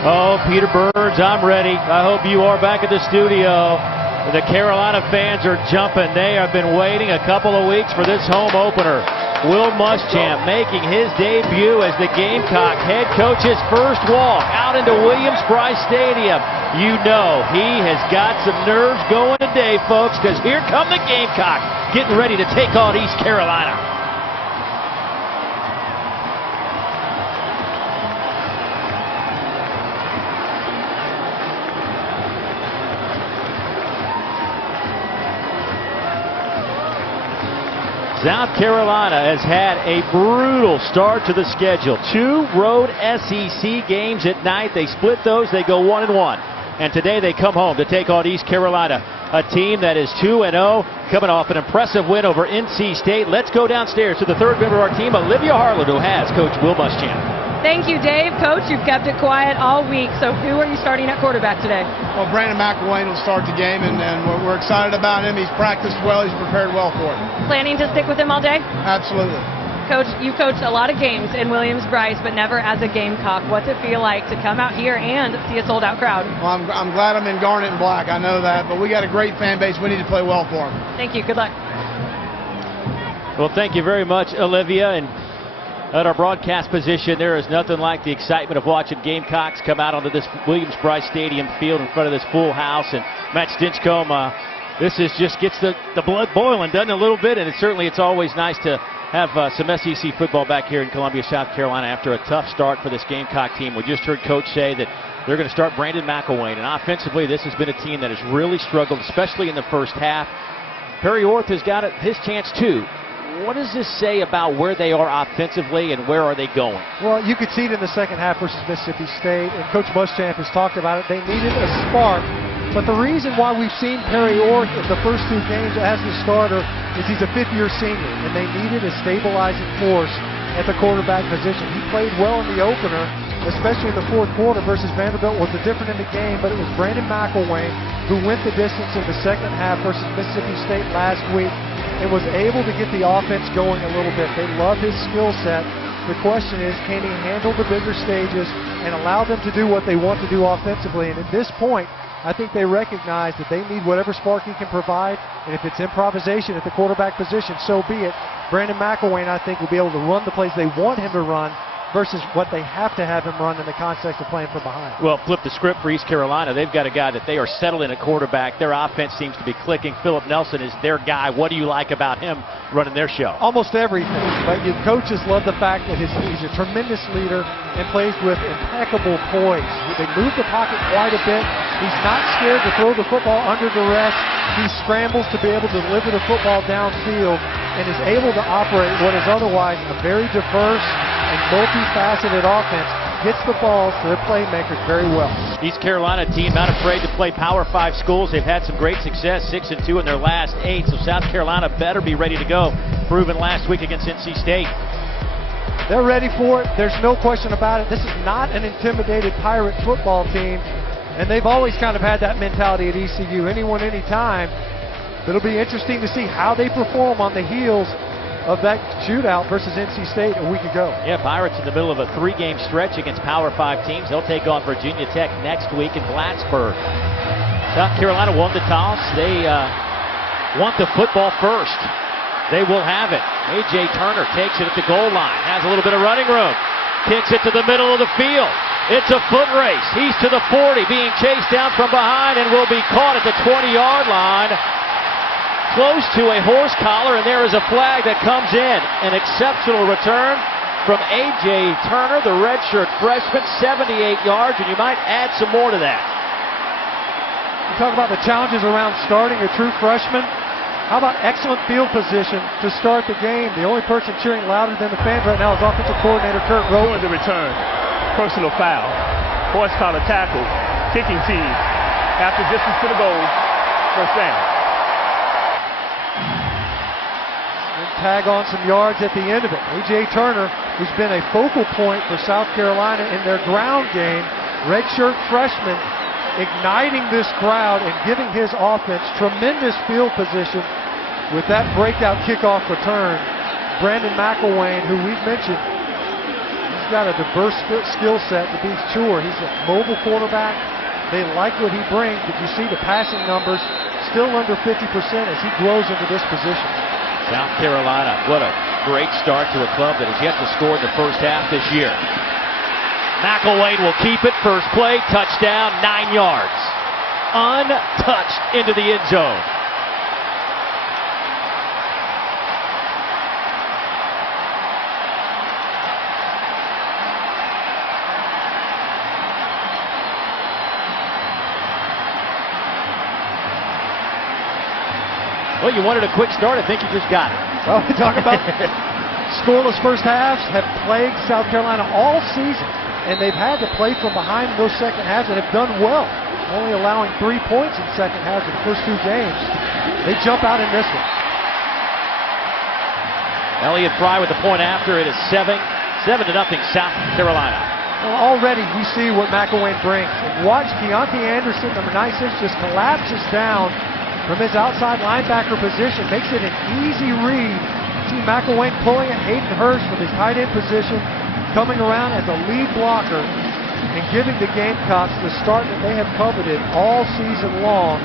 Oh, Peter Burns, I'm ready. I hope you are back at the studio. The Carolina fans are jumping. They have been waiting a couple of weeks for this home opener. Will Muschamp making his debut as the Gamecock head coach's first walk out into Williams-Brice Stadium. You know he has got some nerves going today, folks, because here come the Gamecock getting ready to take on East Carolina. South Carolina has had a brutal start to the schedule. 2 road SEC games at night. They split those. They go 1-1. And today they come home to take on East Carolina, a team that is 2-0, coming off an impressive win over NC State. Let's go downstairs to the third member of our team, Olivia Harlan, who has Coach Will Muschamp. Thank you, Dave. Coach, you've kept it quiet all week. So who are you starting at quarterback today? Well, Brandon McElwain will start the game, and we're excited about him. He's practiced well. He's prepared well for it. Planning to stick with him all day? Absolutely. Coach, you coached a lot of games in Williams-Brice, but never as a Gamecock. What's it feel like to come out here and see a sold-out crowd? Well, I'm glad I'm in garnet and black. I know that, but we got a great fan base. We need to play well for them. Thank you. Good luck. Well, thank you very much, Olivia. And at our broadcast position, there is nothing like the excitement of watching Gamecocks come out onto this Williams-Brice Stadium field in front of this full house. And Matt Stinchcomb, this is just gets the blood boiling, doesn't it, a little bit? And it's always nice to have some SEC football back here in Columbia, South Carolina after a tough start for this Gamecock team. We just heard Coach say that they're going to start Brandon McElwain. And offensively, this has been a team that has really struggled, especially in the first half. Perry Orth has got his chance too. What does this say about where they are offensively and where are they going? Well, you could see it in the second half versus Mississippi State, and Coach Muschamp has talked about it. They needed a spark, but the reason why we've seen Perry Orth in the first 2 games as the starter is he's a 5th-year senior, and they needed a stabilizing force at the quarterback position. He played well in the opener, especially in the 4th quarter versus Vanderbilt was different in the game, but it was Brandon McElwain who went the distance in the second half versus Mississippi State last week and was able to get the offense going a little bit. They love his skill set. The question is, can he handle the bigger stages and allow them to do what they want to do offensively? And at this point, I think they recognize that they need whatever spark he can provide, and if it's improvisation at the quarterback position, so be it. Brandon McElwain, I think, will be able to run the plays they want him to run versus what they have to have him run in the context of playing from behind. Well, flip the script for East Carolina. They've got a guy that they are settled in at quarterback. Their offense seems to be clicking. Philip Nelson is their guy. What do you like about him running their show? Almost everything. But your coaches love the fact that he's a tremendous leader and plays with impeccable poise. They move the pocket quite a bit. He's not scared to throw the football under duress. He scrambles to be able to deliver the football downfield and is able to operate what is otherwise a very diverse and multifaceted offense. Gets the balls to their playmakers very well. East Carolina team not afraid to play Power 5 schools. They've had some great success, 6-2 in their last 8. So South Carolina better be ready to go. Proven last week against NC State. They're ready for it. There's no question about it. This is not an intimidated Pirate football team. And they've always kind of had that mentality at ECU. Anyone, anytime. It'll be interesting to see how they perform on the heels of that shootout versus NC State a week ago. Yeah, Pirates in the middle of a 3-game stretch against Power 5 teams. They'll take on Virginia Tech next week in Plattsburgh. South Carolina won the toss. They want the football first. They will have it. A.J. Turner takes it at the goal line. Has a little bit of running room. Kicks it to the middle of the field. It's a foot race. He's to the 40, being chased down from behind and will be caught at the 20-yard line. Close to a horse collar, and there is a flag that comes in. An exceptional return from A.J. Turner, the redshirt freshman, 78 yards, and you might add some more to that. You talk about the challenges around starting a true freshman. How about excellent field position to start the game? The only person cheering louder than the fans right now is offensive coordinator Kurt Rowland. The return, personal foul, horse collar tackle, kicking team, after distance to the goal, first down. Tag on some yards at the end of it. A.J. Turner, who's been a focal point for South Carolina in their ground game, redshirt freshman, igniting this crowd and giving his offense tremendous field position with that breakout kickoff return. Brandon McElwain, who we've mentioned, he's got a diverse skill set to be sure. He's a mobile quarterback. They like what he brings, but you see the passing numbers still under 50% as he grows into this position. South Carolina, what a great start to a club that has yet to score in the first half this year. McElwain will keep it. First play, touchdown, 9 yards. Untouched into the end zone. Well, you wanted a quick start. I think you just got it. Well, we talk about scoreless first halves have plagued South Carolina all season, and they've had to play from behind in those second halves and have done well, only allowing 3 points in second halves in the first 2 games. They jump out in this one. Elliott Fry with the point after. It is 7-0 South Carolina. Well, already we see what McElwain brings. And watch Keontae Anderson, number 96, just collapses down from his outside linebacker position, makes it an easy read. See McElwain pulling it, Hayden Hurst from his tight end position, coming around as a lead blocker and giving the Gamecocks the start that they have coveted all season long.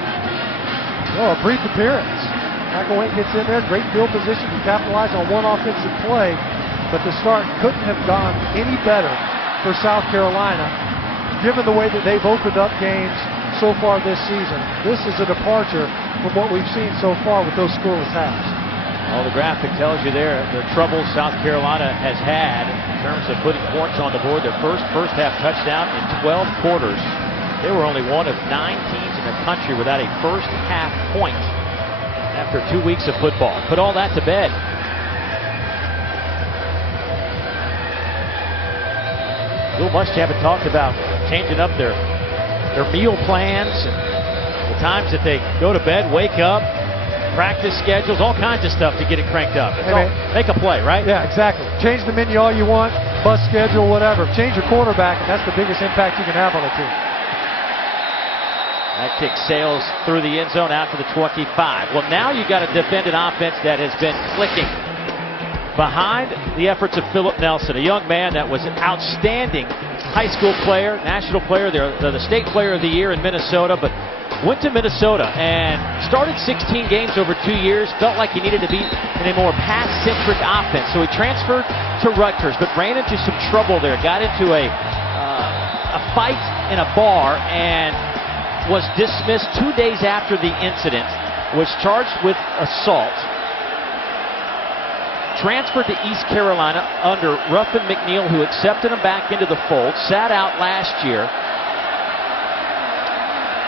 Well, a brief appearance. McElwain gets in there, great field position to capitalize on one offensive play, but the start couldn't have gone any better for South Carolina, given the way that they've opened up games so far this season. This is a departure from what we've seen so far with those scoreless halves. Well, the graphic tells you there the troubles South Carolina has had in terms of putting points on the board. Their first half touchdown in 12 quarters. They were only one of 9 teams in the country without a first half point after 2 weeks of football. Put all that to bed. Bill Muschamp had talked about changing up their meal plans and the times that they go to bed, wake up, practice schedules, all kinds of stuff to get it cranked up. Make a play, right? Yeah, exactly. Change the menu all you want, bus schedule, whatever. Change your quarterback, and that's the biggest impact you can have on a team. That kick sails through the end zone out to the 25. Well, now you've got to defend an offense that has been clicking behind the efforts of Philip Nelson, a young man that was an outstanding high school player, national player, the state player of the year in Minnesota, but went to Minnesota and started 16 games over 2 years, felt like he needed to be in a more pass-centric offense. So he transferred to Rutgers, but ran into some trouble there, got into a fight in a bar and was dismissed 2 days after the incident, was charged with assault, transferred to East Carolina under Ruffin McNeil, who accepted him back into the fold, sat out last year,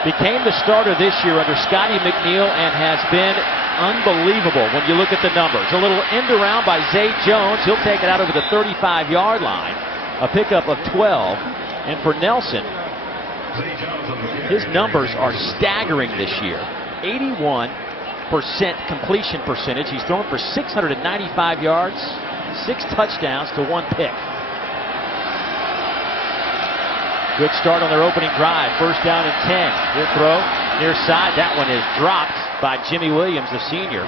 became the starter this year under Scotty McNeil, and has been unbelievable when you look at the numbers. A little end around by Zay Jones. He'll take it out over the 35-yard line. A pickup of 12. And for Nelson, his numbers are staggering this year. 81% completion percentage. He's thrown for 695 yards, 6 touchdowns to 1 pick. Good start on their opening drive. First down and 10. Good throw near side. That one is dropped by Jimmy Williams, the senior.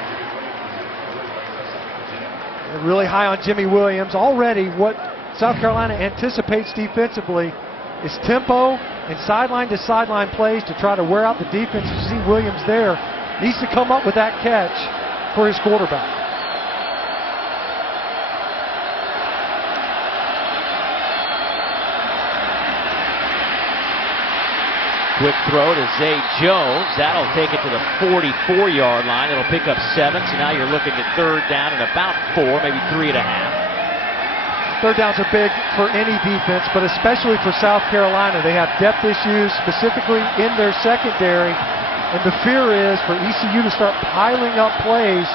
They're really high on Jimmy Williams. Already what South Carolina anticipates defensively is tempo and sideline-to-sideline plays to try to wear out the defense. You see Williams there. Needs to come up with that catch for his quarterback. Quick throw to Zay Jones. That'll take it to the 44-yard line. It'll pick up 7. So now you're looking at third down and about 4, maybe 3.5. Third downs are big for any defense, but especially for South Carolina. They have depth issues, specifically in their secondary. And the fear is for ECU to start piling up plays.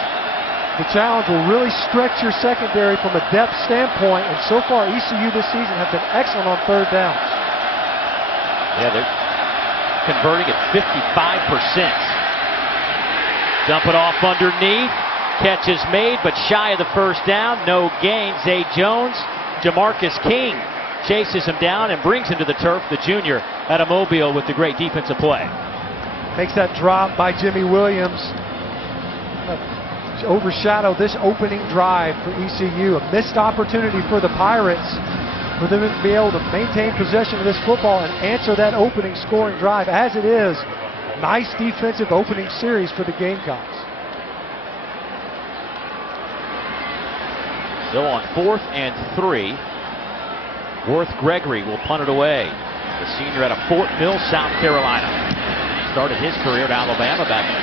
The challenge will really stretch your secondary from a depth standpoint. And so far, ECU this season have been excellent on third downs. Yeah, they're converting at 55%. Dump it off underneath. Catch is made, but shy of the first down. No gain. Zay Jones. Jamarcus King chases him down and brings him to the turf, the junior out of Mobile, with the great defensive play. Makes that drop by Jimmy Williams overshadow this opening drive for ECU. A missed opportunity for the Pirates for them to be able to maintain possession of this football and answer that opening scoring drive. As it is, nice defensive opening series for the Gamecocks. So on 4th and 3, Worth Gregory will punt it away. The senior out of Fort Mill, South Carolina. Started his career at Alabama back in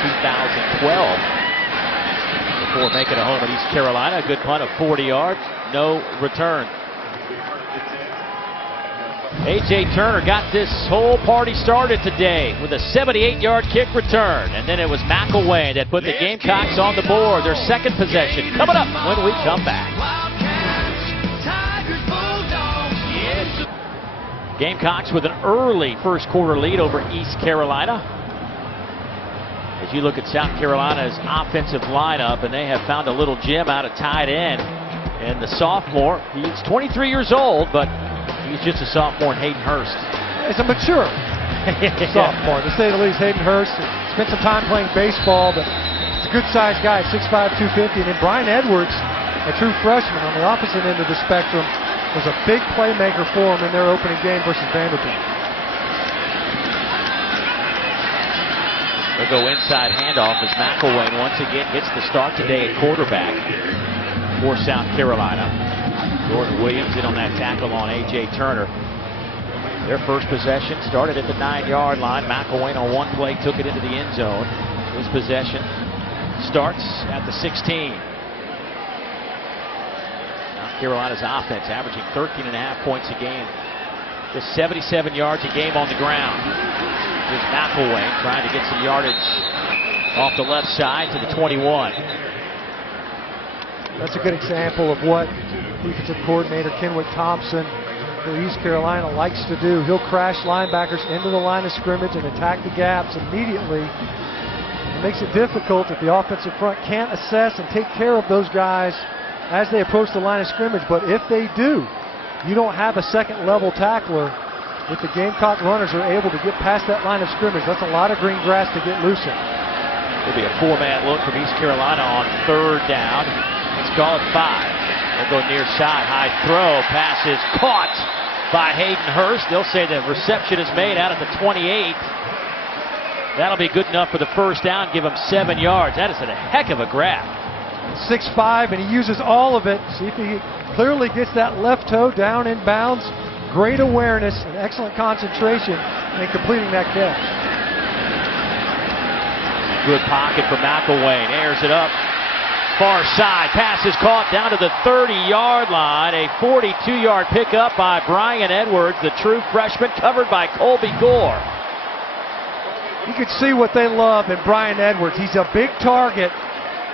2012 before making a home at East Carolina. A good punt of 40 yards, no return. A.J. Turner got this whole party started today with a 78-yard kick return. And then it was McElwain that put the Gamecocks on the board. Their second possession coming up when we come back. Gamecocks with an early first quarter lead over East Carolina. As you look at South Carolina's offensive lineup, and they have found a little gem out of tight end. And the sophomore, he's 23 years old, but he's just a sophomore in Hayden Hurst. It's a mature sophomore, to say the least. Hayden Hurst spent some time playing baseball, but he's a good-sized guy at 6'5", 250. And then Brian Edwards, a true freshman on the opposite end of the spectrum, was a big playmaker for him in their opening game versus Vanderbilt. They'll go inside handoff as McElwain once again gets the start today at quarterback for South Carolina. Jordan Williams in on that tackle on A.J. Turner. Their first possession started at the 9-yard line. McElwain on one play took it into the end zone. His possession starts at the 16. South Carolina's offense averaging 13.5 points a game. Just 77 yards a game on the ground. Here's McElwain trying to get some yardage off the left side to the 21. That's a good example of what defensive coordinator Kenwick Thompson for East Carolina likes to do. He'll crash linebackers into the line of scrimmage and attack the gaps immediately. It makes it difficult if the offensive front can't assess and take care of those guys as they approach the line of scrimmage. But if they do, you don't have a second level tackler. If the Gamecock runners are able to get past that line of scrimmage, that's a lot of green grass to get loose in. It'll be a 4-man look from East Carolina on 3rd down. Let's call it 5. They'll go near side. High throw. Pass is caught by Hayden Hurst. They'll say the reception is made out at the 28. That'll be good enough for the first down. Give him 7 yards. That is a heck of a grab. 6'5", and he uses all of it. See if he clearly gets that left toe down in bounds. Great awareness and excellent concentration in completing that catch. Good pocket for McElwain. Airs it up. Far side. Pass is caught down to the 30-yard line. A 42-yard pickup by Brian Edwards, the true freshman, covered by Colby Gore. You can see what they love in Brian Edwards. He's a big target,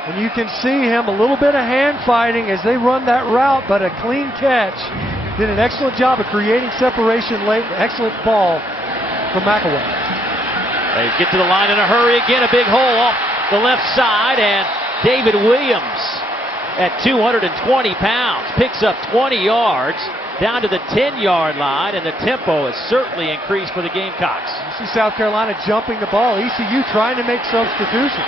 and you can see him a little bit of hand fighting as they run that route, but a clean catch. Did an excellent job of creating separation late. Excellent ball from McElwain. They get to the line in a hurry again. A big hole off the left side, and David Williams at 220 pounds picks up 20 yards down to the 10-yard line, and the tempo has certainly increased for the Gamecocks. You see South Carolina jumping the ball. ECU trying to make substitutions.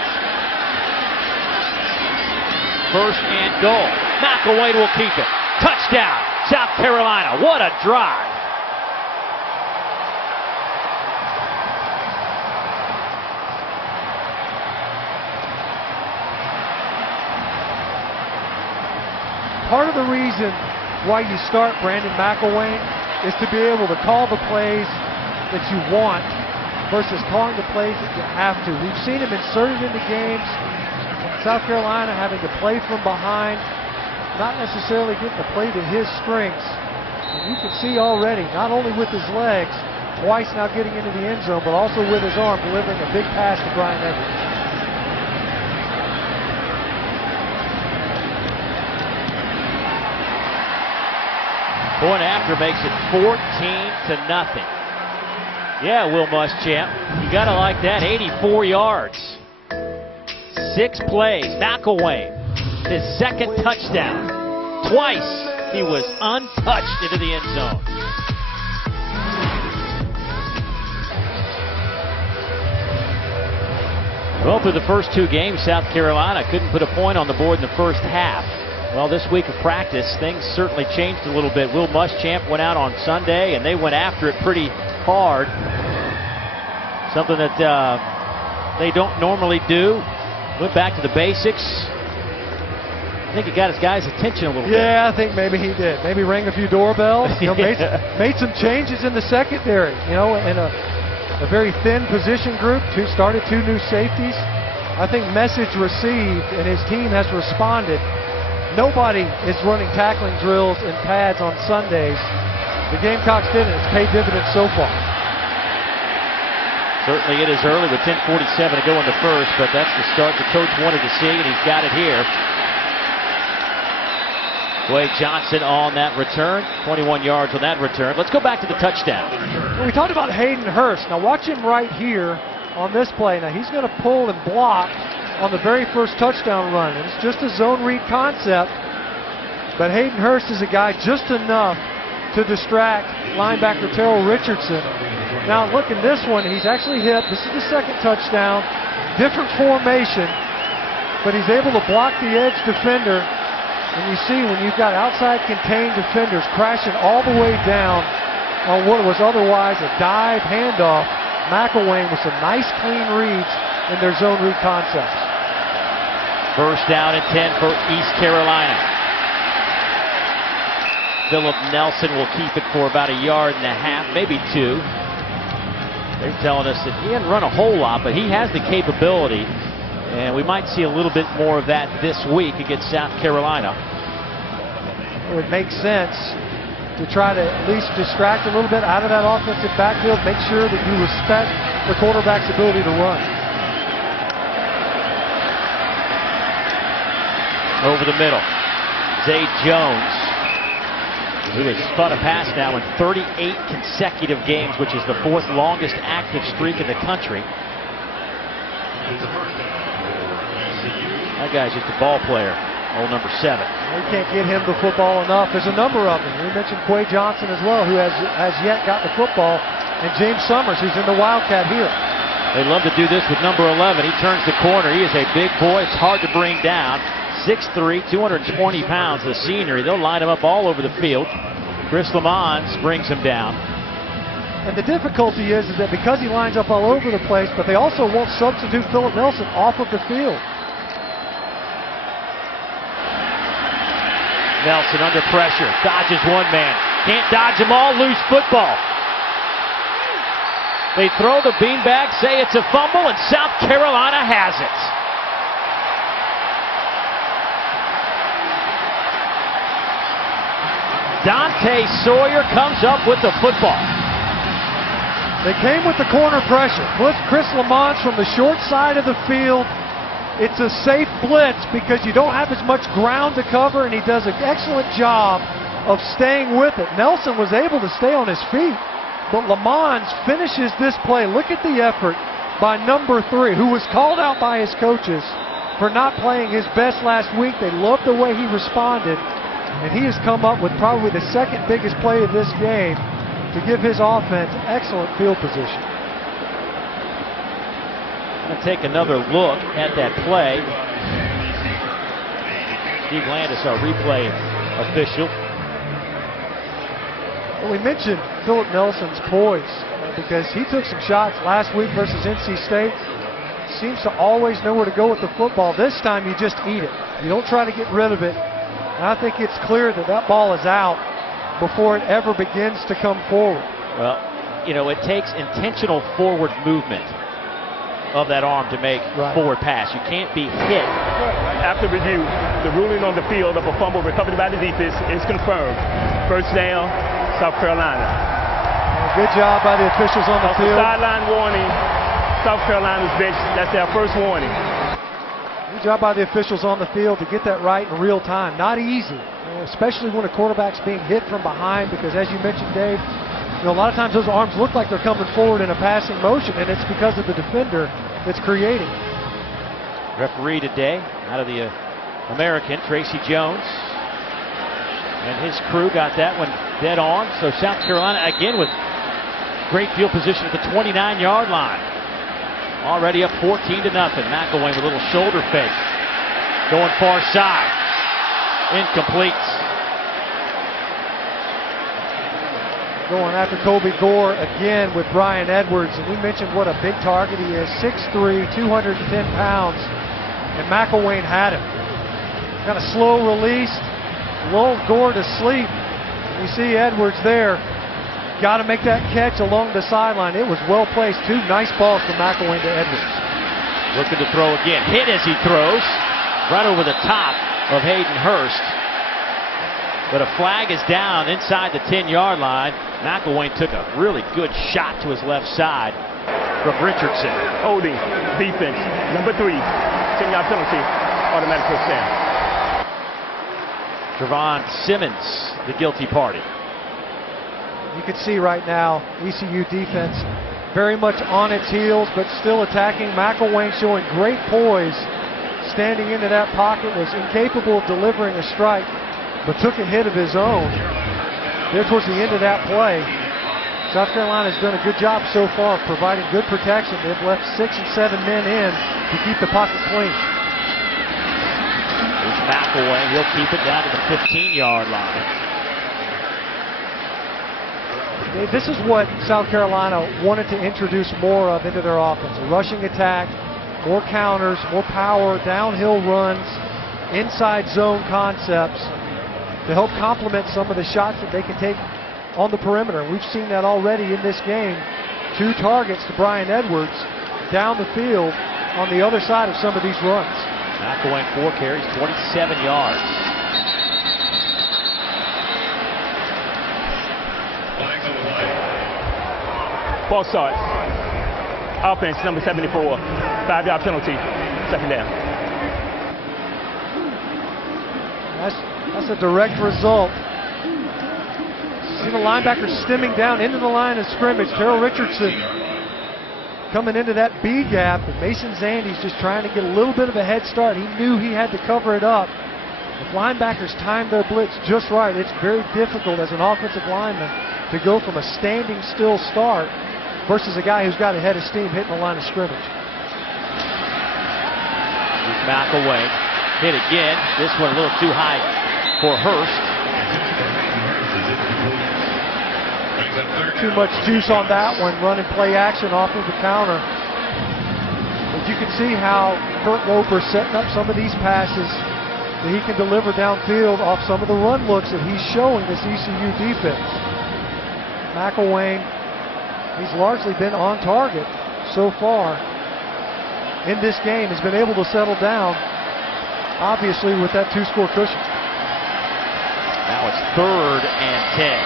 First and goal. McElwain will keep it. Touchdown, South Carolina. What a drive. Part of the reason why you start Brandon McElwain is to be able to call the plays that you want versus calling the plays that you have to. We've seen him inserted into games. South Carolina having to play from behind, not necessarily getting to play to his strengths. And you can see already, not only with his legs, twice now getting into the end zone, but also with his arm delivering a big pass to Brian Edwards. Point after makes it 14-0. Yeah, Will Muschamp, you gotta like that. 84 yards, 6 plays. McElwain, his second touchdown. Twice he was untouched into the end zone. Well, through the first 2 games, South Carolina couldn't put a point on the board in the first half. Well, this week of practice, things certainly changed a little bit. Will Muschamp went out on Sunday, and they went after it pretty hard. Something that they don't normally do. Went back to the basics. I think he got his guys' attention a little bit. Yeah, I think maybe he did. Maybe rang a few doorbells. Made some changes in the secondary. In a very thin position group. Started two new safeties. I think message received, and his team has responded. Nobody is running tackling drills in pads on Sundays. The Gamecocks did it. It's paid dividends so far. Certainly it is early with 10:47 to go in the first, but that's the start the coach wanted to see, and he's got it here. Quay Johnson on that return, 21 yards on that return. Let's go back to the touchdown. We talked about Hayden Hurst. Now watch him right here on this play. Now he's going to pull and block on the very first touchdown run. And it's just a zone read concept, but Hayden Hurst is a guy just enough to distract linebacker Terrell Richardson. Now look in this one, he's actually hit. This is the second touchdown, different formation, but he's able to block the edge defender. And you see when you've got outside contained defenders crashing all the way down on what was otherwise a dive handoff, McElwain with some nice clean reads in their zone read concepts. First down and 10 for East Carolina. Philip Nelson will keep it for about 1.5 yards, maybe 2. They're telling us that he hadn't run a whole lot, but he has the capability, and we might see a little bit more of that this week against South Carolina. It would make sense to try to at least distract a little bit out of that offensive backfield, make sure that you respect the quarterback's ability to run. Over the middle, Zay Jones, who has spun a pass now in 38 consecutive games, which is the 4th longest active streak in the country. That guy's just a ball player, old number 7. We can't get him the football enough. There's a number of them. We mentioned Quay Johnson as well, who has yet got the football, and James Summers, who's in the Wildcat here. They love to do this with number 11. He turns the corner. He is a big boy. It's hard to bring down. 6'3", 220 pounds, the senior. They'll line him up all over the field. Chris Lamons brings him down. And the difficulty is that because he lines up all over the place, but they also won't substitute Philip Nelson off of the field. Nelson under pressure, dodges one man. Can't dodge them all, loose football. They throw the beanbag, say it's a fumble, and South Carolina has it. Dante Sawyer comes up with the football. They came with the corner pressure. Chris Lamont from the short side of the field. It's a safe blitz because you don't have as much ground to cover, and he does an excellent job of staying with it. Nelson was able to stay on his feet, but Lamont finishes this play. Look at the effort by number 3, who was called out by his coaches for not playing his best last week. They loved the way he responded. And he has come up with probably the second biggest play of this game to give his offense excellent field position. Going to take another look at that play. Steve Landis, our replay official. Well, we mentioned Philip Nelson's poise because he took some shots last week versus NC State. Seems to always know where to go with the football. This time you just eat it. You don't try to get rid of it. And I think it's clear that that ball is out before it ever begins to come forward. Well, it takes intentional forward movement of that arm to make forward pass. You can't be hit. After review, the ruling on the field of a fumble recovered by the defense is confirmed. First down, South Carolina. And good job by the officials on the field. Sideline warning, South Carolina's bench. That's their first warning. Good job by the officials on the field to get that right in real time. Not easy, especially when a quarterback's being hit from behind, because as you mentioned, Dave, a lot of times those arms look like they're coming forward in a passing motion, and it's because of the defender that's creating. Referee today, out of the American, Tracy Jones. And his crew got that one dead on. So South Carolina, again, with great field position at the 29-yard line. Already up 14-0. McElwain with a little shoulder fake. Going far side. incomplete. Going after Kobe Gore again with Brian Edwards, and we mentioned what a big target he is, 6'3", 210 pounds, and McElwain had him. Got a slow release, lulled Gore to sleep. You see Edwards there, got to make that catch along the sideline. It was well placed, 2 nice balls from McElwain to Edwards. Looking to throw again, hit as he throws, right over the top of Hayden Hurst. But a flag is down inside the 10-yard line. McElwain took a really good shot to his left side from Richardson. Holding, defense, number 3, 10-yard penalty, automatic first down. Javon Simmons, the guilty party. You can see right now, ECU defense very much on its heels, but still attacking. McElwain showing great poise, standing into that pocket, was incapable of delivering a strike, but took a hit of his own there towards the end of that play. South Carolina has done a good job so far of providing good protection. They've left 6 and 7 men in to keep the pocket clean. Here's McElwain. He'll keep it down to the 15-yard line. This is what South Carolina wanted to introduce more of into their offense. A rushing attack, more counters, more power, downhill runs, inside zone concepts to help complement some of the shots that they can take on the perimeter. We've seen that already in this game. 2 targets to Brian Edwards down the field on the other side of some of these runs. McElwain 4 carries, 27 yards. Ball start. Offense, number 74, 5-yard penalty, second down. That's a direct result. See the linebacker stemming down into the line of scrimmage. Terrell Richardson coming into that B gap, and Mason Zandy's just trying to get a little bit of a head start. He knew he had to cover it up. If linebackers time their blitz just right, it's very difficult as an offensive lineman to go from a standing still start versus a guy who's got a head of steam hitting the line of scrimmage. Here's McElwain. Hit again. This one a little too high for Hurst. Too much juice on that one, running play action off of the counter. But you can see how Kurt Loper setting up some of these passes that he can deliver downfield off some of the run looks that he's showing this ECU defense. McElwain, he's largely been on target so far in this game, has been able to settle down, obviously, with that 2-score cushion. Now it's 3rd and 10.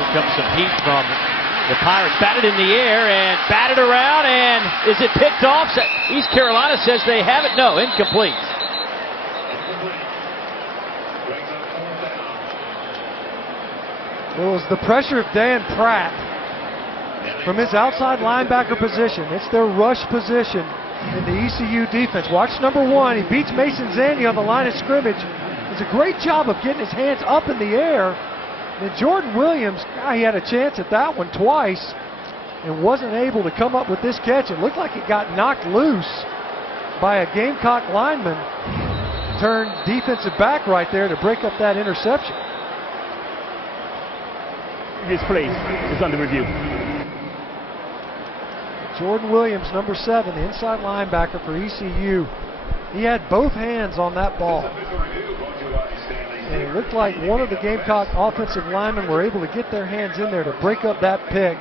Here comes some heat from the Pirates. Batted in the air and batted around, and is it picked off? East Carolina says they have it. No, incomplete. It was the pressure of Dan Pratt from his outside linebacker position. It's their rush position in the ECU defense. Watch number 1. He beats Mason Zandy on the line of scrimmage. Does a great job of getting his hands up in the air. Then Jordan Williams, he had a chance at that one twice and wasn't able to come up with this catch. It looked like it got knocked loose by a Gamecock lineman. Turned defensive back right there to break up that interception. This play is under review. Jordan Williams, number 7, the inside linebacker for ECU. He had both hands on that ball. And it looked like one of the Gamecock offensive linemen were able to get their hands in there to break up that pick.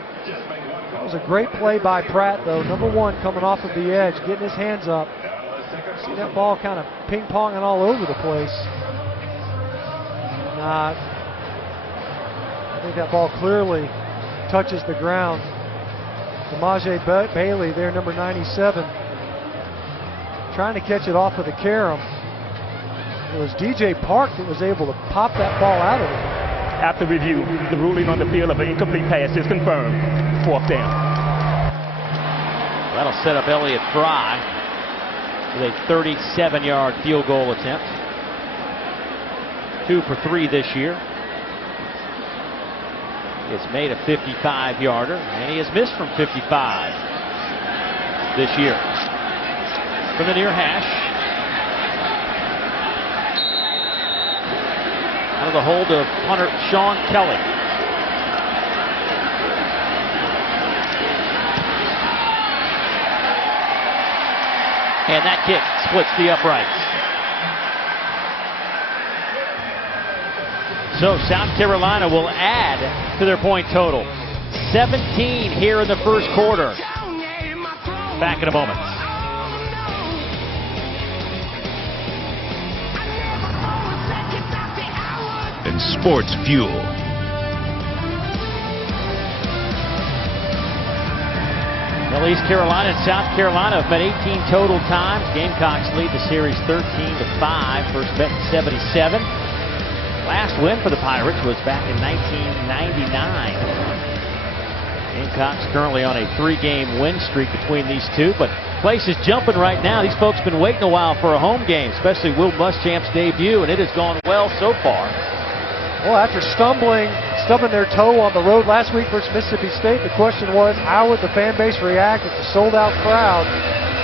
That was a great play by Pratt, though. Number 1 coming off of the edge, getting his hands up. See that ball kind of ping-ponging all over the place. I think that ball clearly touches the ground. Demaje Bailey there, number 97, trying to catch it off of the carom. It was DJ Park that was able to pop that ball out of it. After review, the ruling on the field of an incomplete pass is confirmed. 4th down. That'll set up Elliott Fry with a 37-yard field goal attempt. 2 for 3 this year. He has made a 55-yarder, and he has missed from 55 this year. From the near hash, Out of the hold of punter Sean Kelly. And that kick splits the uprights. So South Carolina will add to their point total. 17 here in the first quarter. Back in a moment. And Sports Fuel. Well, East Carolina and South Carolina have met 18 total times. Gamecocks lead the series 13-5. First bet in 77. Last win for the Pirates was back in 1999. Gamecocks currently on a 3-game win streak between these two, but place is jumping right now. These folks have been waiting a while for a home game, especially Will Muschamp's debut, and it has gone well so far. Well, after stubbing their toe on the road last week versus Mississippi State, the question was, how would the fan base react with the sold-out crowd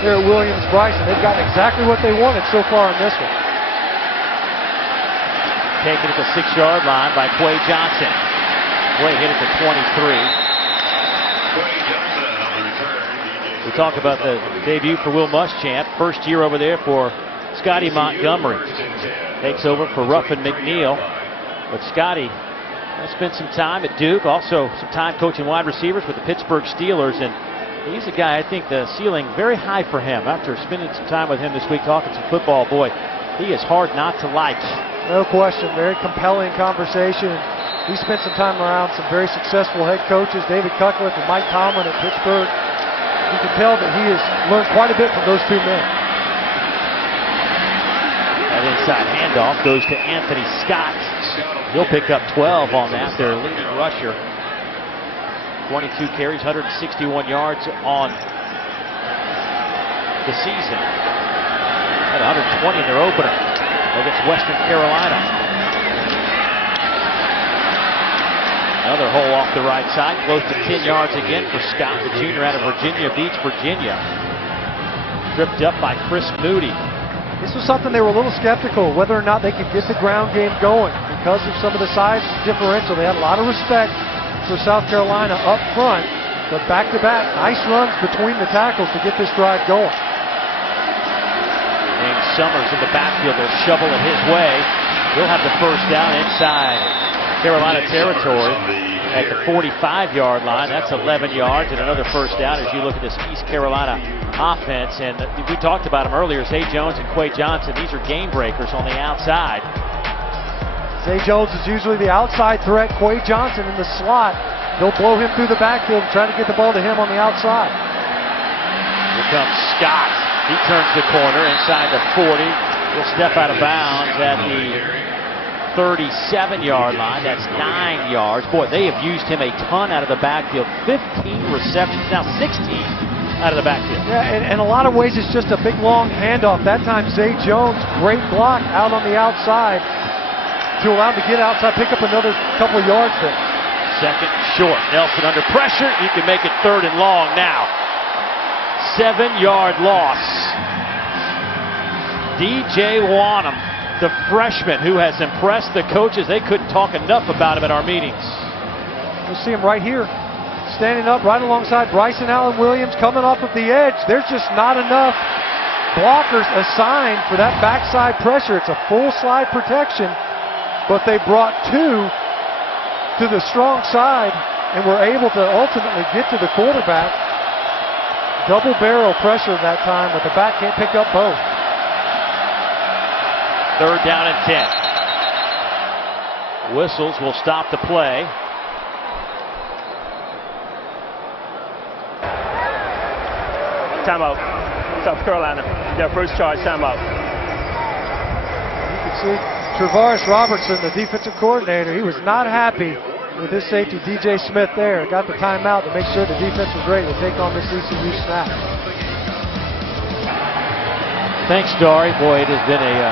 here at Williams-Brice? They've gotten exactly what they wanted so far in this one. Taken at the 6-yard line by Quay Johnson. Quay hit it to 23. We talk about the debut for Will Muschamp. First year over there for Scotty Montgomery. Takes over for Ruffin McNeil. But Scotty spent some time at Duke, also some time coaching wide receivers with the Pittsburgh Steelers, and he's a guy, I think the ceiling very high for him. After spending some time with him this week talking some football, boy, he is hard not to like. No question, very compelling conversation. He spent some time around some very successful head coaches, David Cutcliffe and Mike Tomlin at Pittsburgh. You can tell that he has learned quite a bit from those two men. That inside handoff goes to Anthony Scott. He'll pick up 12 on that, their leading rusher. 22 carries, 161 yards on the season. Had 120 in their opener against Western Carolina. Another hole off the right side, close to 10 yards again for Scott, the junior out of Virginia Beach, Virginia. Tripped up by Chris Moody. This was something they were a little skeptical whether or not they could get the ground game going because of some of the size differential. They had a lot of respect for South Carolina up front, but back-to-back, nice runs between the tackles to get this drive going. James Summers in the backfield will shovel it his way. He'll have the first down inside Carolina territory at the 45-yard line. That's 11 yards and another first down as you look at this East Carolina offense. And we talked about them earlier, Zay Jones and Quay Johnson. These are game breakers on the outside. Zay Jones is usually the outside threat. Quay Johnson in the slot. They'll blow him through the backfield and try to get the ball to him on the outside. Here comes Scott. He turns the corner inside the 40. He'll step out of bounds at the 37-yard line. That's 9 yards. Boy, they have used him a ton out of the backfield. 15 receptions, now 16 out of the backfield. Yeah, and in a lot of ways, it's just a big, long handoff. That time, Zay Jones, great block out on the outside to allow him to get outside, pick up another couple of yards there. Second short. Nelson under pressure. You can make it 3rd and long now. 7-yard loss. DJ Wonnum, the freshman who has impressed the coaches. They couldn't talk enough about him at our meetings. You'll see him right here, standing up right alongside Bryson Allen Williams, coming off of the edge. There's just not enough blockers assigned for that backside pressure. It's a full slide protection, but they brought 2 to the strong side and were able to ultimately get to the quarterback. Double barrel pressure that time, but the back can't pick up both. 3rd down and 10. Whistles will stop the play. Timeout. South Carolina. Their first charge, timeout. You can see Travaris Robertson, the defensive coordinator, he was not happy with his safety, DJ Smith there. Got the timeout to make sure the defense was ready to take on this ECU snap. Thanks, Dari. Boy, it has been a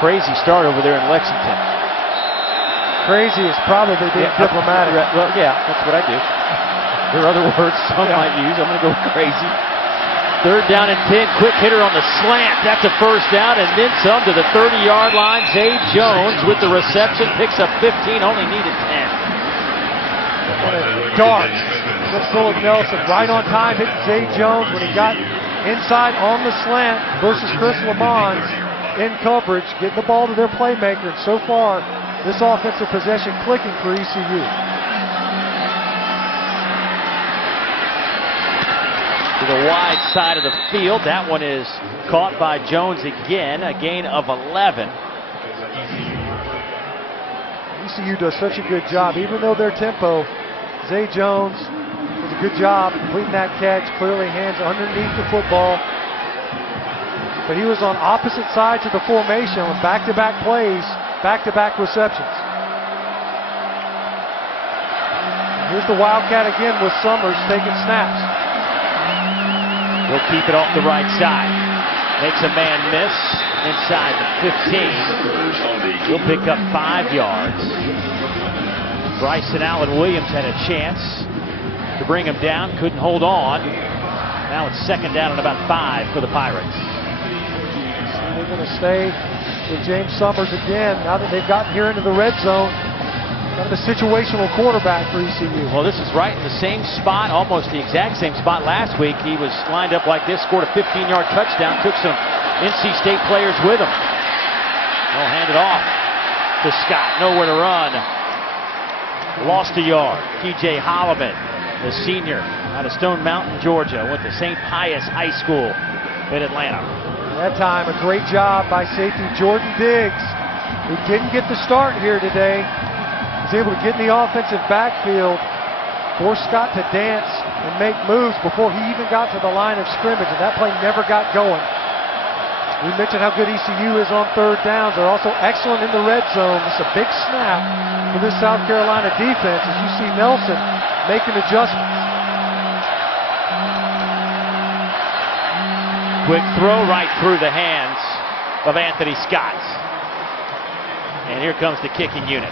crazy start over there in Lexington. Crazy is probably being diplomatic. Well, yeah, that's what I do. There are other words some might use. I'm going to go crazy. Third down and 10, quick hitter on the slant. That's a first down and then some to the 30-yard line. Zay Jones with the reception, picks up 15, only needed 10. Dart with Philip Nelson right on time, hitting Zay Jones when he got inside on the slant versus Chris Lamons in coverage, getting the ball to their playmaker. And so far, this offensive possession clicking for ECU. To the wide side of the field. That one is caught by Jones again, a gain of 11. ECU does such a good job, even though their tempo. Zay Jones does a good job completing that catch, clearly hands underneath the football. But he was on opposite sides of the formation on back-to-back plays, back-to-back receptions. Here's the Wildcat again with Summers taking snaps. He'll keep it off the right side. Makes a man miss inside the 15. He'll pick up 5 yards. Bryson Allen Williams had a chance to bring him down, couldn't hold on. Now it's second down and about 5 for the Pirates. They're going to stay with James Summers again now that they've gotten here into the red zone. Kind of a situational quarterback for ECU. Well, this is right in the same spot, almost the exact same spot last week. He was lined up like this, scored a 15-yard touchdown, took some NC State players with him. They'll hand it off to Scott, nowhere to run. Lost a yard. TJ Holloman, the senior out of Stone Mountain, Georgia, went to St. Pius High School in Atlanta. That time, a great job by safety Jordan Diggs, who didn't get the start here today. Was able to get in the offensive backfield, force Scott to dance and make moves before he even got to the line of scrimmage, and that play never got going. We mentioned how good ECU is on third downs. They're also excellent in the red zone. It's a big snap for this South Carolina defense as you see Nelson making adjustments. Quick throw right through the hands of Anthony Scott. And here comes the kicking unit.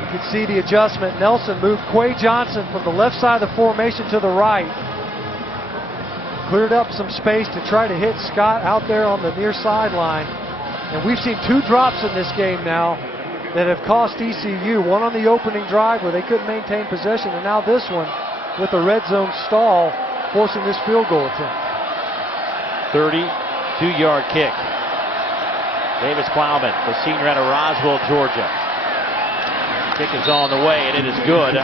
You can see the adjustment. Nelson moved Quay Johnson from the left side of the formation to the right. Cleared up some space to try to hit Scott out there on the near sideline. And we've seen 2 drops in this game now that have cost ECU. One on the opening drive where they couldn't maintain possession, and now this one with a red zone stall forcing this field goal attempt. 32-yard kick. Davis Plowman, the senior out of Roswell, Georgia. Kick is on the way, and it is good.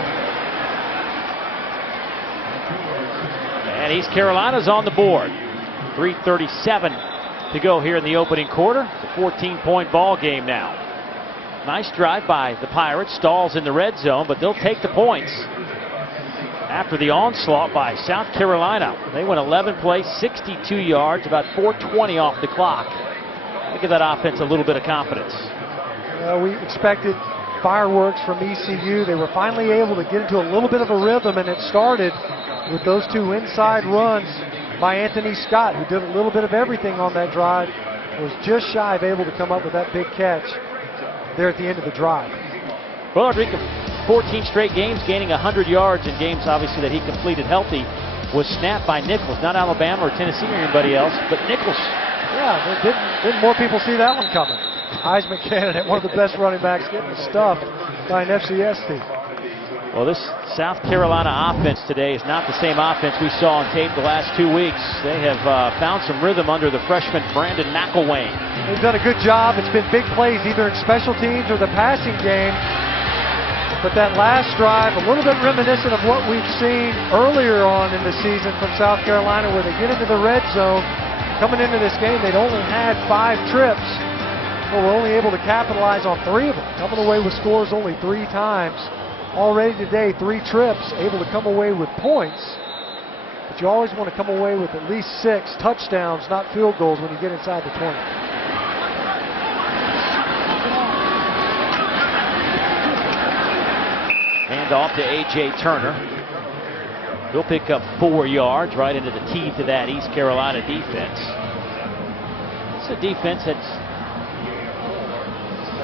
And East Carolina's on the board. 3:37 to go here in the opening quarter. It's a 14-point ball game now. Nice drive by the Pirates. Stalls in the red zone, but they'll take the points after the onslaught by South Carolina. They went 11 plays, 62 yards, about 4:20 off the clock. Give that offense a little bit of confidence. We expected fireworks from ECU. They were finally able to get into a little bit of a rhythm, and it started with those 2 inside runs by Anthony Scott, who did a little bit of everything on that drive. Was just shy of able to come up with that big catch there at the end of the drive. Well, Rodriguez, 14 straight games, gaining 100 yards in games, obviously, that he completed healthy, was snapped by Nichols. Not Alabama or Tennessee or anybody else, but Nichols. Yeah, didn't more people see that one coming. Heisman candidate, one of the best running backs, getting stuffed by an FCS team. Well, this South Carolina offense today is not the same offense we saw on tape the last 2 weeks. They have found some rhythm under the freshman Brandon McElwain. They've done a good job. It's been big plays either in special teams or the passing game. But that last drive, a little bit reminiscent of what we've seen earlier on in the season from South Carolina, where they get into the red zone. Coming into this game, they'd only had 5 trips. Well, we're only able to capitalize on 3 of them. Coming away with scores only 3 times. Already today, 3 trips, able to come away with points. But you always want to come away with at least 6 touchdowns, not field goals, when you get inside the 20. Hand off to A.J. Turner. He'll pick up 4 yards right into the teeth of that East Carolina defense. It's a defense that's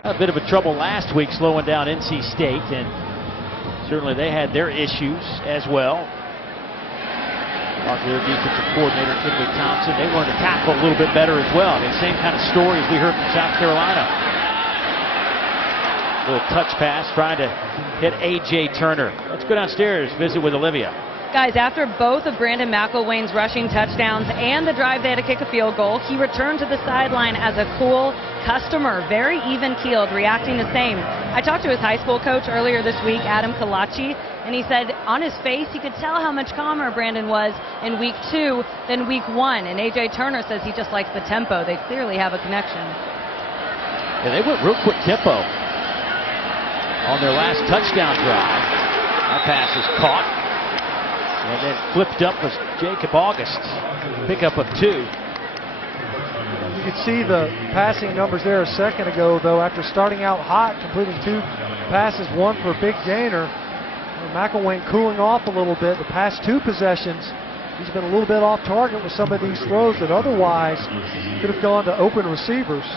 had a bit of a trouble last week slowing down NC State, and certainly they had their issues as well. Talked to their defensive coordinator, Kenley Thompson. They learned to tackle a little bit better as well. I mean, same kind of story as we heard from South Carolina. Little touch pass trying to hit A.J. Turner. Let's go downstairs, visit with Olivia. Guys, after both of Brandon McElwain's rushing touchdowns and the drive they had to kick a field goal, he returned to the sideline as a cool customer, very even-keeled, reacting the same. I talked to his high school coach earlier this week, Adam Kalachi, and he said on his face he could tell how much calmer Brandon was in week 2 than week 1. And A.J. Turner says he just likes the tempo. They clearly have a connection. Yeah, they went real quick tempo on their last touchdown drive. That pass is caught. And then flipped up was Jacob August. Pickup of 2. You could see the passing numbers there a second ago, though, after starting out hot, completing 2 passes, 1 for a big gainer. And McElwain cooling off a little bit. The past 2 possessions, he's been a little bit off target with some of these throws that otherwise could have gone to open receivers.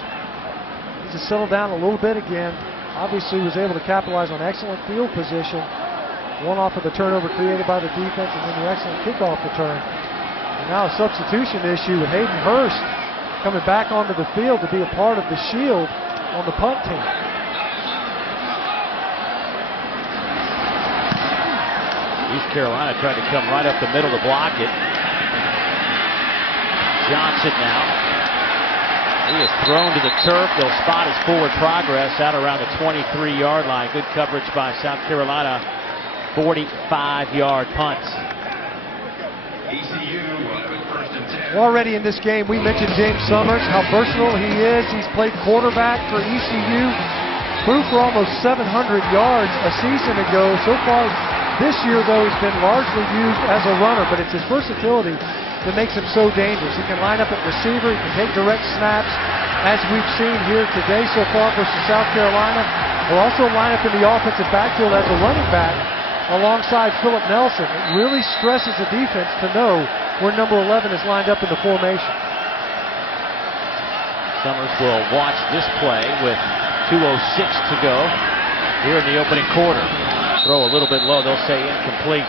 He's just settled down a little bit again. Obviously was able to capitalize on excellent field position. One off of the turnover created by the defense, and then the excellent kickoff return. And now a substitution issue with Hayden Hurst coming back onto the field to be a part of the shield on the punt team. East Carolina tried to come right up the middle to block it. Johnson now. He is thrown to the turf. They'll spot his forward progress out around the 23-yard line. Good coverage by South Carolina. 45-yard punts. Already in this game, we mentioned James Summers, how versatile he is. He's played quarterback for ECU, threw for almost 700 yards a season ago. So far this year, though, he's been largely used as a runner, but it's his versatility that makes him so dangerous. He can line up at receiver, he can take direct snaps, as we've seen here today so far versus South Carolina. He'll also line up in the offensive backfield as a running back alongside Philip Nelson. It really stresses the defense to know where number 11 is lined up in the formation. Summers will watch this play with 2:06 to go here in the opening quarter. Throw a little bit low, they'll say incomplete.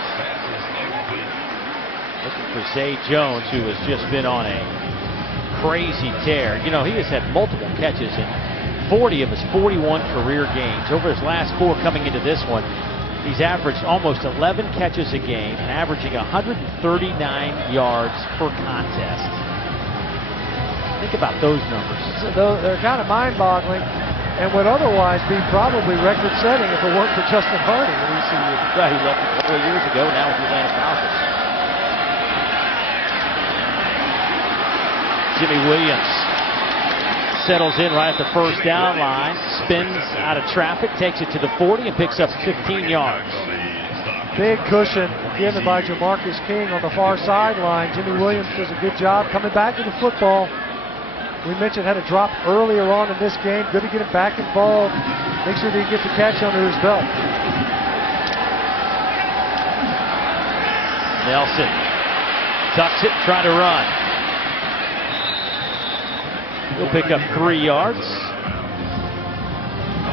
Looking for Zay Jones, who has just been on a crazy tear. You know, he has had multiple catches in 40 of his 41 career games. Over his last 4 coming into this one, he's averaged almost 11 catches a game, averaging 139 yards per contest. Think about those numbers. They're kind of mind-boggling and would otherwise be probably record-setting if it weren't for Justin Hardy at ECU. Right, he left a couple of years ago, now with the Atlanta Falcons. Jimmy Williams settles in right at the first down line, spins out of traffic, takes it to the 40 and picks up 15 yards. Big cushion given by Jamarcus King on the far sideline. Jimmy Williams does a good job coming back to the football. We mentioned had a drop earlier on in this game. Good to get him back involved. Make sure that he gets a catch under his belt. Nelson tucks it, trying to run. He'll pick up 3 yards.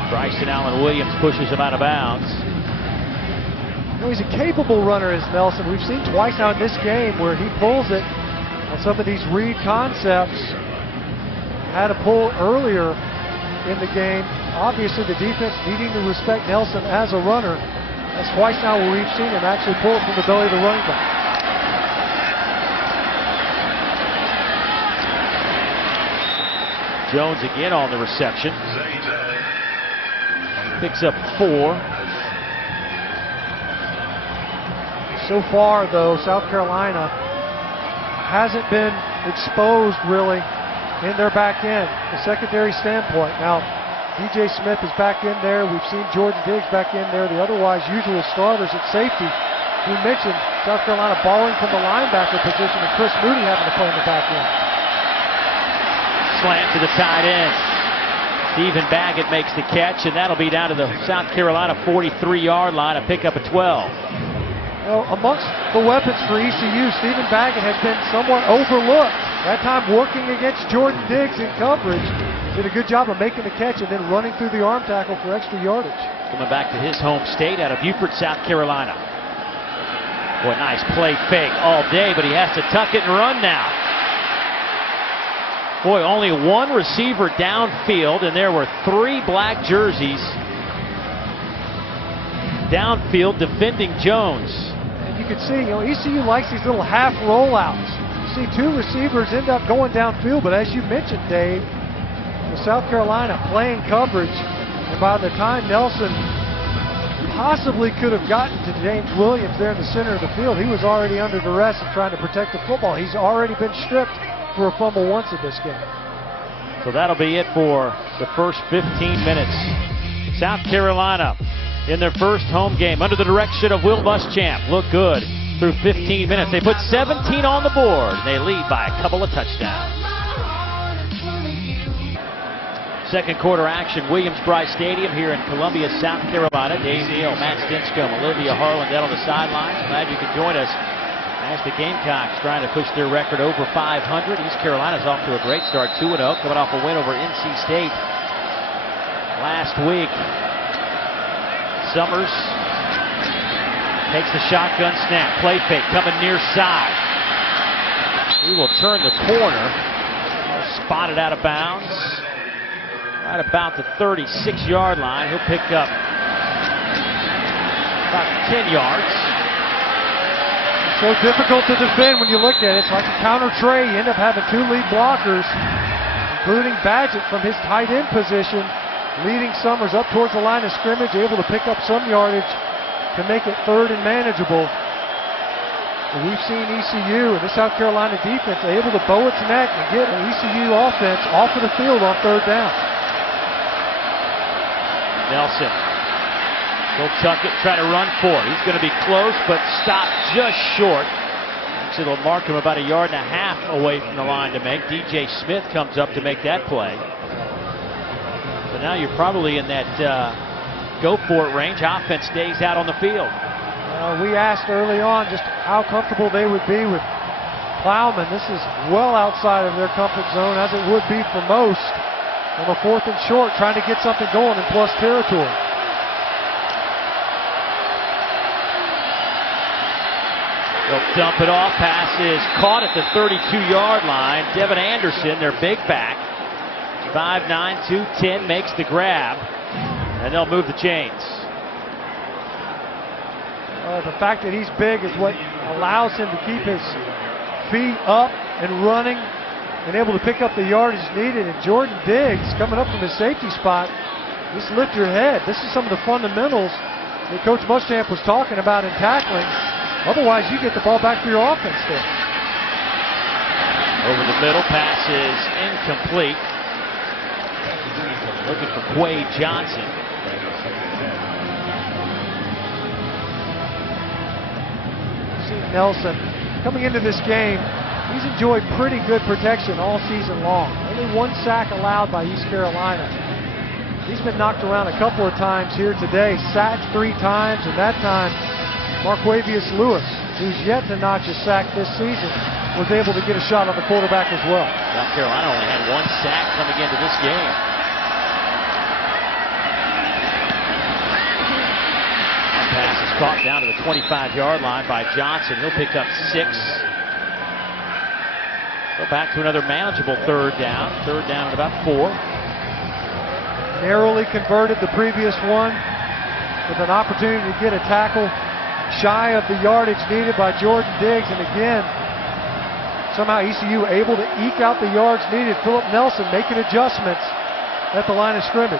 Bryson Allen Williams pushes him out of bounds. Well, he's a capable runner, as Nelson. We've seen twice now in this game where he pulls it on some of these read concepts. Had a pull earlier in the game. Obviously, the defense needing to respect Nelson as a runner. That's twice now where we've seen him actually pull it from the belly of the running back. Jones again on the reception. Picks up 4. So far, though, South Carolina hasn't been exposed really in their back end, the secondary standpoint. Now, DJ Smith is back in there. We've seen Jordan Diggs back in there, the otherwise usual starters at safety. We mentioned South Carolina borrowing from the linebacker position and Chris Moody having to play in the back end. Slant to the tight end. Stephen Baggett makes the catch, and that'll be down to the South Carolina 43-yard line, a pickup of 12. Well, amongst the weapons for ECU, Stephen Baggett has been somewhat overlooked. That time working against Jordan Diggs in coverage. Did a good job of making the catch and then running through the arm tackle for extra yardage. Coming back to his home state out of Beaufort, South Carolina. Boy, nice play fake all day, but he has to tuck it and run now. Boy, only one receiver downfield, and there were 3 black jerseys downfield defending Jones. And you can see, ECU likes these little half rollouts. You see 2 receivers end up going downfield, but as you mentioned, Dave, South Carolina playing coverage, and by the time Nelson possibly could have gotten to James Williams there in the center of the field, he was already under duress and trying to protect the football. He's already been stripped for a fumble once in this game. So that'll be it for the first 15 minutes. South Carolina in their first home game under the direction of Will Muschamp look good through 15 minutes. They put 17 on the board. They lead by a couple of touchdowns. Second quarter action, Williams-Brice Stadium here in Columbia, South Carolina. Dave Neal, Matt Stinchcomb, Olivia Harlan down on the sidelines. Glad you could join us as the Gamecocks trying to push their record over 500. East Carolina's off to a great start, 2-0, coming off a win over NC State last week. Summers takes the shotgun snap, play fake, coming near side. He will turn the corner, spotted out of bounds. Right about the 36-yard line. He'll pick up about 10 yards. So difficult to defend when you look at it. It's like a counter tray. You end up having 2 lead blockers, including Badgett from his tight end position, leading Summers up towards the line of scrimmage, able to pick up some yardage to make it third and manageable. And we've seen ECU and the South Carolina defense able to bow its neck and get an ECU offense off of the field on third down. Nelson, he'll tuck it, try to run for it. He's going to be close, but stopped just short. Actually, they'll mark him about 1.5 yards away from the line to make. DJ Smith comes up to make that play. So now you're probably in that go-for-it range. Offense stays out on the field. We asked early on just how comfortable they would be with Plowman. This is well outside of their comfort zone, as it would be for most. On the 4th and short, trying to get something going in plus territory. They'll dump it off. Pass is caught at the 32-yard line. Devin Anderson, their big back, 5'9", 210, makes the grab, and they'll move the chains. The fact that he's big is what allows him to keep his feet up and running and able to pick up the yardage needed. And Jordan Diggs coming up from his safety spot, just lift your head. This is some of the fundamentals that Coach Muschamp was talking about in tackling. Otherwise, you get the ball back for your offense there. Over the middle, pass is incomplete. Looking for Quade Johnson. See Nelson coming into this game. He's enjoyed pretty good protection all season long. Only 1 sack allowed by East Carolina. He's been knocked around a couple of times here today, sacked 3 times, and that time Marquavius Lewis, who's yet to notch a sack this season, was able to get a shot on the quarterback as well. South Carolina only had 1 sack coming into this game. That pass is caught down to the 25-yard line by Johnson. He'll pick up 6. Go back to another manageable third down. Third down at about 4. Narrowly converted the previous one with an opportunity to get a tackle shy of the yardage needed by Jordan Diggs. And again, somehow ECU able to eke out the yards needed. Philip Nelson making adjustments at the line of scrimmage.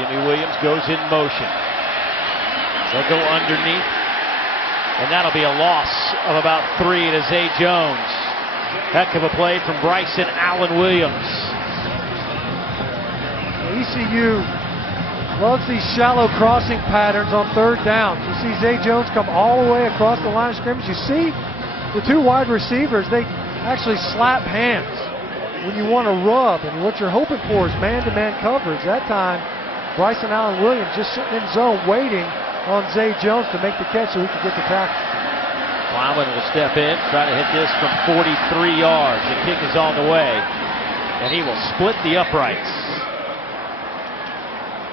Jimmy Williams goes in motion. They'll go underneath. And that'll be a loss of about 3 to Zay Jones. Heck of a play from Bryson Allen Williams. ECU loves these shallow crossing patterns on third down. You see Zay Jones come all the way across the line of scrimmage. You see the 2 wide receivers, they actually slap hands when you want to rub. And what you're hoping for is man-to-man coverage. That time, Bryson Allen Williams just sitting in zone waiting on Zay Jones to make the catch so he could get the tackle. Plowman will step in, try to hit this from 43 yards. The kick is on the way, and he will split the uprights.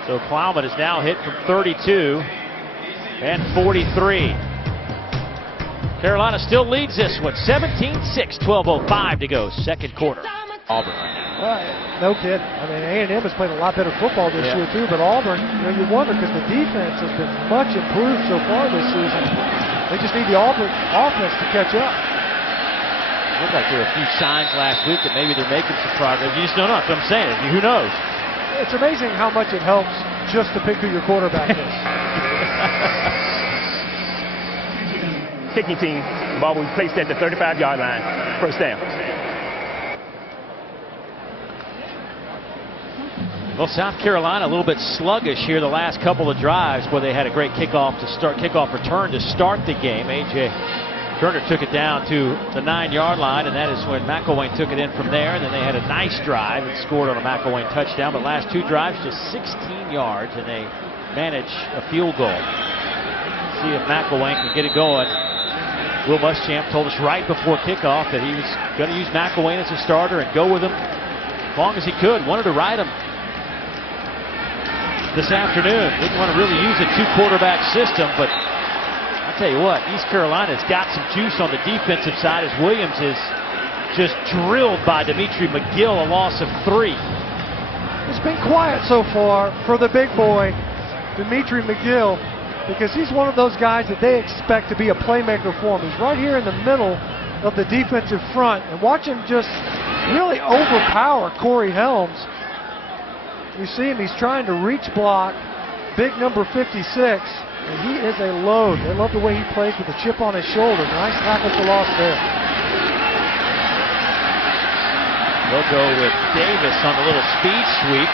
So Plowman is now hit from 32. and 43. Carolina still leads this one, 17-6, 12:05 to go, second quarter. Auburn right now. No kidding. I mean, A&M has played a lot better football this year too, but Auburn, you wonder because the defense has been much improved so far this season. They just need the Auburn offense to catch up. Looked like there were a few signs last week that maybe they're making some progress. You just don't know. That's what I'm saying. Who knows? It's amazing how much it helps just to pick who your quarterback is. Kicking team, ball will be placed at the 35-yard line. First down. Well, South Carolina a little bit sluggish here the last couple of drives where they had a great kickoff return to start the game. A.J. Turner took it down to the 9-yard line, and that is when McElwain took it in from there. And then they had a nice drive and scored on a McElwain touchdown. But last two drives, just 16 yards, and they managed a field goal. See if McElwain can get it going. Will Muschamp told us right before kickoff that he was going to use McElwain as a starter and go with him as long as he could. Wanted to ride him this afternoon. Didn't want to really use a two-quarterback system, but I'll tell you what, East Carolina's got some juice on the defensive side as Williams is just drilled by Dimitri McGill, a loss of 3. It's been quiet so far for the big boy, Dimitri McGill, because he's one of those guys that they expect to be a playmaker for him. He's right here in the middle of the defensive front, and watch him just really overpower Corey Helms. You see him, he's trying to reach block, big number 56, and he is a load. They love the way he plays with a chip on his shoulder. Nice tackle for loss there. They'll go with Davis on the little speed sweep.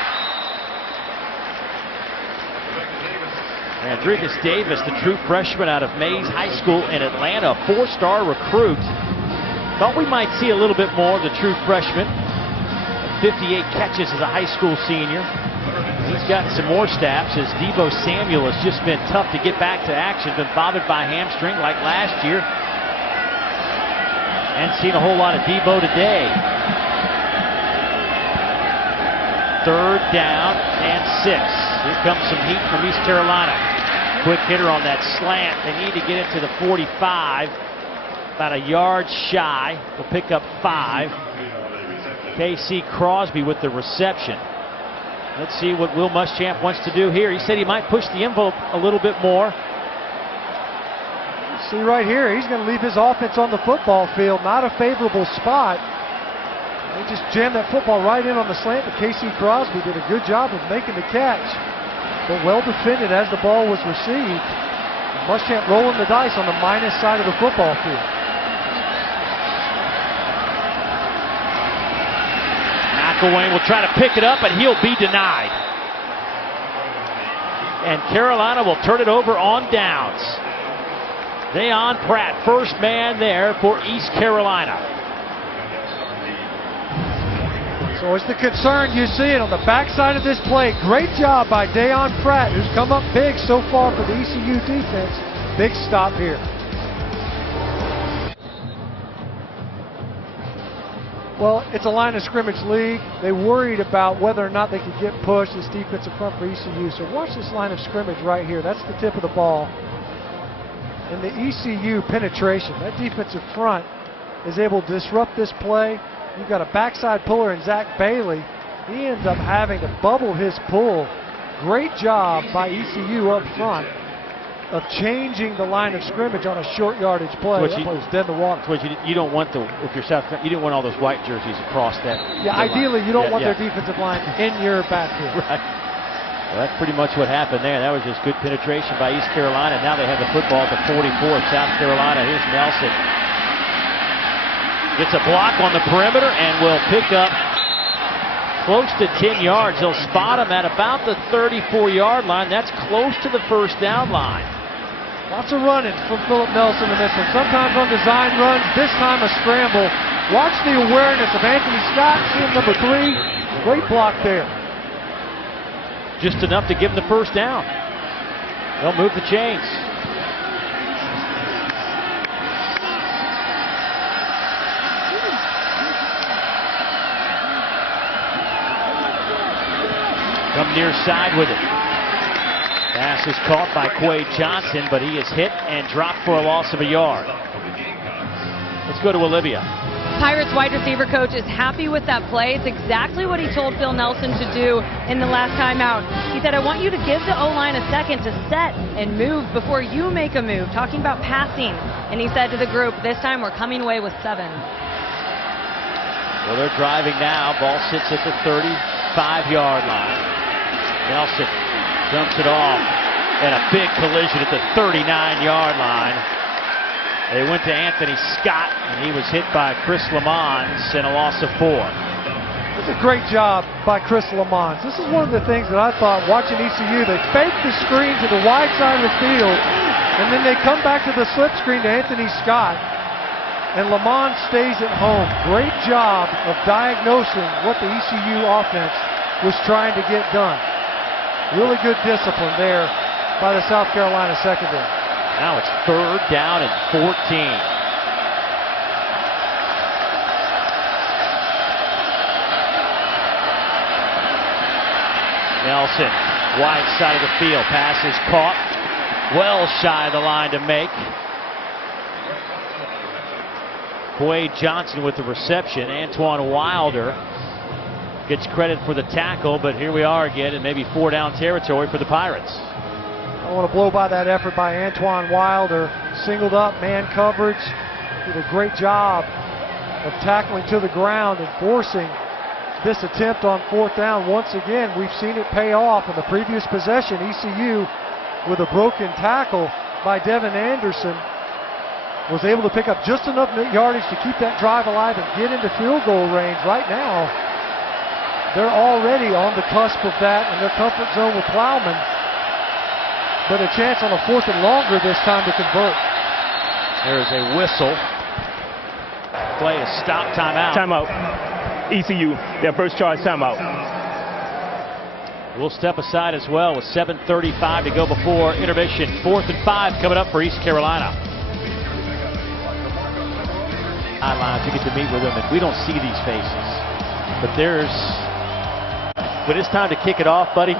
Andreas Davis, the true freshman out of Mays High School in Atlanta, 4-star recruit. Thought we might see a little bit more of the true freshman. 58 catches as a high school senior. He's got some more stats as Deebo Samuel has just been tough to get back to action, been bothered by hamstring like last year. And seen a whole lot of Deebo today. Third down and 6. Here comes some heat from East Carolina. Quick hitter on that slant. They need to get it to the 45. About a yard shy. They'll pick up 5. K.C. Crosby with the reception. Let's see what Will Muschamp wants to do here. He said he might push the envelope a little bit more. See right here, he's going to leave his offense on the football field. Not a favorable spot. They just jammed that football right in on the slant, but K.C. Crosby did a good job of making the catch. But well defended as the ball was received. Muschamp rolling the dice on the minus side of the football field. McElwain will try to pick it up, and he'll be denied. And Carolina will turn it over on downs. Deion Pratt, first man there for East Carolina. So it's the concern you see it on the backside of this play. Great job by Deion Pratt, who's come up big so far for the ECU defense. Big stop here. Well, it's a line of scrimmage league. They worried about whether or not they could get pushed, this defensive front for ECU. So watch this line of scrimmage right here. That's the tip of the ball. And the ECU penetration. That defensive front is able to disrupt this play. You've got a backside puller in Zach Bailey. He ends up having to bubble his pull. Great job by ECU up front of changing the line of scrimmage on a short yardage play. That play was dead in the water. You don't want if you're South, you didn't want all those white jerseys across that. Yeah, ideally you don't want their defensive line in your backfield. Right. Well, that's pretty much what happened there. That was just good penetration by East Carolina. Now they have the football at the 44 of South Carolina. Here's Nelson. Gets a block on the perimeter and will pick up close to 10 yards. They'll spot him at about the 34-yard line. That's close to the first down line. Lots of running from Philip Nelson in this one. Sometimes on design runs, this time a scramble. Watch the awareness of Anthony Scott, team number 3. Great block there. Just enough to give him the first down. They'll move the chains. Come near side with it. Pass is caught by Quade Johnson, but he is hit and dropped for a loss of a yard. Let's go to Olivia. Pirates wide receiver coach is happy with that play. It's exactly what he told Phil Nelson to do in the last time out. He said, I want you to give the O-line a second to set and move before you make a move, talking about passing. And he said to the group, this time we're coming away with 7. Well, they're driving now. Ball sits at the 35-yard line. Nelson dumps it off, and a big collision at the 39-yard line. They went to Anthony Scott, and he was hit by Chris Lamons, and a loss of 4. It's a great job by Chris Lamons. This is one of the things that I thought watching ECU. They fake the screen to the wide side of the field, and then they come back to the slip screen to Anthony Scott, and Lamons stays at home. Great job of diagnosing what the ECU offense was trying to get done. Really good discipline there by the South Carolina secondary. Now it's 3rd down and 14. Nelson, wide side of the field. Pass is caught. Well shy of the line to make. Quade Johnson with the reception. Antoine Wilder gets credit for the tackle, but here we are again in maybe 4-down territory for the Pirates. I want to blow by that effort by Antoine Wilder. Singled up, man coverage. Did a great job of tackling to the ground and forcing this attempt on 4th down. Once again, we've seen it pay off in the previous possession. ECU, with a broken tackle by Devin Anderson, was able to pick up just enough yardage to keep that drive alive and get into field goal range. Right now, they're already on the cusp of that in their comfort zone with Plowman. But a chance on a 4th and longer this time to convert. There is a whistle. Play is stop, timeout. Timeout. ECU, their first charge timeout. We'll step aside as well with 7:35 to go before intermission. 4th and 5 coming up for East Carolina. Sidelines, you get to meet with them, and we don't see these faces. But when it's time to kick it off, buddy.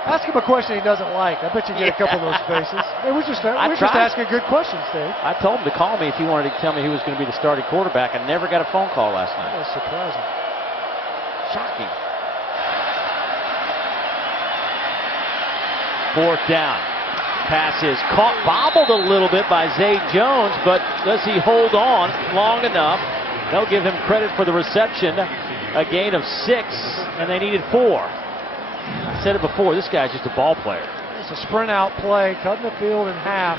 Ask him a question he doesn't like. I bet you get a couple of those faces. Hey, we're just asking good questions, Dave. I told him to call me if he wanted to tell me who was going to be the starting quarterback. I never got a phone call last night. That was surprising. Shocking. 4th down. Pass is caught, bobbled a little bit by Zay Jones, but does he hold on long enough? They'll give him credit for the reception. A gain of 6, and they needed 4. I said it before, this guy's just a ball player. It's a sprint out play, cutting the field in half.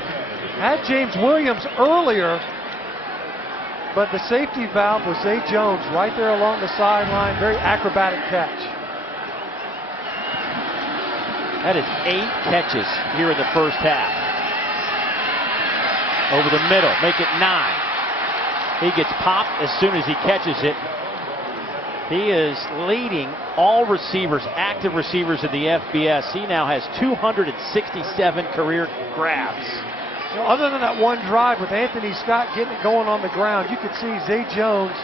Had James Williams earlier, but the safety valve was Zay Jones right there along the sideline. Very acrobatic catch. That is 8 catches here in the first half. Over the middle, make it 9. He gets popped as soon as he catches it. He is leading all receivers, active receivers in the FBS. He now has 267 career grabs. You know, other than that one drive with Anthony Scott getting it going on the ground, you could see Zay Jones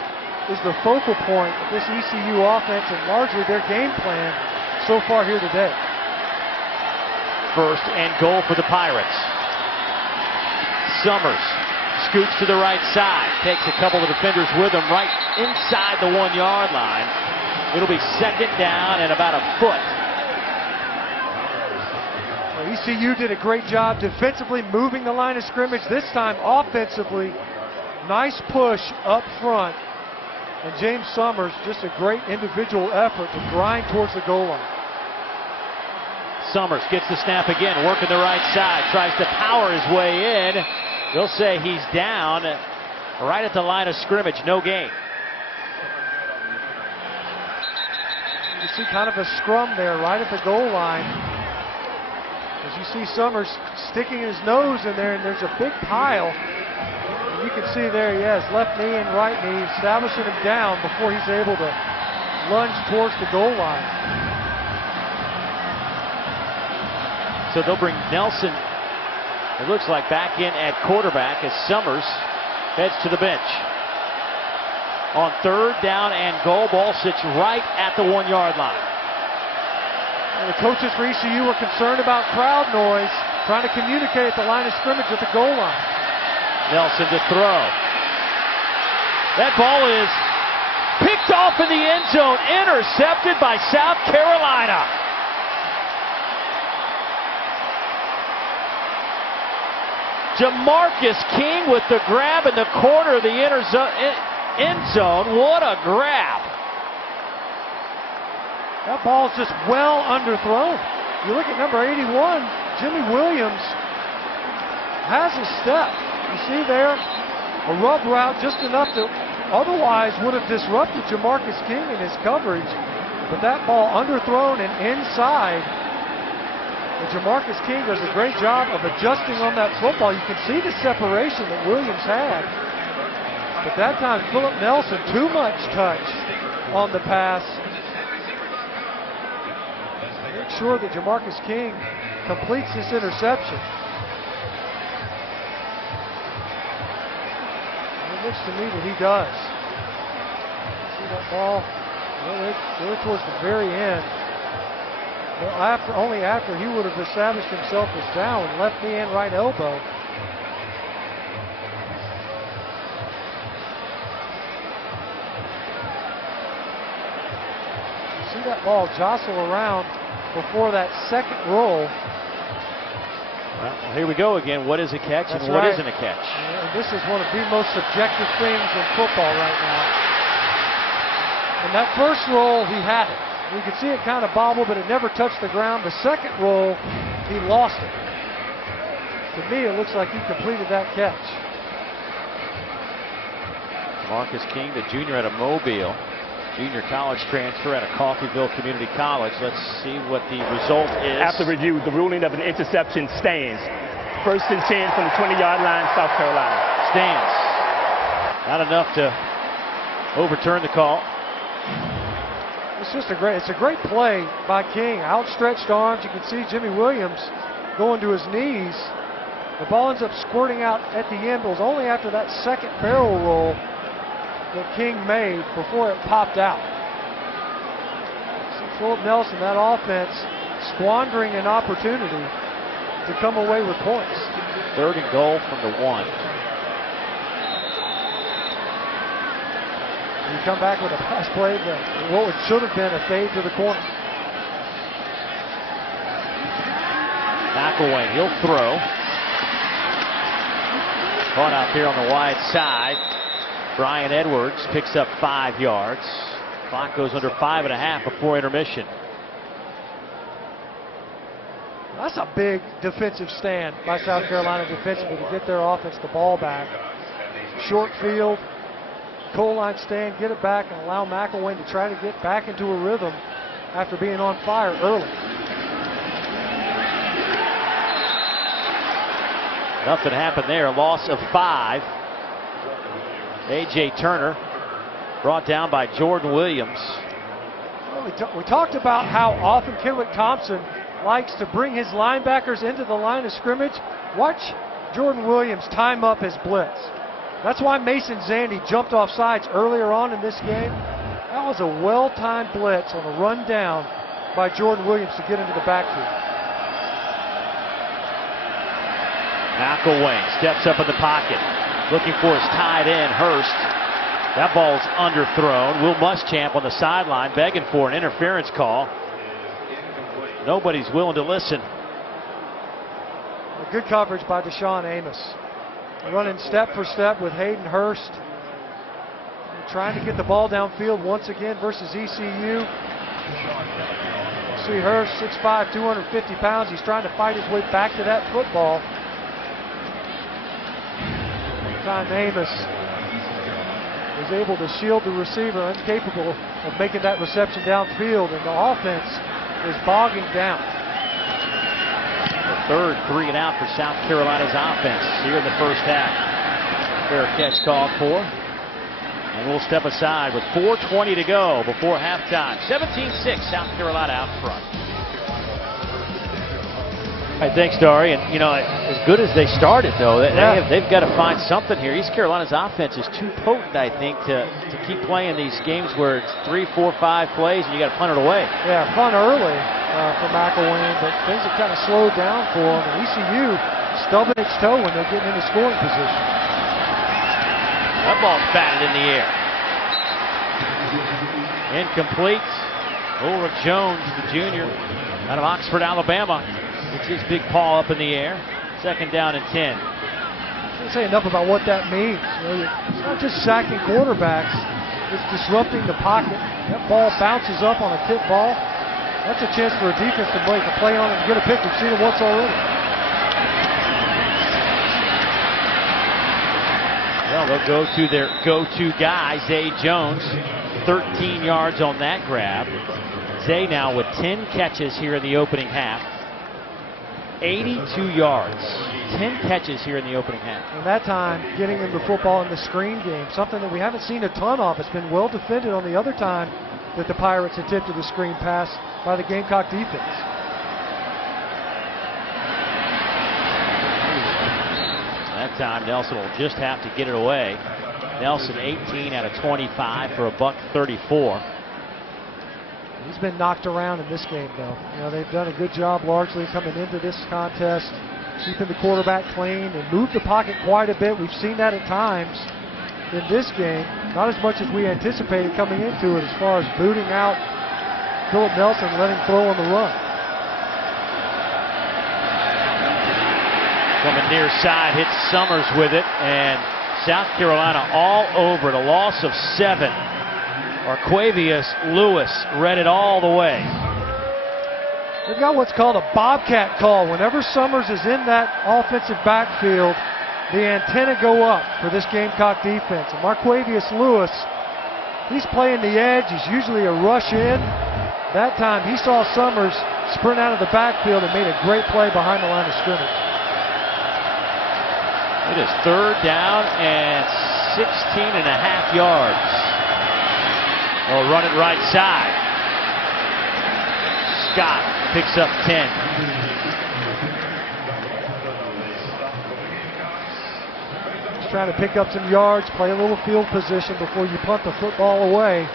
is the focal point of this ECU offense and largely their game plan so far here today. 1st and goal for the Pirates. Summers scoots to the right side, takes a couple of defenders with him right inside the 1-yard line. It'll be 2nd down and about a foot. Well, ECU did a great job defensively moving the line of scrimmage. This time offensively, nice push up front. And James Summers, just a great individual effort to grind towards the goal line. Summers gets the snap again, working the right side, tries to power his way in. They'll say he's down right at the line of scrimmage, no gain. You see kind of a scrum there right at the goal line. As you see Summers sticking his nose in there, and there's a big pile. And you can see there he has left knee and right knee, establishing him down before he's able to lunge towards the goal line. So they'll bring Nelson, it looks like, back in at quarterback as Summers heads to the bench. On 3rd down and goal, ball sits right at the 1-yard line. And the coaches for ECU were concerned about crowd noise, trying to communicate at the line of scrimmage at the goal line. Nelson to throw. That ball is picked off in the end zone, intercepted by South Carolina. Jamarcus King with the grab in the corner of the end zone. What a grab. That ball's just well underthrown. You look at number 81, Jimmy Williams has a step. You see there, a rub route just enough to otherwise would have disrupted Jamarcus King in his coverage. But that ball underthrown and inside. And Jamarcus King does a great job of adjusting on that football. You can see the separation that Williams had. But that time, Philip Nelson, too much touch on the pass. Make sure that Jamarcus King completes this interception. It looks to me that he does. See that ball? There towards the very end. Well, only after he would have established himself as down, left knee and right elbow. You see that ball jostle around before that second roll. Well, here we go again. What is a catch and what isn't a catch? And this is one of the most subjective things in football right now. And that first roll, he had it. You could see it kind of bobble, but it never touched the ground. The second roll, he lost it. To me, it looks like he completed that catch. Marcus King, the junior out of Mobile, junior college transfer out of Coffeyville Community College. Let's see what the result is. After review, the ruling of an interception stands. 1st and 10 from the 20-yard line, South Carolina. Stands. Not enough to overturn the call. It's a great play by King. Outstretched arms. You can see Jimmy Williams going to his knees. The ball ends up squirting out at the end. It was only after that second barrel roll that King made before it popped out. See Philip Nelson, that offense, squandering an opportunity to come away with points. 3rd and goal from the 1. You come back with a pass play, what should have been a fade to the corner. McElwain, he'll throw. Caught out there on the wide side. Brian Edwards picks up 5 yards. Clock goes under 5.5 before intermission. That's a big defensive stand by South Carolina defensively to get their offense the ball back. Short field. Goal line stand, get it back, and allow McElwain to try to get back into a rhythm after being on fire early. Nothing happened there. A loss of 5. A.J. Turner brought down by Jordan Williams. Well, we talked about how often Kenwick Thompson likes to bring his linebackers into the line of scrimmage. Watch Jordan Williams time up his blitz. That's why Mason Zandy jumped off sides earlier on in this game. That was a well-timed blitz on a run down by Jordan Williams to get into the backfield. McElwain steps up in the pocket, looking for his tight end, Hurst. That ball's underthrown. Will Muschamp on the sideline begging for an interference call. Nobody's willing to listen. A good coverage by Deshaun Amos. Running step for step with Hayden Hurst. Trying to get the ball downfield once again versus ECU. See Hurst, 6'5", 250 pounds. He's trying to fight his way back to that football. Time Amos was able to shield the receiver, incapable of making that reception downfield, and the offense is bogging down. The 3rd 3 and out for South Carolina's offense here in the first half. Fair catch called for. And we'll step aside with 4:20 to go before halftime. 17-6, South Carolina out front. All right, thanks, Dari. And, you know, as good as they started, though, they've got to find something here. East Carolina's offense is too potent, I think, to keep playing these games where it's 3, 4, 5 plays and you got to punt it away. Yeah, punt early for McElwain, but things have kind of slowed down for him. And ECU stubbing its toe when they're getting into scoring position. That ball's batted in the air. Incomplete. Ulrich Jones, the junior, out of Oxford, Alabama. It's his big paw up in the air. 2nd down and 10. Can't say enough about what that means. You know, it's not just sacking quarterbacks, it's disrupting the pocket. That ball bounces up on a tip ball. That's a chance for a defense to make a play on it and get a pick. We've seen it once already. Well, they'll go to their go-to guy, Zay Jones. 13 yards on that grab. Zay now with 10 catches here in the opening half. 82 yards. 10 catches here in the opening half. And that time, getting him the football in the screen game, something that we haven't seen a ton of. It's been well defended on the other time that the Pirates attempted the screen pass by the Gamecock defense. That time, Nelson will just have to get it away. Nelson 18 out of 25 for a $134. He's been knocked around in this game, though. You know, they've done a good job largely coming into this contest, keeping the quarterback clean and moved the pocket quite a bit. We've seen that at times in this game. Not as much as we anticipated coming into it as far as booting out Philip Nelson, letting him throw on the run. Coming near side, hits Summers with it, and South Carolina all over it. A loss of 7. Arquavius Lewis read it all the way. They've got what's called a Bobcat call. Whenever Summers is in that offensive backfield, the antenna go up for this Gamecock defense. And Marquavius Lewis, he's playing the edge. He's usually a rush in. That time he saw Summers sprint out of the backfield and made a great play behind the line of scrimmage. It is 3rd down and 16.5 yards. They'll run it right side. Scott picks up 10. Just trying to pick up some yards, play a little field position before you punt the football away.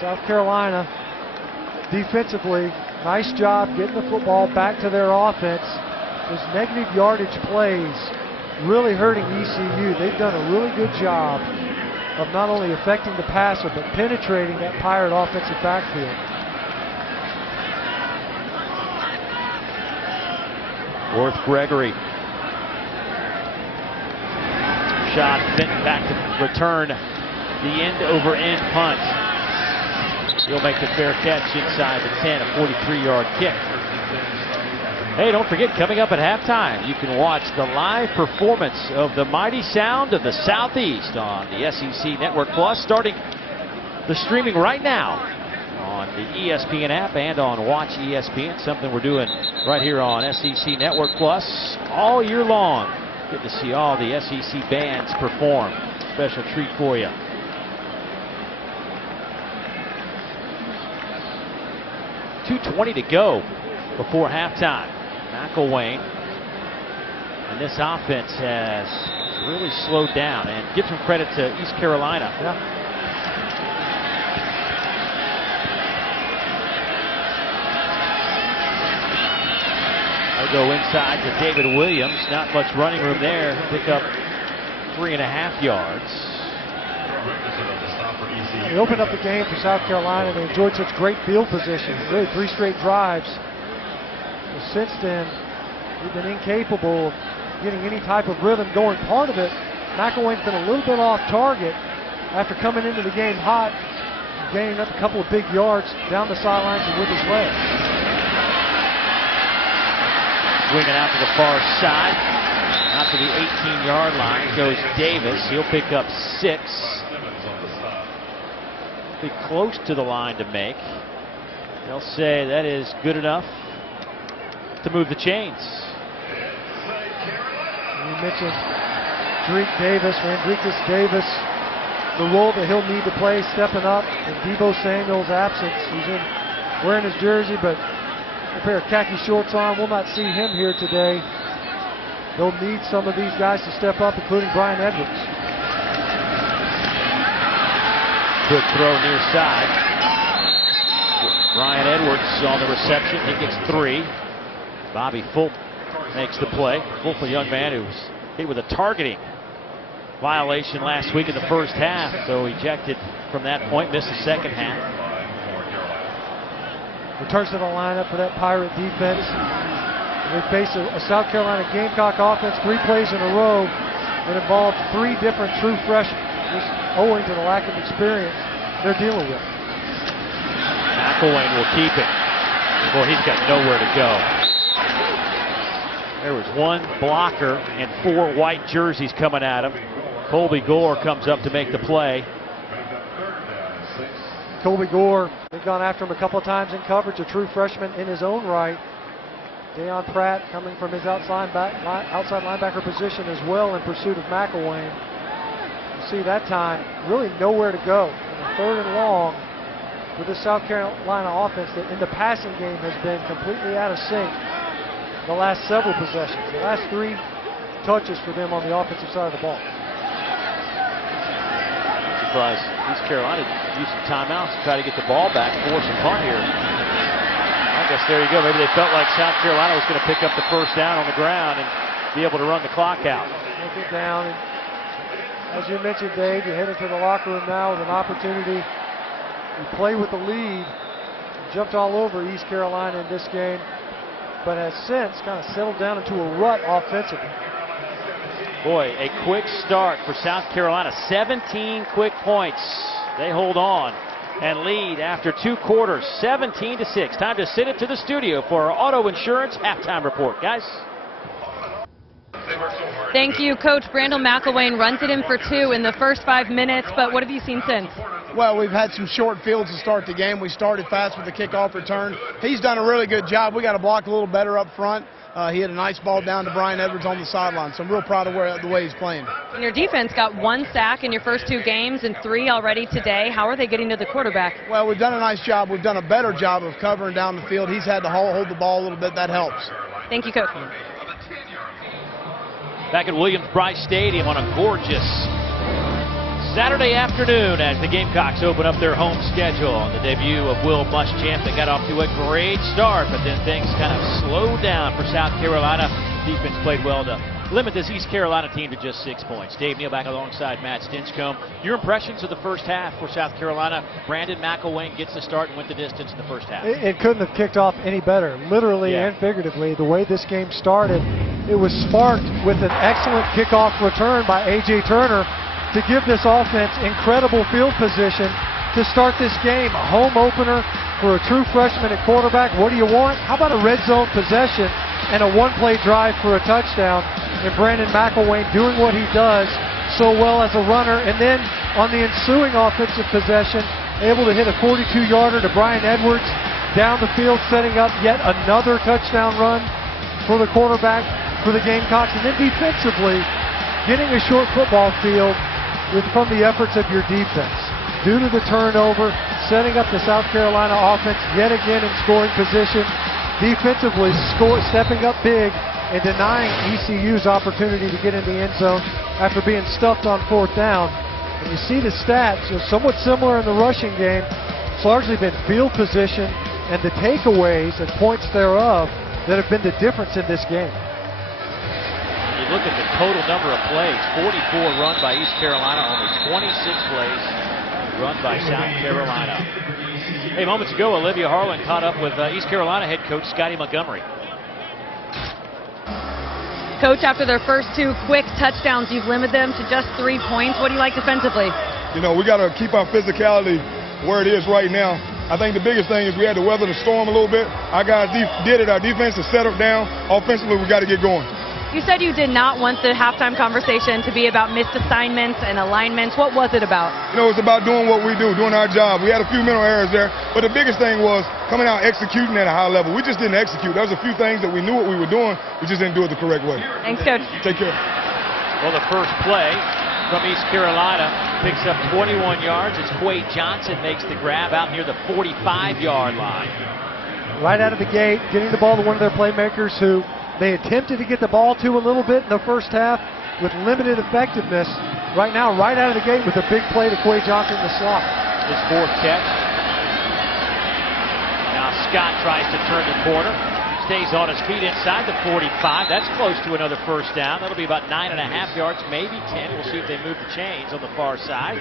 South Carolina, defensively, nice job getting the football back to their offense. Those negative yardage plays really hurting ECU. They've done a really good job of not only affecting the passer, but penetrating that Pirate offensive backfield. Worth Gregory. Shot Benton back to return the end-over-end punt. He'll make the fair catch inside the 10, a 43-yard kick. Hey, don't forget, coming up at halftime, you can watch the live performance of the mighty sound of the Southeast on the SEC Network Plus, starting the streaming right now on the ESPN app and on Watch ESPN, something we're doing right here on SEC Network Plus all year long. Good to see all the SEC bands perform. Special treat for you. .220 to go before halftime. McElwain, and this offense has really slowed down, and give some credit to East Carolina. Yeah. They'll go inside to David Williams. Not much running room there. Pick up 3.5 yards. They opened up the game for South Carolina. They enjoyed such great field position. Really 3 straight drives. Since then, we've been incapable of getting any type of rhythm going. Part of it, McElwain's been a little bit off target after coming into the game hot, gaining up a couple of big yards down the sidelines and with his legs. Swinging out to the far side, out to the 18-yard line goes Davis. He'll pick up 6. Be close to the line to make. They'll say that is good enough to move the chains. You mentioned Vandrikus Davis, the role that he'll need to play, stepping up in Deebo Samuel's absence. He's in wearing his jersey, but a pair of khaki shorts on. We'll not see him here today. They'll need some of these guys to step up, including Brian Edwards. Quick throw near side. Brian Edwards on the reception. He gets 3. Bobby Fulp makes the play. Fulp, a young man who was hit with a targeting violation last week in the first half, so ejected from that point, missed the second half. Returns to the lineup for that Pirate defense. They face a South Carolina Gamecock offense 3 plays in a row that involved 3 different true freshmen, just owing to the lack of experience they're dealing with. McElwain will keep it. Boy, he's got nowhere to go. There was 1 blocker and 4 white jerseys coming at him. Colby Gore comes up to make the play. Colby Gore, they've gone after him a couple of times in coverage, a true freshman in his own right. Deion Pratt coming from his outside linebacker position as well in pursuit of McElwain. You see that time, really nowhere to go. And a 3rd and long with the South Carolina offense that in the passing game has been completely out of sync the last several possessions. The last 3 touches for them on the offensive side of the ball. Surprised East Carolina used some timeouts to try to get the ball back, force a punt here. I guess there you go. Maybe they felt like South Carolina was going to pick up the first down on the ground and be able to run the clock out. Take it down. And as you mentioned, Dave, you head into the locker room now with an opportunity to play with the lead. Jumped all over East Carolina in this game, but has since kind of settled down into a rut offensively. Boy, a quick start for South Carolina. 17 quick points. They hold on and lead after 2 quarters, 17-6. Time to send it to the studio for our auto insurance halftime report, guys. Thank you, Coach. Brandon McElwain runs it in for 2 in the first 5 minutes, but what have you seen since? Well, we've had some short fields to start the game. We started fast with the kickoff return. He's done a really good job. We got to block a little better up front. He had a nice ball down to Brian Edwards on the sideline, so I'm real proud of the way he's playing. And your defense got 1 sack in your first 2 games and 3 already today. How are they getting to the quarterback? Well, we've done a nice job. We've done a better job of covering down the field. He's had to hold the ball a little bit. That helps. Thank you, Coach. Back at Williams-Brice Stadium on a gorgeous Saturday afternoon as the Gamecocks open up their home schedule on the debut of Will Muschamp. They got off to a great start, but then things kind of slowed down for South Carolina. Defense played well to limit this East Carolina team to just 6 points. Dave Neal back alongside Matt Stinchcomb. Your impressions of the first half for South Carolina? Brandon McElwain gets the start and went the distance in the first half. It couldn't have kicked off any better, literally and figuratively. The way this game started, it was sparked with an excellent kickoff return by A.J. Turner to give this offense incredible field position to start this game. A home opener for a true freshman at quarterback. What do you want? How about a red zone possession and a 1-play drive for a touchdown? And Brandon McElwain doing what he does so well as a runner. And then on the ensuing offensive possession, able to hit a 42-yarder to Brian Edwards down the field, setting up yet another touchdown run for the quarterback for the Gamecocks. And then defensively, getting a short football field from the efforts of your defense. Due to the turnover, setting up the South Carolina offense yet again in scoring position. Defensively, stepping up big and denying ECU's opportunity to get in the end zone after being stuffed on 4th down. And you see the stats, somewhat similar in the rushing game. It's largely been field position and the takeaways and points thereof that have been the difference in this game. You look at the total number of plays, 44 run by East Carolina, only 26 plays run by South Carolina. Hey, moments ago, Olivia Harlan caught up with East Carolina head coach Scotty Montgomery. Coach, after their first 2 quick touchdowns, you've limited them to just 3 points. What do you like defensively? You know, we got to keep our physicality where it is right now. I think the biggest thing is we had to weather the storm a little bit. Our guys did it. Our defense is settled down. Offensively, we got to get going. You said you did not want the halftime conversation to be about missed assignments and alignments. What was it about? You know, it's about doing what we do, doing our job. We had a few mental errors there, but the biggest thing was coming out executing at a high level. We just didn't execute. There was a few things that we knew what we were doing. We just didn't do it the correct way. Thanks, Coach. Take care. Well, the first play from East Carolina picks up 21 yards. It's Quade Johnson makes the grab out near the 45-yard line. Right out of the gate, getting the ball to one of their playmakers who they attempted to get the ball to a little bit in the first half with limited effectiveness. Right now, right out of the gate with a big play to Quade Johnson in the slot. his fourth catch. Now Scott tries to turn the corner. Stays on his feet inside the 45. That's close to another first down. That'll be about 9.5 yards, maybe 10. We'll see if they move the chains on the far side.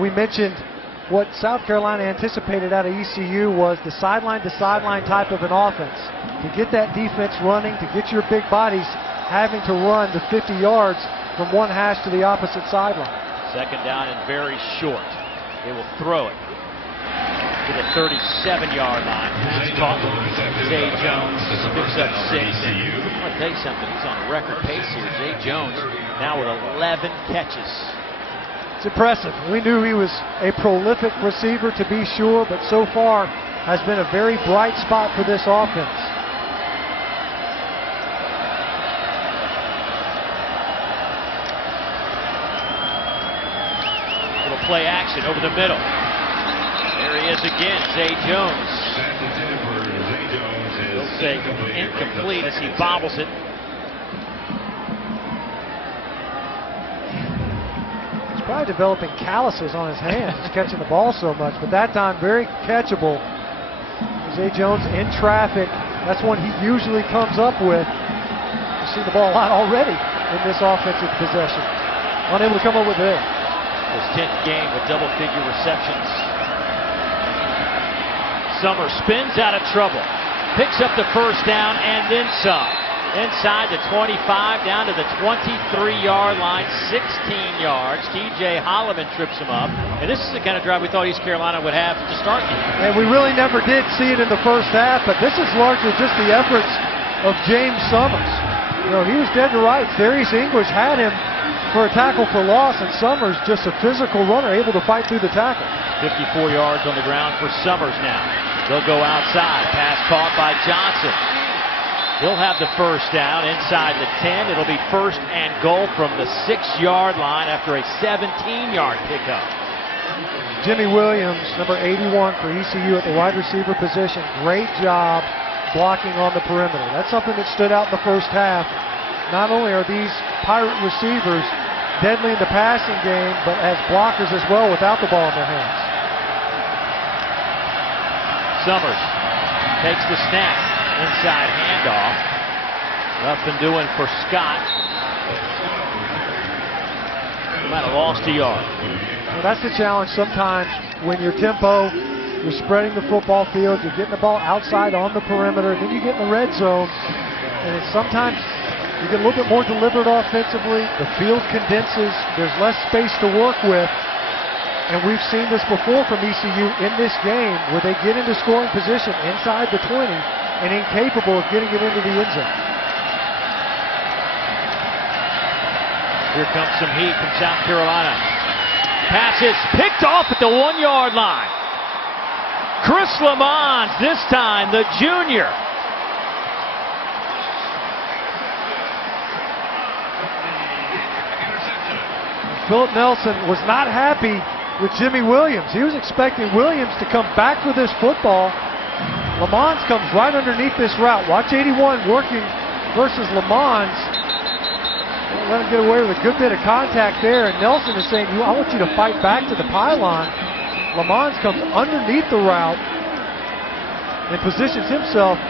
We mentioned what South Carolina anticipated out of ECU was the sideline-to-sideline type of an offense. To get that defense running, to get your big bodies having to run the 50 yards from one hash to the opposite sideline. Second down and very short. They will throw it to the 37-yard line. It's caught. Zay Jones picks up 6. And I'll tell you something, he's on a record pace here. Zay Jones now with 11 catches. It's impressive. We knew he was a prolific receiver to be sure, but so far has been a very bright spot for this offense. Little play action over the middle. There he is again, Zay Jones. He'll say incomplete as he bobbles it. Probably developing calluses on his hands. He's catching the ball so much, but that time very catchable. Zay Jones in traffic. That's one he usually comes up with. You see the ball a lot already in this offensive possession. Unable to come up with it. His 10th game with double-figure receptions. Summers spins out of trouble. Picks up the first down and then some. Inside the 25, down to the 23-yard line, 16 yards. TJ Holloman trips him up. And this is the kind of drive we thought East Carolina would have to start the game. And we really never did see it in the first half, but this is largely just the efforts of James Summers. You know, he was dead to rights. Darius English had him for a tackle for loss, and Summers, just a physical runner, able to fight through the tackle. 54 yards on the ground for Summers now. They'll go outside. Pass caught by Johnson. He'll have the first down inside the 10. It'll be first and goal from the 6-yard line after a 17-yard pickup. Jimmy Williams, number 81 for ECU at the wide receiver position. Great job blocking on the perimeter. That's something that stood out in the first half. Not only are these Pirate receivers deadly in the passing game, but as blockers as well without the ball in their hands. Summers takes the snap. Inside handoff. Nothing doing for Scott. Might have lost a yard. Well, that's the challenge sometimes when your tempo, you're spreading the football field, you're getting the ball outside on the perimeter, and then you get in the red zone, and sometimes you get a little bit more deliberate offensively, the field condenses, there's less space to work with, and we've seen this before from ECU in this game where they get into scoring position inside the 20 and incapable of getting it into the end zone. Here comes some heat from South Carolina. Pass is picked off at the 1-yard line. Chris Lamons, this time the junior. Philip Nelson was not happy with Jimmy Williams. He was expecting Williams to come back for this football. Lamons comes right underneath this route. Watch 81 working versus Lamons. Let him get away with a good bit of contact there. And Nelson is saying, I want you to fight back to the pylon. Lamons comes underneath the route and positions himself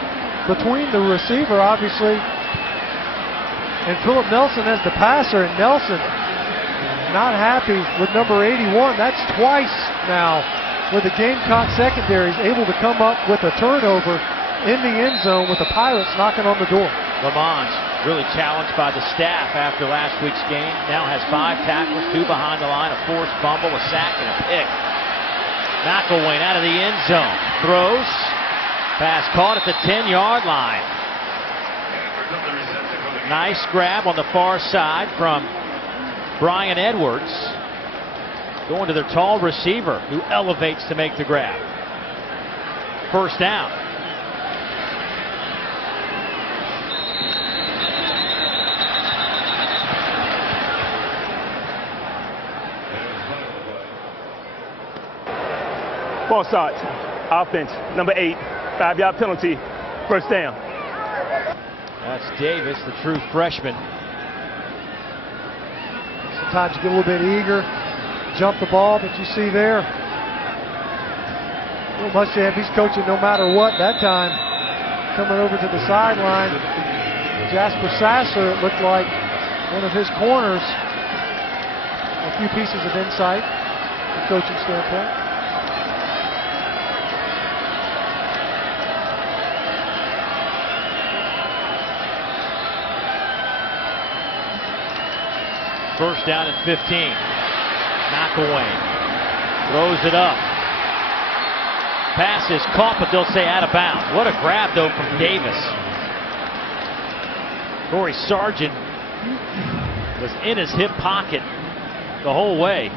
between the receiver, obviously, and Philip Nelson as the passer. And Nelson not happy with number 81. That's twice now where the Gamecock secondary is able to come up with a turnover in the end zone with the Pirates knocking on the door. Lamons really challenged by the staff after last week's game. Now has 5 tackles, 2 behind the line, a forced fumble, a sack, and a pick. McElwain out of the end zone. Throws. Pass caught at the 10-yard line. Nice grab on the far side from Brian Edwards. Going to their tall receiver who elevates to make the grab. First down. Ball starts. Offense, number 8. 5-yard penalty. First down. That's Davis, the true freshman. Sometimes you get a little bit eager. jump the ball that you see there. Bill Muschamp, he's coaching no matter what that time. Coming over to the sideline, Jasper Sasser, it looked like one of his corners. A few pieces of insight from a coaching standpoint. First down and 15. McElwain throws it up. Pass is caught, but they'll say out of bounds. What a grab, though, from Davis. Corey Sargent was in his hip pocket the whole way.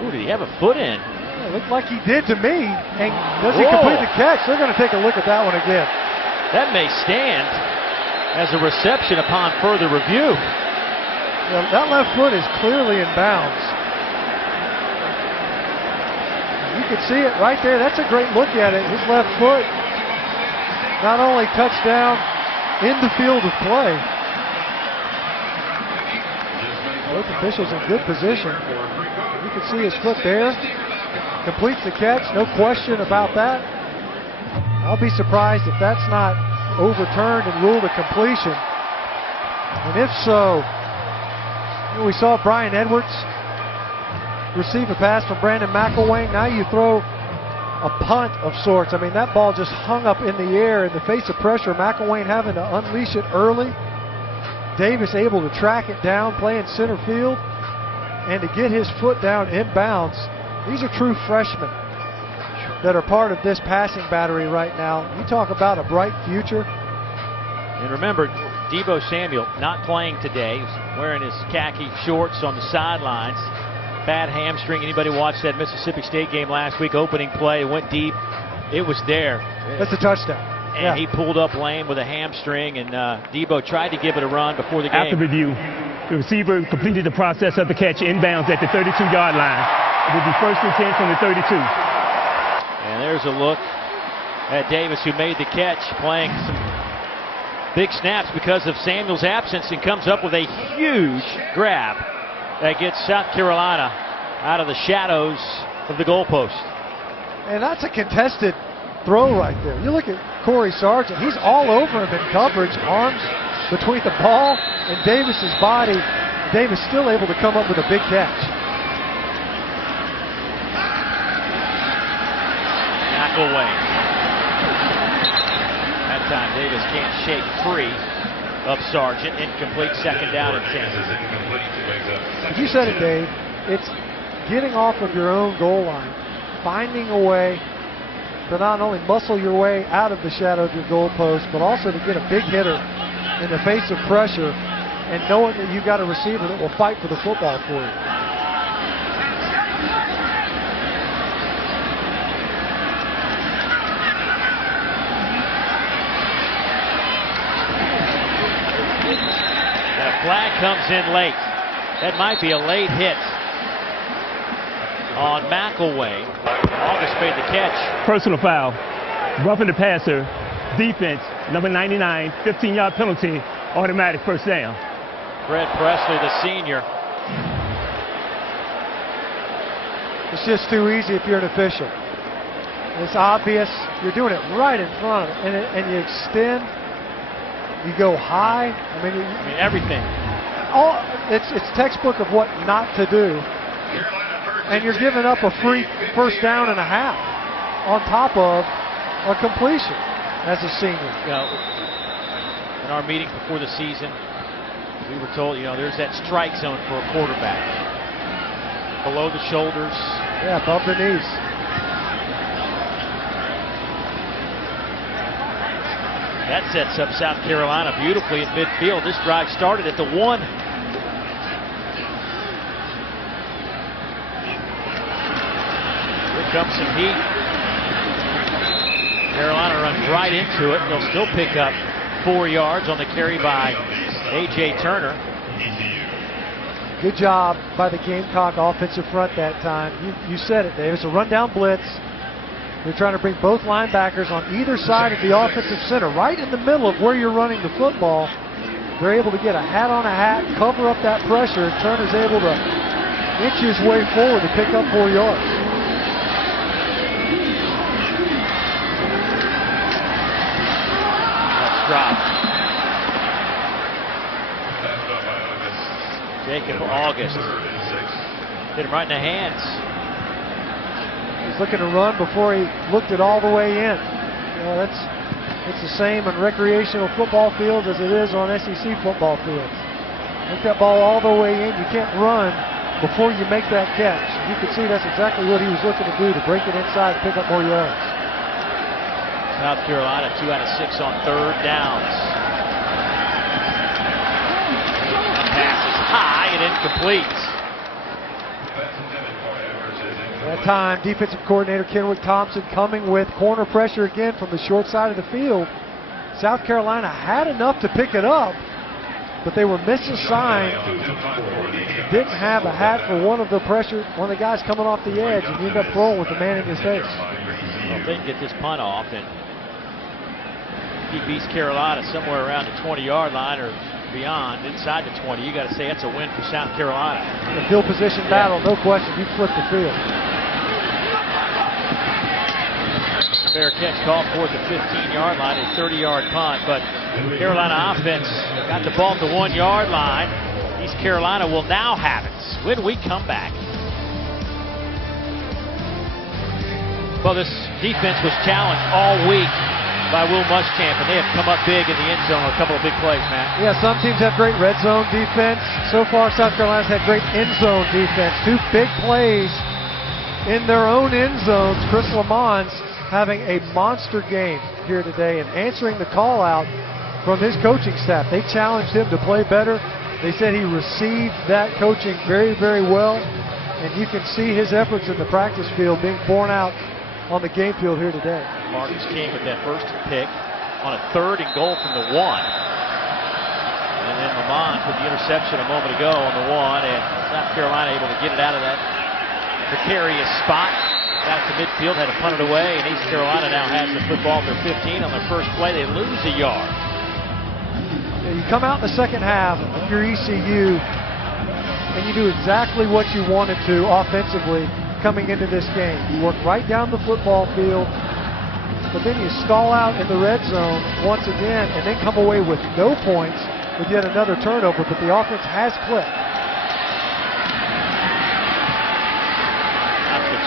Ooh, did he have a foot in? Yeah, it looked like he did to me. And does he complete the catch? They're going to take a look at that one again. That may stand as a reception upon further review. Yeah, that left foot is clearly in bounds. You can see it right there. That's a great look at it. His left foot not only touchdown in the field of play. Both officials in good position. You can see his foot there. Completes the catch, no question about that. I'll be surprised if that's not overturned and ruled a completion. And if so, we saw Brian Edwards receive a pass from Brandon McElwain. Now you throw a punt of sorts. I mean, that ball just hung up in the air in the face of pressure. McElwain having to unleash it early. Davis able to track it down, playing center field, and to get his foot down in bounds. These are true freshmen that are part of this passing battery right now. You talk about a bright future. And remember, Deebo Samuel not playing today. He's wearing his khaki shorts on the sidelines. Bad hamstring. Anybody watched that Mississippi State game last week? Opening play, went deep. It was there. That's a touchdown. And he pulled up lame with a hamstring, and Deebo tried to give it a run before the game. After review, the receiver completed the process of the catch inbounds at the 32-yard line. It will be 1st and 10 from the 32. And there's a look at Davis, who made the catch, playing some big snaps because of Samuel's absence, and comes up with a huge grab that gets South Carolina out of the shadows of the goalpost. And that's a contested throw right there. You look at Corey Sargent, he's all over him in coverage, arms between the ball and Davis's body. Davis still able to come up with a big catch. McElwain. That time Davis can't shake free of Sargent. Incomplete, 2nd down and 10. You said it, Dave. It's getting off of your own goal line, finding a way to not only muscle your way out of the shadow of your goalpost, but also to get a big hitter in the face of pressure, and knowing that you've got a receiver that will fight for the football for you. And a flag comes in late. That might be a late hit on McElwain. August made the catch. Personal foul. Roughing the passer. Defense, number 99, 15-yard penalty, automatic 1st down. Fred Presley, the senior. It's just too easy if you're an official. It's obvious. You're doing it right in front of it. And you extend. You go high. I mean everything. It's textbook of what not to do. And you're giving up a free 1st down and a half on top of a completion as a senior. You know, in our meeting before the season, we were told, there's that strike zone for a quarterback. Below the shoulders. Yeah, above the knees. That sets up South Carolina beautifully at midfield. This drive started at the 1. Here comes some heat. Carolina runs right into it. They'll still pick up 4 yards on the carry by A.J. Turner. Good job by the Gamecock offensive front that time. You said it, Dave. It's a rundown blitz. They're trying to bring both linebackers on either side of the offensive center, right in the middle of where you're running the football. They're able to get a hat on a hat, cover up that pressure, and Turner's able to inch his way forward to pick up 4 yards. That's dropped. Jacob August hit him right in the hands. He's looking to run before he looked it all the way in. It's the same on recreational football fields as it is on SEC football fields. Look that ball all the way in. You can't run before you make that catch. You can see that's exactly what he was looking to do, to break it inside and pick up more yards. South Carolina 2 out of 6 on third downs. Pass is high and incomplete. That time, defensive coordinator Kenwick Thompson coming with corner pressure again from the short side of the field. South Carolina had enough to pick it up, but they were misassigned. Didn't have a hat for one of the guys coming off the edge, and he ended up throwing with the man in his face. Well, if they can get this punt off and keep East Carolina somewhere around the 20-yard line or beyond, inside the 20, you got to say that's a win for South Carolina. The field position battle, no question. You flip the field. Fair catch called for at the 15-yard line, a 30-yard punt, but Carolina offense got the ball at the 1-yard line. East Carolina will now have it when we come back. Well, this defense was challenged all week by Will Muschamp, and they have come up big in the end zone on a couple of big plays, Matt. Yeah, some teams have great red zone defense. So far, South Carolina's had great end zone defense. 2 big plays in their own end zones. Chris Lamons having a monster game here today and answering the call out from his coaching staff. They challenged him to play better. They said he received that coaching very, very well, and you can see his efforts in the practice field being borne out on the game field here today. Marcus King with that first pick on a 3rd and goal from the 1. And then Lamont with the interception a moment ago on the 1, and South Carolina able to get it out of that precarious spot. Got it to midfield, had to punt it away, and East Carolina now has the football at their 15 on their first play. They lose a yard. Yeah, you come out in the second half if you're ECU, and you do exactly what you wanted to offensively coming into this game. You work right down the football field, but then you stall out in the red zone once again, and then come away with no points with yet another turnover, but the offense has clicked.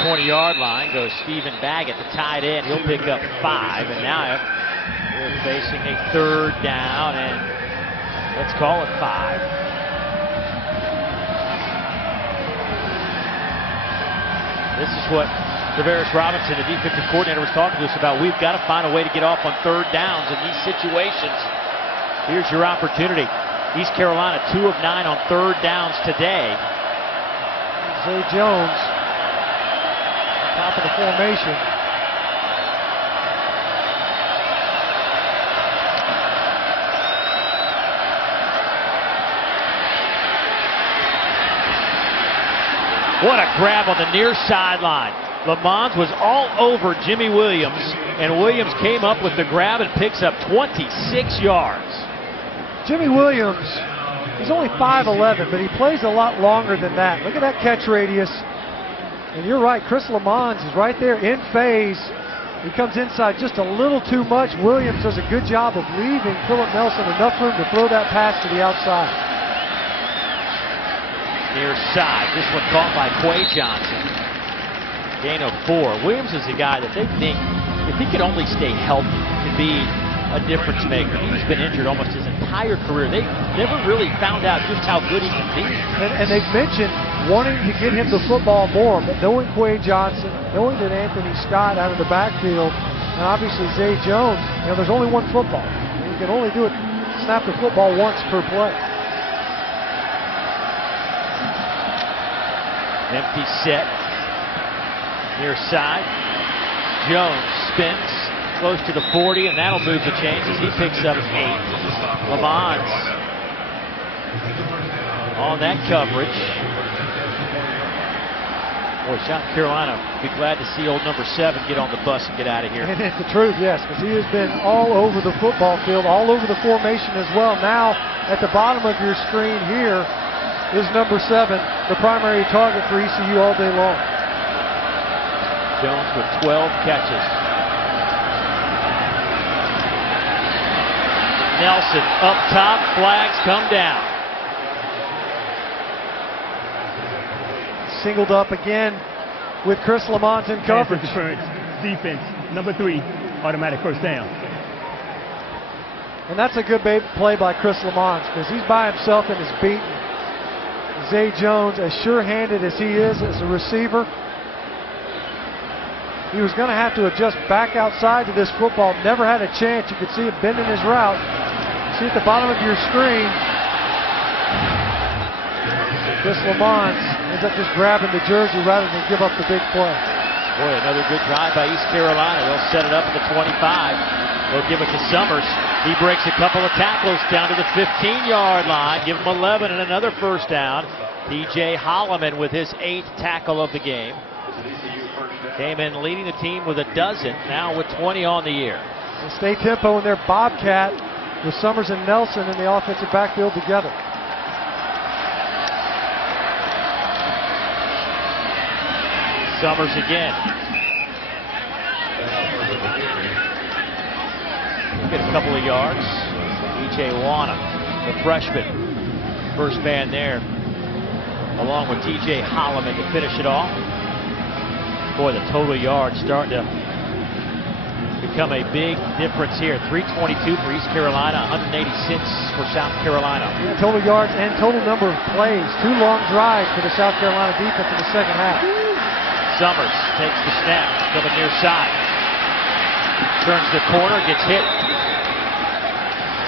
20-yard line goes Stephen Baggett, the tight end. He'll pick up 5, and now we're facing a 3rd down, and let's call it 5. This is what Travaris Robinson, the defensive coordinator, was talking to us about. We've got to find a way to get off on 3rd downs in these situations. Here's your opportunity. East Carolina 2 of 9 on 3rd downs today. Zay Jones, top of the formation. What a grab on the near sideline. Lamons was all over Jimmy Williams, and Williams came up with the grab and picks up 26 yards. Jimmy Williams, he's only 5'11", but he plays a lot longer than that. Look at that catch radius. And you're right, Chris Lamons is right there in phase. He comes inside just a little too much. Williams does a good job of leaving Philip Nelson enough room to throw that pass to the outside. Near side, this one caught by Quay Johnson. Gain of 4. Williams is a guy that they think, if he could only stay healthy, could be a difference maker. He's been injured almost his entire career. They never really found out just how good he can be. And they've mentioned wanting to get him the football more, but knowing Quay Johnson, knowing that Anthony Scott out of the backfield, and obviously Zay Jones, there's only one football. You can only do it, snap the football once per play. Empty set. Near side. Jones spins close to the 40, and that'll move the chains as he picks up 8. Lamons on that coverage. Boy, South Carolina be glad to see old number 7 get on the bus and get out of here. And it's the truth, yes, because he has been all over the football field, all over the formation as well. Now, at the bottom of your screen here is number 7, the primary target for ECU all day long. Jones with 12 catches. Nelson up top, flags come down. Singled up again with Chris Lamont in coverage. Defense, number 3, automatic first down. And that's a good play by Chris Lamont because he's by himself and is beaten. Zay Jones, as sure-handed as he is as a receiver, he was going to have to adjust back outside to this football. Never had a chance. You could see him bending his route. See at the bottom of your screen, Chris Lamont ends up just grabbing the jersey rather than give up the big play. Boy, another good drive by East Carolina. They'll set it up at the 25. They'll give it to Summers. He breaks a couple of tackles down to the 15-yard line. Give him 11 and another first down. TJ Holloman with his 8th tackle of the game. Came in leading the team with a dozen, now with 20 on the year. They stay tempo in their Bobcat with Summers and Nelson in the offensive backfield together. Summers again. Get a couple of yards. E.J. Wana, the freshman, first man there, along with T.J. Holloman to finish it off. Boy, the total yards starting to become a big difference here. 322 for East Carolina, 186 for South Carolina. Yeah, total yards and total number of plays. 2 long drives for the South Carolina defense in the second half. Summers takes the snap, coming near side. Turns the corner, gets hit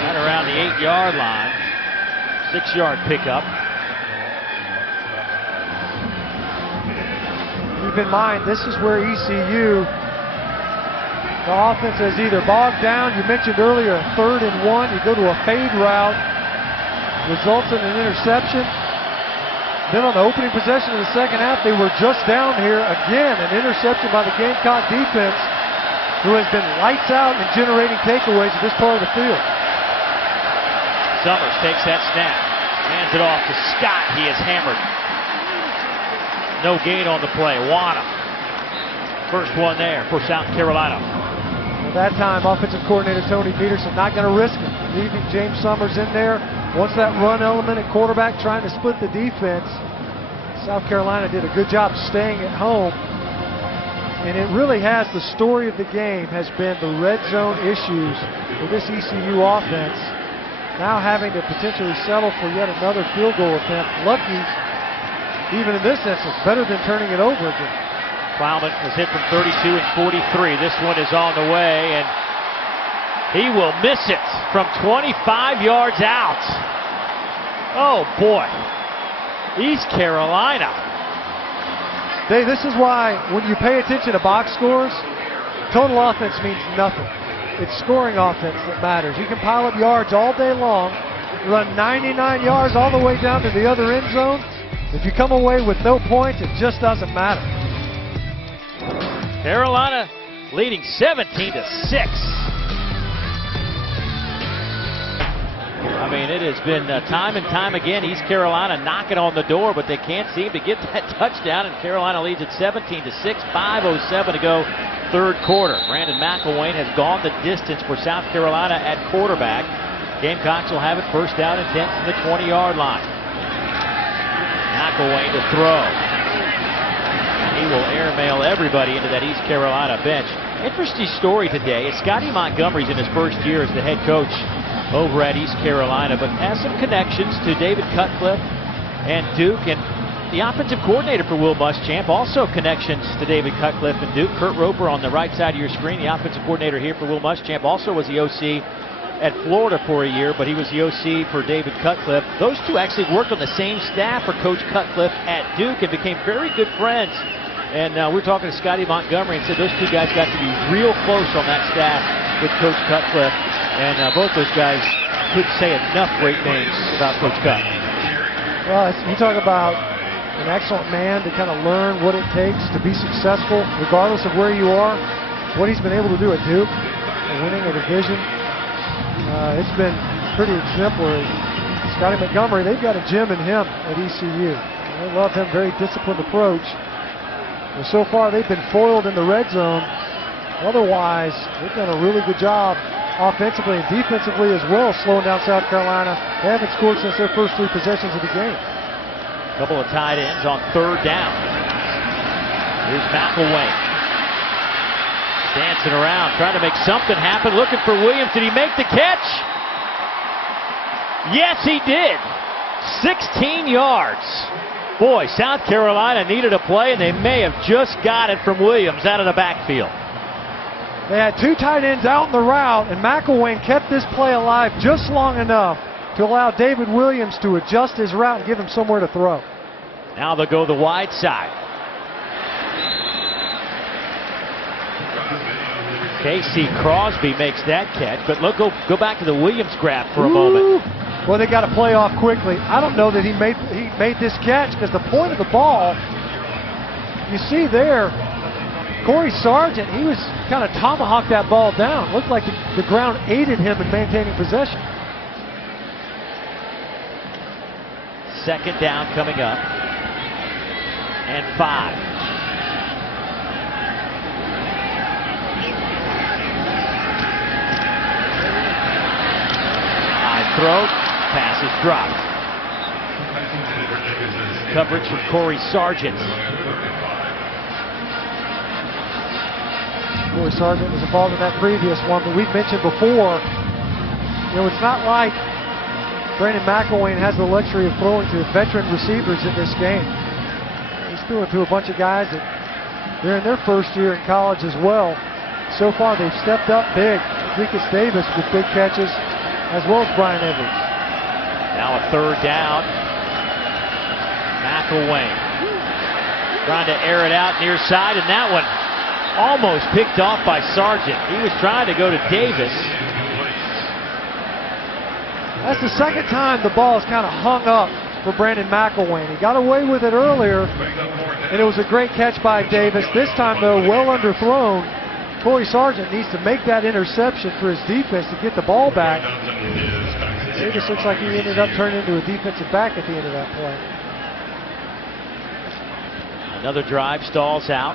right around the 8-yard line. 6-yard pickup. Keep in mind, this is where ECU, the offense has either bogged down. You mentioned earlier a 3rd and 1. You go to a fade route, results in an interception. Then on the opening possession of the second half, they were just down here again. An interception by the Gamecock defense, who has been lights out in generating takeaways at this part of the field. Summers takes that snap, hands it off to Scott. He is hammered. No gain on the play. Wana, first one there for South Carolina. At that time, offensive coordinator Tony Peterson not going to risk it, leaving James Summers in there. Once that run element at quarterback trying to split the defense, South Carolina did a good job staying at home. And it really has, the story of the game has been the red zone issues for this ECU offense. Now having to potentially settle for yet another field goal attempt. Lucky, even in this instance, better than turning it over again. Plowman was hit from 32 and 43. This one is on the way, and he will miss it from 25 yards out. Oh, boy. East Carolina. Dave, this is why when you pay attention to box scores, total offense means nothing. It's scoring offense that matters. You can pile up yards all day long, run 99 yards all the way down to the other end zone. If you come away with no points, it just doesn't matter. Carolina leading 17-6. I mean, it has been time and time again, East Carolina knocking on the door, but they can't seem to get that touchdown, and Carolina leads at 17-6, 5:07 to go, third quarter. Brandon McElwain has gone the distance for South Carolina at quarterback. Gamecocks will have it first down and 10 from the 20-yard line. McElwain to throw. He will airmail everybody into that East Carolina bench. Interesting story today. Scotty Montgomery's in his first year as the head coach over at East Carolina, but has some connections to David Cutcliffe and Duke, and the offensive coordinator for Will Muschamp, also connections to David Cutcliffe and Duke. Kurt Roper on the right side of your screen, the offensive coordinator here for Will Muschamp, also was the OC at Florida for a year, but he was the OC for David Cutcliffe. Those two actually worked on the same staff for Coach Cutcliffe at Duke and became very good friends. And we're talking to Scotty Montgomery and said those two guys got to be real close on that staff with Coach Cutcliffe. And both those guys couldn't say enough great things about Coach Cut. Well, you talk about an excellent man to kind of learn what it takes to be successful, regardless of where you are. What he's been able to do at Duke, winning a division, it's been pretty exemplary. Scotty Montgomery, they've got a gem in him at ECU. They love him, very disciplined approach. And so far, they've been foiled in the red zone. Otherwise, they've done a really good job offensively and defensively as well, slowing down South Carolina. They haven't scored since their first 3 possessions of the game. A couple of tight ends on 3rd down. Here's McElwain. Dancing around, trying to make something happen, looking for Williams. Did he make the catch? Yes, he did. 16 yards. Boy, South Carolina needed a play, and they may have just got it from Williams out of the backfield. They had 2 tight ends out in the route, and McElwain kept this play alive just long enough to allow David Williams to adjust his route and give him somewhere to throw. Now they'll go the wide side. Casey Crosby makes that catch, but look, go back to the Williams grab for a moment. Well, they got to play off quickly. I don't know that he made this catch because the point of the ball, you see there, Corey Sargent, he was kind of tomahawked that ball down. Looked like the ground aided him in maintaining possession. 2nd down coming up. And 5. Throw, pass is dropped. Coverage from Corey Sargent. Corey Sargent was involved in that previous one, but we've mentioned before, you know, it's not like Brandon McElwain has the luxury of throwing to veteran receivers in this game. He's throwing to a bunch of guys that they're in their first year in college as well. So far, they've stepped up big. Lucas Davis with big catches, as well as Brian Edwards. Now a 3rd down. McElwain trying to air it out near side, and that one almost picked off by Sargent. He was trying to go to Davis. That's the 2nd time the ball is kind of hung up for Brandon McElwain. He got away with it earlier, and it was a great catch by Davis. This time, though, well underthrown. Corey Sargent needs to make that interception for his defense to get the ball back. Davis looks like he ended up turning into a defensive back at the end of that play. Another drive stalls out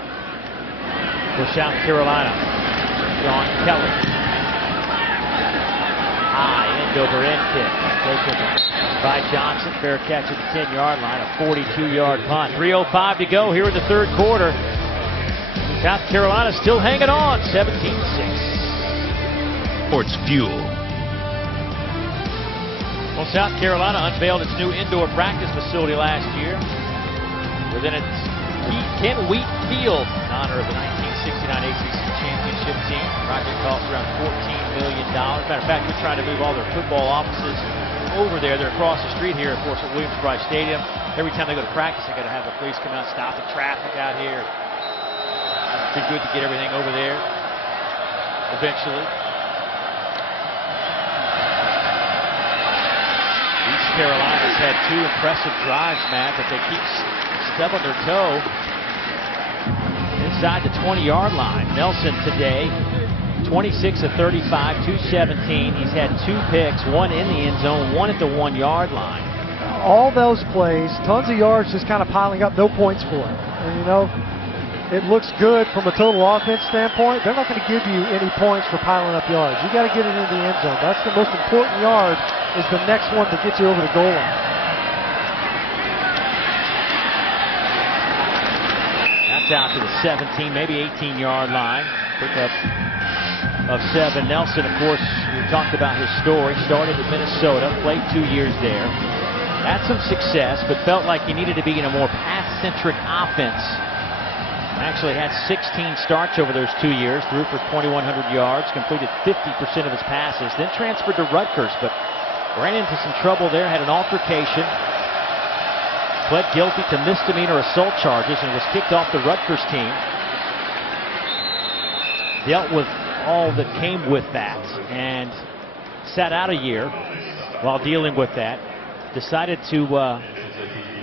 for South Carolina. Sean Kelly. High end over end kick. Taken by Johnson. Fair catch at the 10-yard line. A 42-yard punt. 3:05 to go here in the 3rd quarter. South Carolina still hanging on, 17-6. Sports Fuel. Well, South Carolina unveiled its new indoor practice facility last year within its Ken Wheat Field in honor of the 1969 ACC championship team. The project cost around $14 million. Matter of fact, we're trying to move all their football offices over there. They're across the street here, of course, at Williams-Brice Stadium. Every time they go to practice, they got to have the police come out, stop the traffic out here. Be good to get everything over there eventually. East Carolina's had 2 impressive drives, Matt, but they keep stubbing their toe inside the 20-yard line. Nelson today, 26 of 35, 217. He's had 2 picks, 1 in the end zone, 1 at the 1-yard line. All those plays, tons of yards just kind of piling up, no points for him. And you know, it looks good from a total offense standpoint. They're not going to give you any points for piling up yards. You got to get it into the end zone. That's the most important yard, is the next one to get you over the goal line. That's out to the 17, maybe 18-yard line. Pickup of 7. Nelson, of course, we talked about his story. Started at Minnesota, played 2 years there. Had some success, but felt like he needed to be in a more pass-centric offense. Actually had 16 starts over those 2 years, threw for 2,100 yards, completed 50% of his passes, then transferred to Rutgers, but ran into some trouble there, had an altercation, pled guilty to misdemeanor assault charges, and was kicked off the Rutgers team. Dealt with all that came with that, and sat out a year while dealing with that. Decided to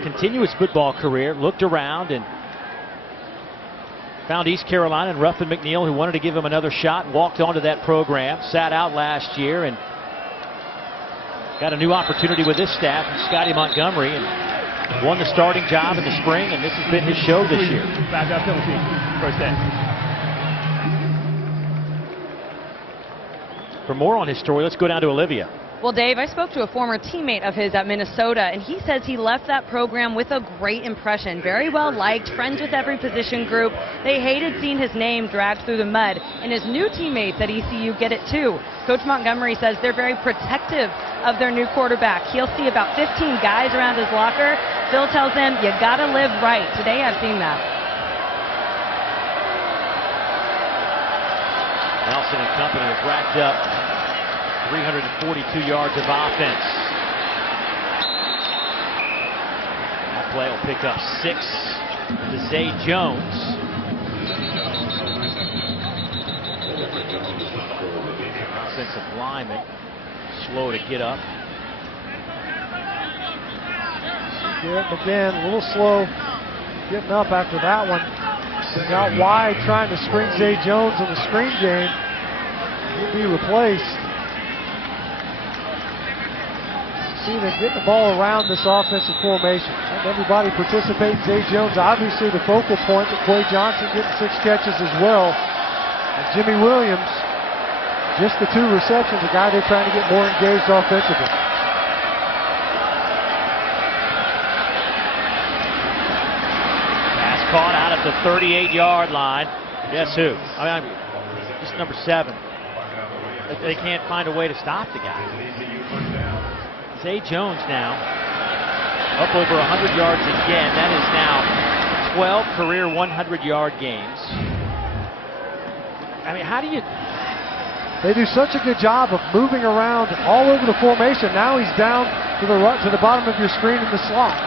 continue his football career, looked around, and found East Carolina and Ruffin McNeil, who wanted to give him another shot, and walked onto that program. Sat out last year and got a new opportunity with this staff, Scotty Montgomery, and won the starting job in the spring, and this has been his show this year. 5-yard penalty, first down. For more on his story, let's go down to Olivia. Well, Dave, I spoke to a former teammate of his at Minnesota, and he says he left that program with a great impression. Very well liked, friends with every position group. They hated seeing his name dragged through the mud, and his new teammates at ECU get it too. Coach Montgomery says they're very protective of their new quarterback. He'll see about 15 guys around his locker. Phil tells him, you gotta live right. Today I've seen that. Nelson and company have racked up 342 yards of offense. That play will pick up 6 to Zay Jones. Offensive lineman slow to get up. Again, a little slow getting up after that one. Got wide trying to screen Zay Jones in the screen game. He'll be replaced. See them getting the ball around this offensive formation. And everybody participates. Zay Jones, obviously the focal point, but Quay Johnson getting 6 catches as well. And Jimmy Williams, just the 2 receptions, a guy they're trying to get more engaged offensively. Pass caught out at the 38-yard line. Guess who? I mean, just number 7. They can't find a way to stop the guy. Zay Jones now up over 100 yards again. That is now 12 career 100-yard games. I mean, how do you... They do such a good job of moving around all over the formation. Now he's down to the bottom of your screen in the slot.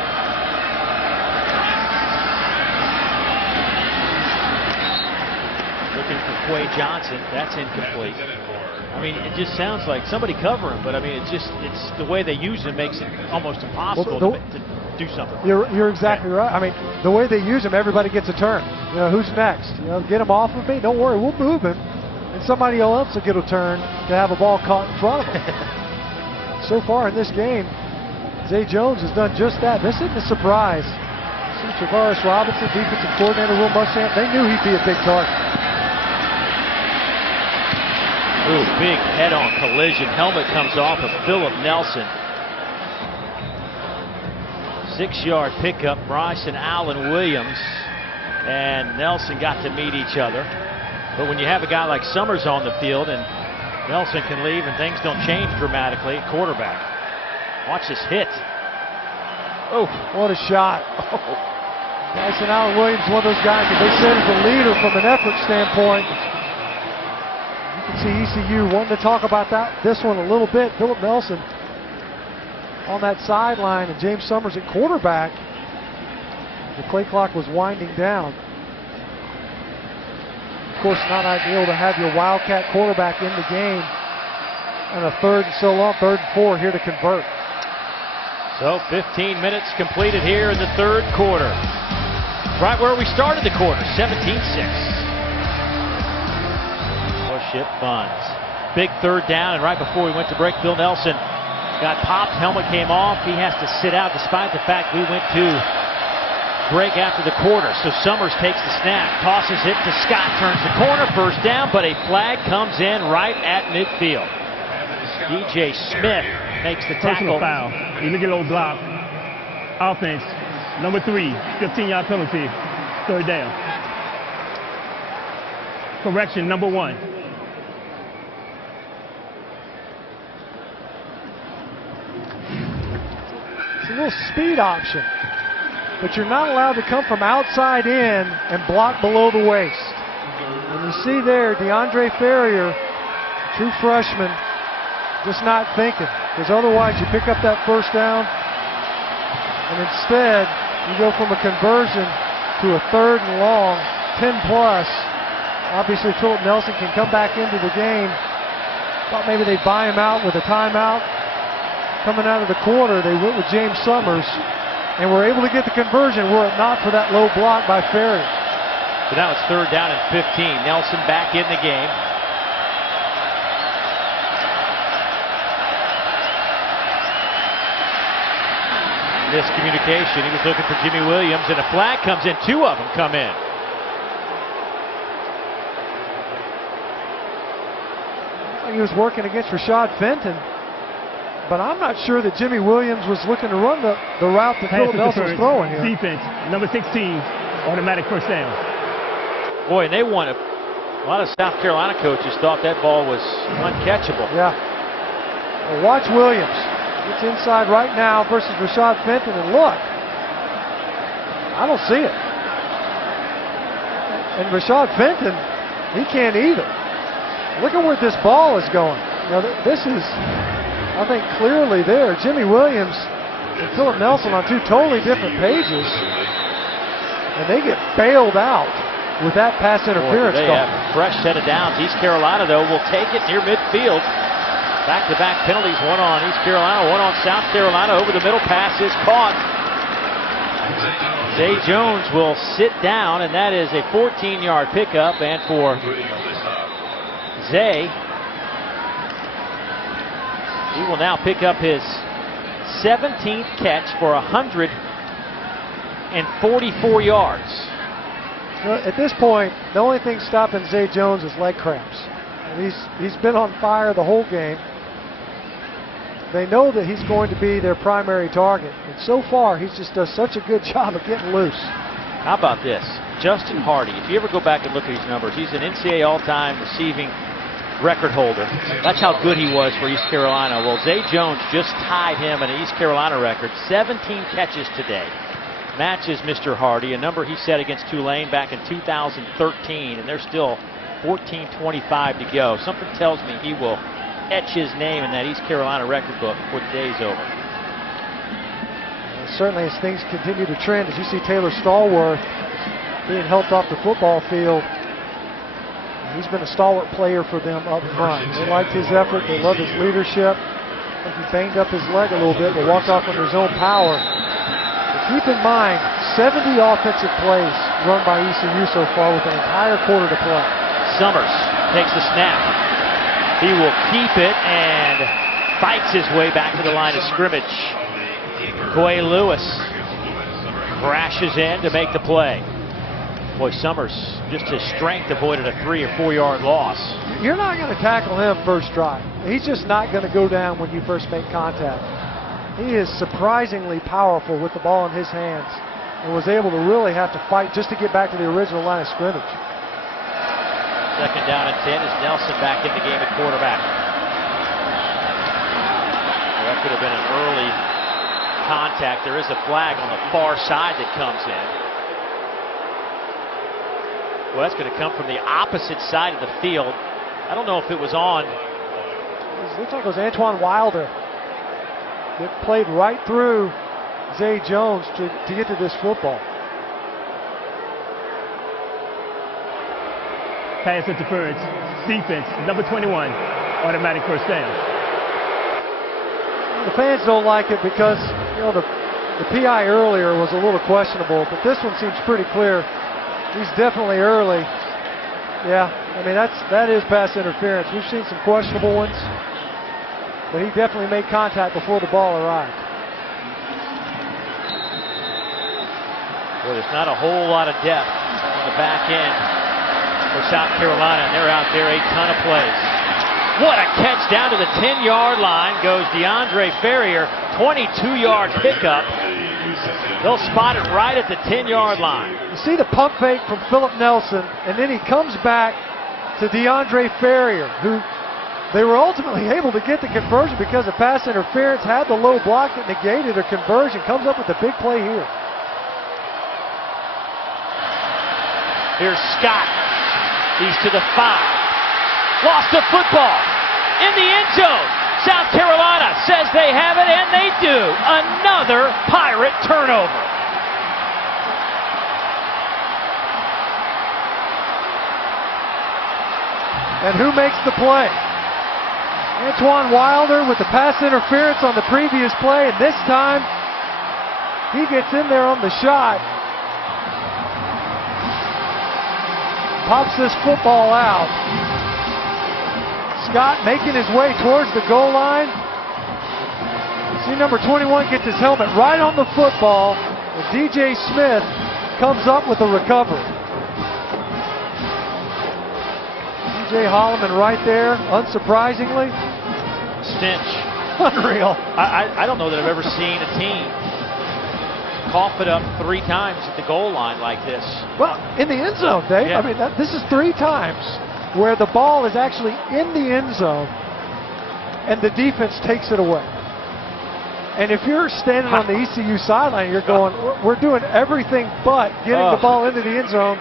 Looking for Quay Johnson. That's incomplete. I mean, it just sounds like somebody cover him, but I mean, it's the way they use him makes it almost impossible to do something. You're exactly right. I mean, the way they use him, everybody gets a turn. You know, who's next? You know, get him off of me. Don't worry, we'll move him, and somebody else will get a turn to have a ball caught in front of him. So far in this game, Zay Jones has done just that. This isn't a surprise. See Travaris Robinson, defensive coordinator Will Muschamp, they knew he'd be a big target. Ooh, big head-on collision. Helmet comes off of Philip Nelson. 6-yard pickup. Bryson Allen Williams and Nelson got to meet each other. But when you have a guy like Summers on the field and Nelson can leave and things don't change dramatically, quarterback. Watch this hit. Oh, what a shot. Oh. Bryson Allen Williams, one of those guys that they said is a leader from an effort standpoint. You can see ECU wanting to talk about this one a little bit. Philip Nelson on that sideline and James Summers at quarterback. The play clock was winding down. Of course, not ideal to have your Wildcat quarterback in the game on a 3rd and so long, 3rd and 4 here to convert. So 15 minutes completed here in the 3rd quarter. Right where we started the quarter, 17-6. Ship funds. Big 3rd down, and right before we went to break, Phil Nelson got popped. Helmet came off. He has to sit out despite the fact we went to break after the quarter. So Summers takes the snap, tosses it to Scott, turns the corner, 1st down, but a flag comes in right at midfield. DJ Smith makes the tackle. Personal foul. You look at those block. Offense, number 3, 15-yard penalty, 3rd down. Correction, number 1. It's a little speed option, but you're not allowed to come from outside in and block below the waist. And you see there, DeAndre Ferrier, true freshman, just not thinking, because otherwise you pick up that 1st down, and instead you go from a conversion to a 3rd and long, 10+. Obviously, Philip Nelson can come back into the game. Thought maybe they'd buy him out with a timeout. Coming out of the quarter, they went with James Summers and were able to get the conversion were it not for that low block by Ferrier. So now it's 3rd down and 15. Nelson back in the game. Miscommunication. He was looking for Jimmy Williams, and a flag comes in. Two of them come in. He was working against Rashad Fenton, but I'm not sure that Jimmy Williams was looking to run the route that Philip Nelson was throwing here. Defense, number 16, automatic first down. Boy, and they won it. A lot of South Carolina coaches thought that ball was uncatchable. Yeah. Well, watch Williams. It's inside right now versus Rashad Fenton, and look, I don't see it. And Rashad Fenton, he can't either. Look at where this ball is going. You know, this is, I think, clearly there. Jimmy Williams and Philip Nelson on two totally different pages, and they get bailed out with that pass interference Boy, they call. have a fresh set of downs. East Carolina, though, will take it near midfield. Back-to-back penalties, one on East Carolina, one on South Carolina. Over the middle, pass is caught. Zay Jones will sit down, and that is a 14-yard pickup. And for Zay, he will now pick up his 17th catch for 144 yards. At this point, the only thing stopping Zay Jones is leg cramps. And he's been on fire the whole game. They know that he's going to be their primary target. And so far, he just does such a good job of getting loose. How about this? Justin Hardy, if you ever go back and look at his numbers, he's an NCAA all-time receiving record holder. That's how good he was for East Carolina. Well, Zay Jones just tied him an East Carolina record. 17 catches today. Matches Mr. Hardy, a number he set against Tulane back in 2013, and there's still 14:25 to go. Something tells me he will etch his name in that East Carolina record book before the day's over. And certainly as things continue to trend, as you see Taylor Stallworth being helped off the football field, he's been a stalwart player for them up front. They liked his effort, they love his leadership. I think he banged up his leg a little bit, but walked off under his own power. Keep in mind, 70 offensive plays run by ECU so far with an entire quarter to play. Summers takes the snap. He will keep it and fights his way back to the line of scrimmage. Quay Lewis crashes in to make the play. Boy, Summers, just his strength avoided a 3 or 4 yard loss. You're not going to tackle him first drive. He's just not going to go down when you first make contact. He is surprisingly powerful with the ball in his hands and was able to really have to fight just to get back to the original line of scrimmage. Second down and 10 is Nelson back in the game at quarterback. Well, that could have been an early contact. There is a flag on the far side that comes in. Well, that's going to come from the opposite side of the field. I don't know if it was on. It looks like it was Antoine Wilder. It played right through Zay Jones to get to this football. Pass interference, defense, number 21, automatic first down. The fans don't like it because, you know, the PI earlier was a little questionable, but this one seems pretty clear. He's definitely early. Yeah, I mean, that is pass interference. We've seen some questionable ones, but he definitely made contact before the ball arrived. Well, there's not a whole lot of depth on the back end for South Carolina, and they're out there a ton of plays. What a catch down to the 10-yard line goes DeAndre Ferrier, 22-yard pickup. They'll spot it right at the 10-yard line. You see the pump fake from Philip Nelson, and then he comes back to DeAndre Ferrier, who they were ultimately able to get the conversion because of pass interference, had the low block that negated a conversion, comes up with a big play here. Here's Scott. He's to the 5. Lost the football in the end zone. South Carolina says they have it, and they do. Another Pirate turnover. And who makes the play? Antoine Wilder with the pass interference on the previous play, and this time he gets in there on the shot. Pops this football out. Scott making his way towards the goal line. See, number 21 gets his helmet right on the football, and DJ Smith comes up with a recovery. DJ Holloman right there, unsurprisingly. Stench. Unreal. I don't know that I've ever seen a team cough it up 3 times at the goal line like this. Well, in the end zone, Dave. Yeah. I mean, this is 3 times where the ball is actually in the end zone and the defense takes it away. And if you're standing on the ECU sideline, you're going, we're doing everything but getting the ball into the end zone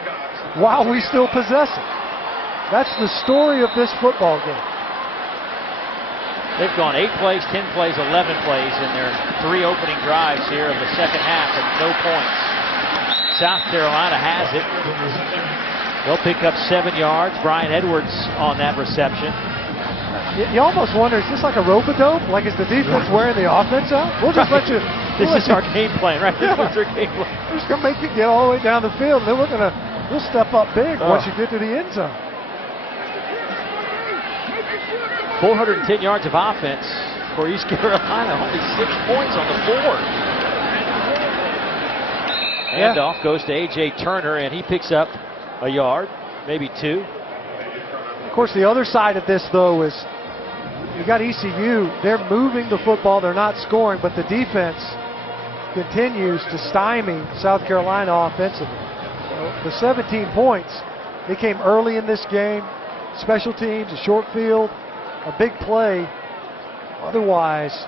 while we still possess it. That's the story of this football game. They've gone 8 plays, 10 plays, 11 plays in their 3 opening drives here of the second half and no points. South Carolina has it. They'll pick up 7 yards. Brian Edwards on that reception. You almost wonder, is this like a rope-a-dope? Like, is the defense wearing the offense out? We'll just let you... This is our game plan, right? Yeah. This is our game plan. We're just going to make you get all the way down the field, and then we'll step up big once you get to the end zone. 410 yards of offense for East Carolina, only 6 points on the board. Handoff goes to A.J. Turner, and he picks up a yard, maybe 2. Of course, the other side of this, though, is you got ECU. They're moving the football. They're not scoring, but the defense continues to stymie South Carolina offensively. The 17 points, they came early in this game. Special teams, a short field, a big play. Otherwise,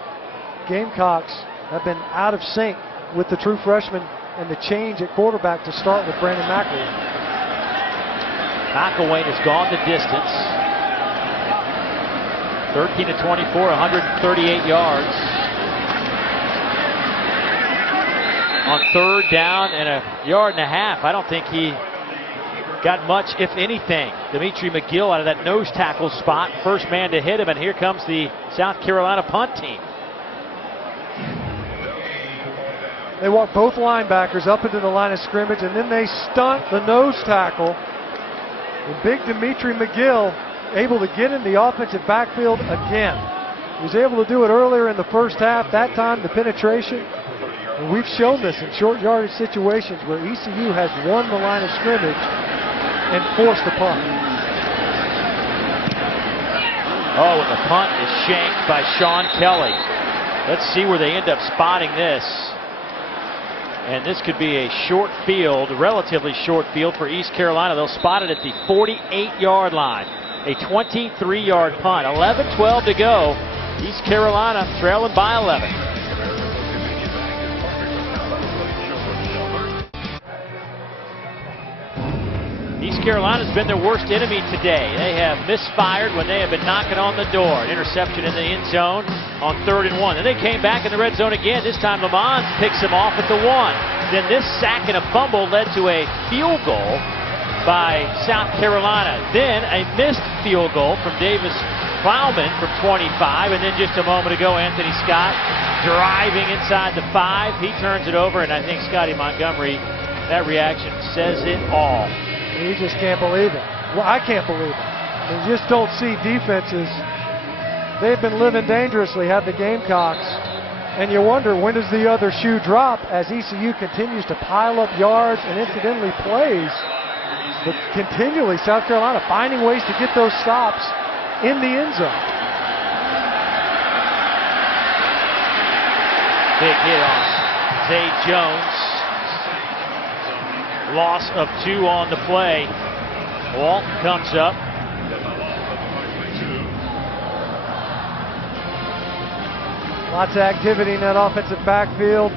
Gamecocks have been out of sync with the true freshman and the change at quarterback to start with Brandon McElwain. McElwain has gone the distance. 13 to 24, 138 yards. On 3rd down and a yard and a half. I don't think he got much, if anything. Dimitri McGill out of that nose tackle spot. First man to hit him, and here comes the South Carolina punt team. They walk both linebackers up into the line of scrimmage, and then they stunt the nose tackle. And big Dimitri McGill able to get in the offensive backfield again. He was able to do it earlier in the first half. That time, the penetration. And we've shown this in short yardage situations where ECU has won the line of scrimmage and forced the punt. Oh, and the punt is shanked by Sean Kelly. Let's see where they end up spotting this. And this could be a short field, relatively short field for East Carolina. They'll spot it at the 48-yard line. A 23-yard punt. 11-12 to go. East Carolina trailing by 11. East Carolina's been their worst enemy today. They have misfired when they have been knocking on the door. An interception in the end zone on 3rd and 1. Then they came back in the red zone again. This time Lamont picks him off at the 1. Then this sack and a fumble led to a field goal by South Carolina. Then a missed field goal from Davis Plowman from 25. And then just a moment ago, Anthony Scott driving inside the 5. He turns it over, and I think Scotty Montgomery, that reaction says it all. You just can't believe it. Well, I can't believe it. You just don't see defenses. They've been living dangerously, have the Gamecocks. And you wonder, when does the other shoe drop as ECU continues to pile up yards and incidentally plays. But continually, South Carolina finding ways to get those stops in the end zone. Big hit on Zay Jones. Loss of 2 on the play. Walton comes up. Lots of activity in that offensive backfield.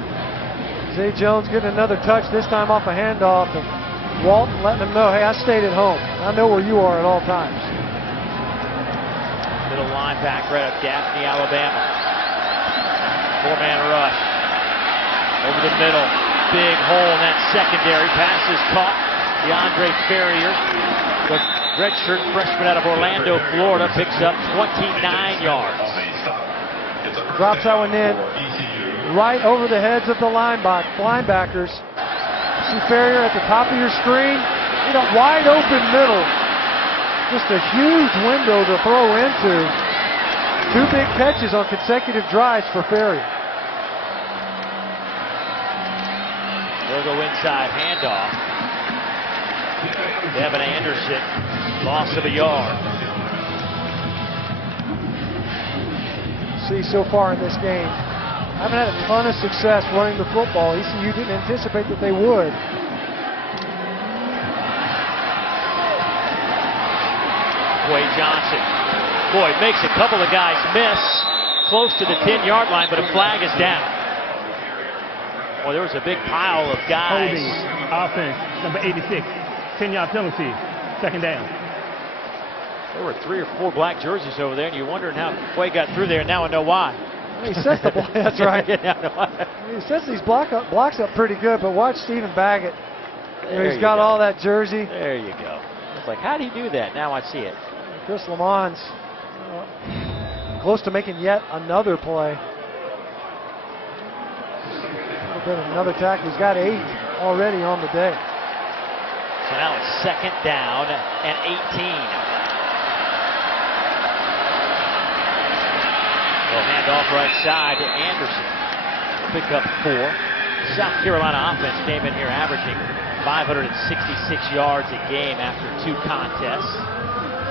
Zay Jones getting another touch, this time off a handoff. And Walton letting him know, hey, I stayed at home. I know where you are at all times. Middle linebacker out of Gaffney, Alabama. 4-man rush. Over the middle. Big hole in that secondary. Pass is caught. DeAndre Ferrier, the redshirt freshman out of Orlando, Florida, picks up 29 yards. Drops that one in right over the heads of the linebackers. See Ferrier at the top of your screen. You got wide open middle. Just a huge window to throw into. 2 big catches on consecutive drives for Ferrier. They'll go inside handoff. Devin Anderson, loss of a yard. See so far in this game, haven't had a ton of success running the football. ECU didn't anticipate that they would. Quay Johnson. Boy, makes a couple of guys miss close to the 10-yard line, but a flag is down. Well, there was a big pile of guys. Holding, offense, number 86, 10-yard penalty, second down. There were 3 or 4 black jerseys over there, and you're wondering how Quay got through there. Now I know why. He sets the block. That's right. Yeah, He sets these blocks up pretty good, but watch Stephen Baggett. He's got all that jersey. There you go. It's like, how do you do that? Now I see it. Chris Lamons close to making yet another play. Another tackle. He's got 8 already on the day. So now it's second down and 18. Well, hand off right side to Anderson. Pick up 4. South Carolina offense came in here averaging 566 yards a game after 2 contests.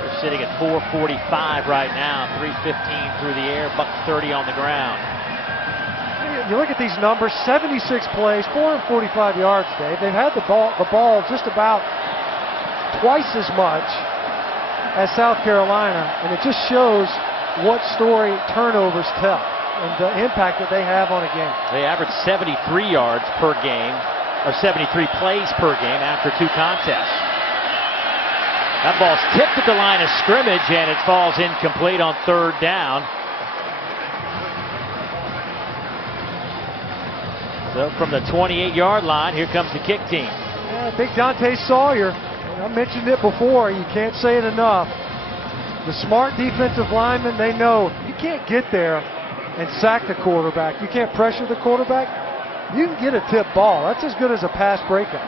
They're sitting at 445 right now, 315 through the air, $130 on the ground. You look at these numbers, 76 plays, 445 yards, Dave. They've had the ball just about twice as much as South Carolina, and it just shows what story turnovers tell and the impact that they have on a game. They average 73 yards per game, or 73 plays per game after 2 contests. That ball's tipped at the line of scrimmage, and it falls incomplete on 3rd down. So from the 28-yard line, here comes the kick team. Yeah, big Dante Sawyer. I mentioned it before. You can't say it enough. The smart defensive linemen, they know you can't get there and sack the quarterback. You can't pressure the quarterback. You can get a tip ball. That's as good as a pass breakup.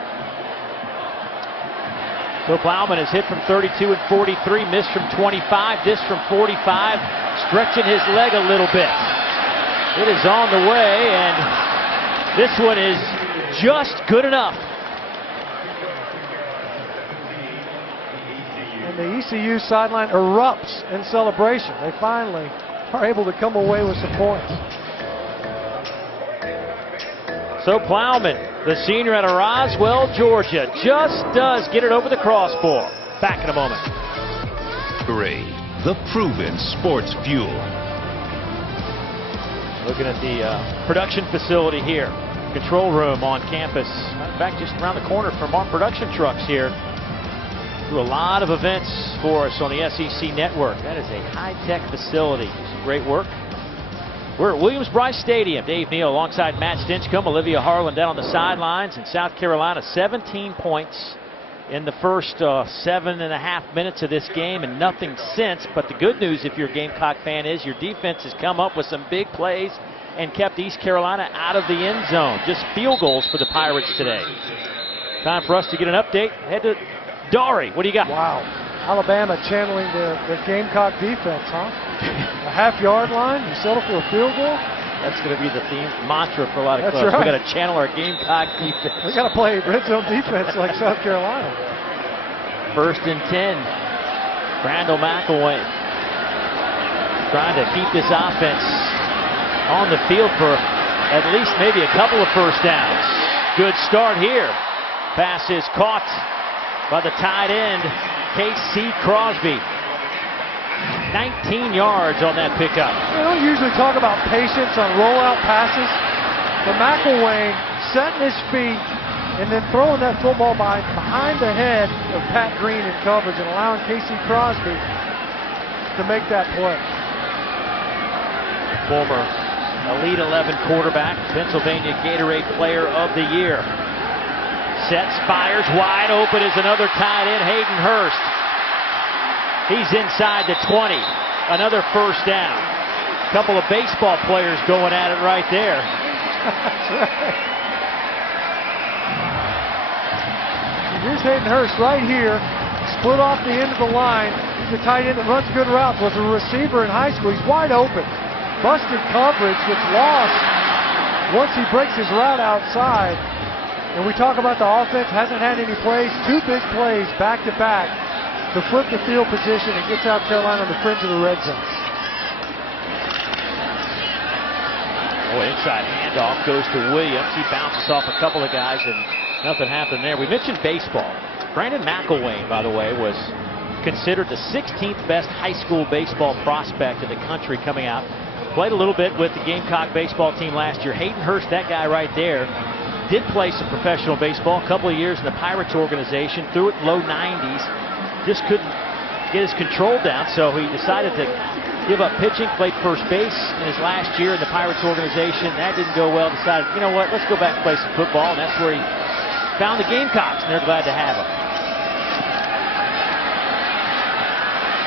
So Plowman is hit from 32 and 43, missed from 25, this from 45, stretching his leg a little bit. It is on the way, and this one is just good enough. And the ECU sideline erupts in celebration. They finally are able to come away with some points. So Plowman, the senior out of Roswell, Georgia, just does get it over the crossbar. Back in a moment. Gray, the proven sports fuel. Looking at the production facility here. Control room on campus. In fact, just around the corner from our production trucks here. Do a lot of events for us on the SEC network. That is a high-tech facility. Some great work. We're at Williams-Brice Stadium. Dave Neal alongside Matt Stinchcomb, Olivia Harlan down on the sidelines. In South Carolina, 17 points in the first 7.5 minutes of this game, and nothing since. But the good news, if you're a Gamecock fan, is your defense has come up with some big plays and kept East Carolina out of the end zone. Just field goals for the Pirates today. Time for us to get an update. Head to Dari. What do you got? Wow. Alabama channeling the Gamecock defense, huh? A half-yard line, you settle for a field goal? That's going to be the theme mantra for a lot of That's clubs. right. We're going to channel our Gamecock defense. We got to play red zone defense like South Carolina. 1st and 10. Randall McElwain trying to keep this offense on the field for at least maybe a couple of first downs. Good start here. Pass is caught by the tight end, K.C. Crosby. 19 yards on that pickup. We don't usually talk about patience on rollout passes, but McElwain setting his feet and then throwing that football behind the head of Pat Green in coverage and allowing K.C. Crosby to make that play. Former Elite 11 quarterback, Pennsylvania Gatorade Player of the Year. Sets, fires, wide open is another tight end, Hayden Hurst. He's inside the 20. Another first down. A couple of baseball players going at it right there. That's right. Here's Hayden Hurst right here. Split off the end of the line. He's the tight end that runs good routes. Was a receiver in high school. He's wide open. Busted coverage, gets lost once he breaks his route outside. And we talk about the offense, hasn't had any plays, 2 big plays back to back to flip the field position and get South Carolina on the fringe of the red zone. Boy, inside handoff goes to Williams. He bounces off a couple of guys and nothing happened there. We mentioned baseball. Brandon McElwain, by the way, was considered the 16th best high school baseball prospect in the country coming out. Played a little bit with the Gamecock baseball team last year. Hayden Hurst, that guy right there, did play some professional baseball, a couple of years in the Pirates organization, threw it low 90s, just couldn't get his control down, so he decided to give up pitching, played first base in his last year in the Pirates organization. That didn't go well, decided, you know what, let's go back and play some football, and that's where he found the Gamecocks, and they're glad to have him.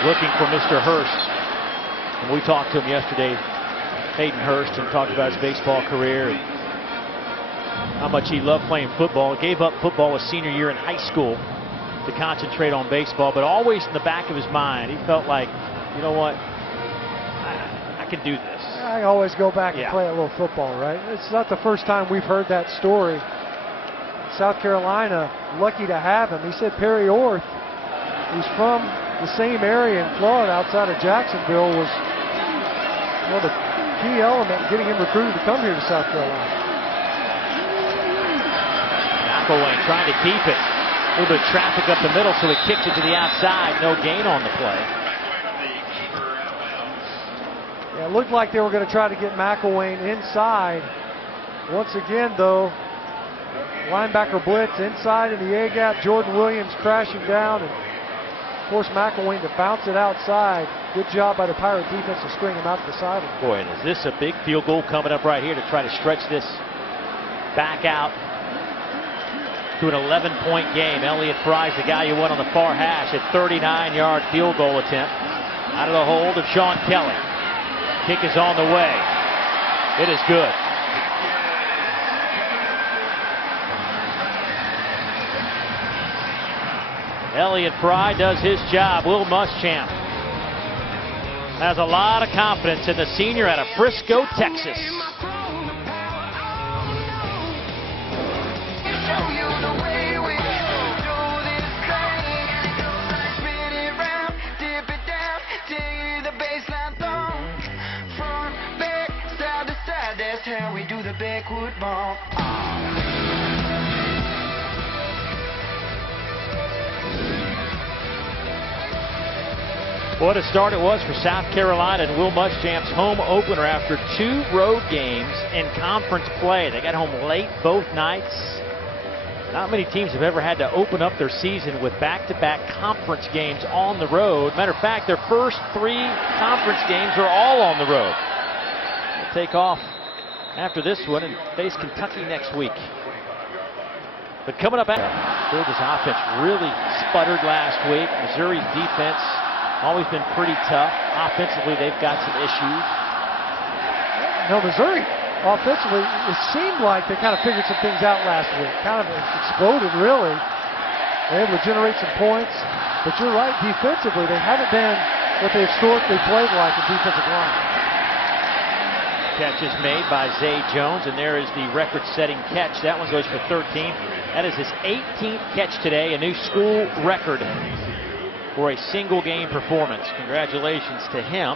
Looking for Mr. Hurst. And we talked to him yesterday, Hayden Hurst, and talked about his baseball career and how much he loved playing football. He gave up football his senior year in high school to concentrate on baseball, but always in the back of his mind, he felt like, you know what, I can do this. I always go back and play a little football, right? It's not the first time we've heard that story. South Carolina, lucky to have him. He said Perry Orth, who's from the same area in Florida outside of Jacksonville, was the key element in getting him recruited to come here to South Carolina. McElwain trying to keep it. A little bit of traffic up the middle, so he kicks it to the outside. No gain on the play. Yeah, it looked like they were going to try to get McElwain inside. Once again, though, linebacker blitz inside in the A-gap. Jordan Williams crashing down, and of course McElwain to bounce it outside. Good job by the Pirate defense to string him out to the sideline. Boy, and is this a big field goal coming up right here to try to stretch this back out to an 11-point game? Elliott Fry's the guy you won on the far hash. A 39-yard field goal attempt out of the hold of Sean Kelly. Kick is on the way. It is good. Elliott Fry does his job. Will Muschamp has a lot of confidence in the senior out of Frisco, Texas. What a start it was for South Carolina and Will Muschamp's home opener after 2 road games in conference play. They got home late both nights. Not many teams have ever had to open up their season with back-to-back conference games on the road. Matter of fact, their first 3 conference games are all on the road. They'll take off after this one and face Kentucky next week. But coming up, Georgia's offense really sputtered last week. Missouri's defense always been pretty tough. Offensively, they've got some issues. No, Missouri, offensively, it seemed like they kind of figured some things out last week. Kind of exploded, really. They were able to generate some points. But you're right, defensively, they haven't been what they historically played like in defensive line. Catch is made by Zay Jones, and there is the record-setting catch. That one goes for 13. That is his 18th catch today, a new school record for a single game performance. Congratulations to him.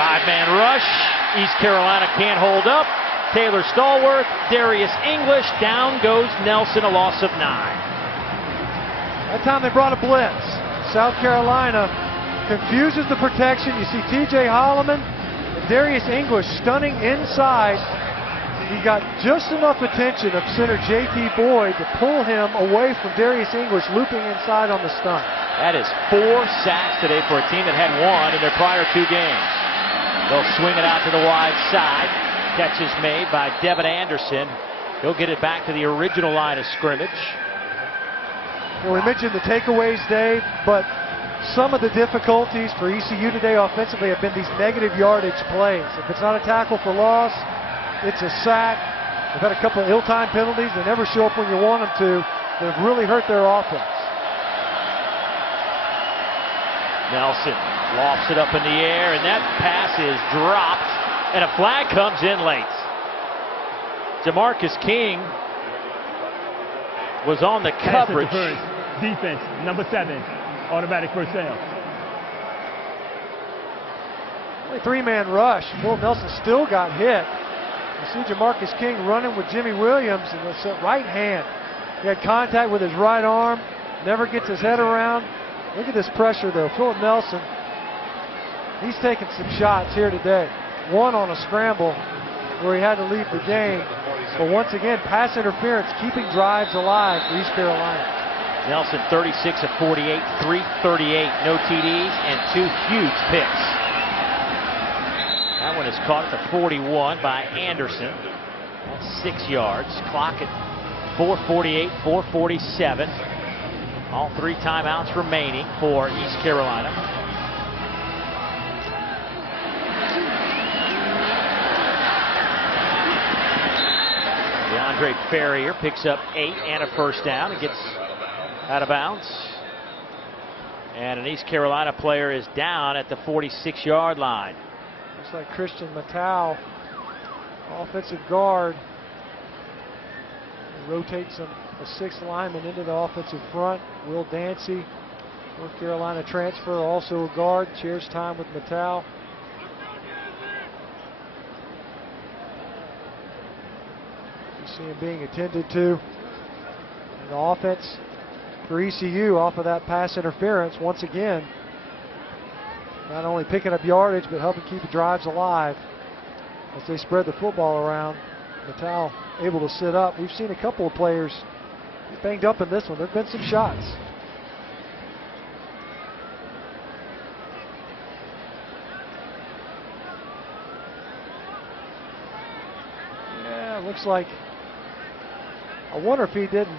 Five-man rush. East Carolina can't hold up. Taylor Stallworth, Darius English, down goes Nelson, a loss of 9. That time they brought a blitz. South Carolina confuses the protection. You see T.J. Holloman and Darius English stunning inside. He got just enough attention of center J.T. Boyd to pull him away from Darius English, looping inside on the stunt. That is 4 sacks today for a team that had 1 in their prior 2 games. They'll swing it out to the wide side. Catch is made by Devin Anderson. He'll get it back to the original line of scrimmage. Well, we mentioned the takeaways, Dave, but some of the difficulties for ECU today offensively have been these negative yardage plays. If it's not a tackle for loss, it's a sack. They've had a couple of ill-timed penalties. They never show up when you want them to. They've really hurt their offense. Nelson lofts it up in the air, and that pass is dropped, and a flag comes in late. DeMarcus King was on the coverage. Defense, number 7, automatic first down. Only 3-man rush. Will Nelson still got hit. You see DeMarcus King running with Jimmy Williams, and it's that right hand. He had contact with his right arm, never gets his head around. Look at this pressure though. Philip Nelson, he's taking some shots here today. One on a scramble where he had to leave the game. But once again, pass interference keeping drives alive for East Carolina. Nelson 36 of 48, 338, no TDs, and 2 huge picks. That one is caught at the 41 by Anderson. That's 6 yards. Clock at 4:48, 4:47. All 3 timeouts remaining for East Carolina. DeAndre Ferrier picks up 8 and a first down and gets out of bounds. And an East Carolina player is down at the 46-yard line. Looks like Christian Matau, offensive guard, rotates a 6th lineman into the offensive front. Will Dancy, North Carolina transfer, also a guard, shares time with Matau. You see him being attended to. And the offense for ECU off of that pass interference once again. Not only picking up yardage, but helping keep the drives alive as they spread the football around. Matau able to sit up. We've seen a couple of players get banged up in this one. There have been some shots. Yeah, looks like, I wonder if he didn't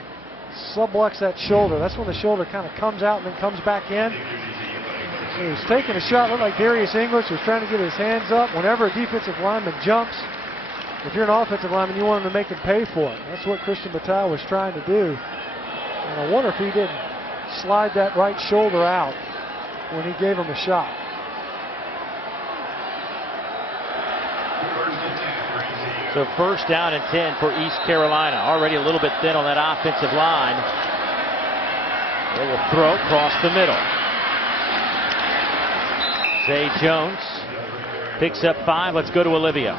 sublux that shoulder. That's when the shoulder kind of comes out and then comes back in. He was taking a shot. Looked like Darius English was trying to get his hands up. Whenever a defensive lineman jumps, if you're an offensive lineman, you want him to make him pay for it. That's what Christian Matau was trying to do. And I wonder if he didn't slide that right shoulder out when he gave him a shot. So first down and 10 for East Carolina. Already a little bit thin on that offensive line. They will throw across the middle. Zay Jones picks up 5. Let's go to Olivia.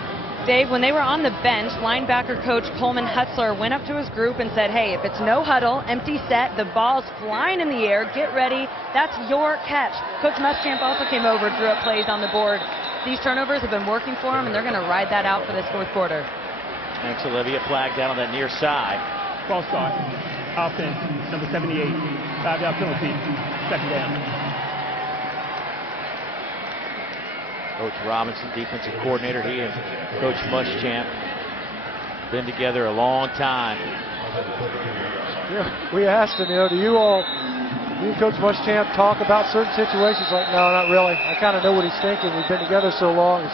Dave, when they were on the bench, linebacker coach Coleman Hutzler went up to his group and said, hey, if it's no huddle, empty set, the ball's flying in the air, get ready, that's your catch. Coach Muschamp also came over, drew up plays on the board. These turnovers have been working for him, and they're going to ride that out for this 4th quarter. Thanks, Olivia. Flag down on that near side. False start. Offense, number 78. 5-yard penalty. 2nd down. Coach Robinson, defensive coordinator, he and Coach Muschamp been together a long time. Yeah, we asked him, do you and Coach Muschamp talk about certain situations? Like, no, not really. I kind of know what he's thinking. We've been together so long.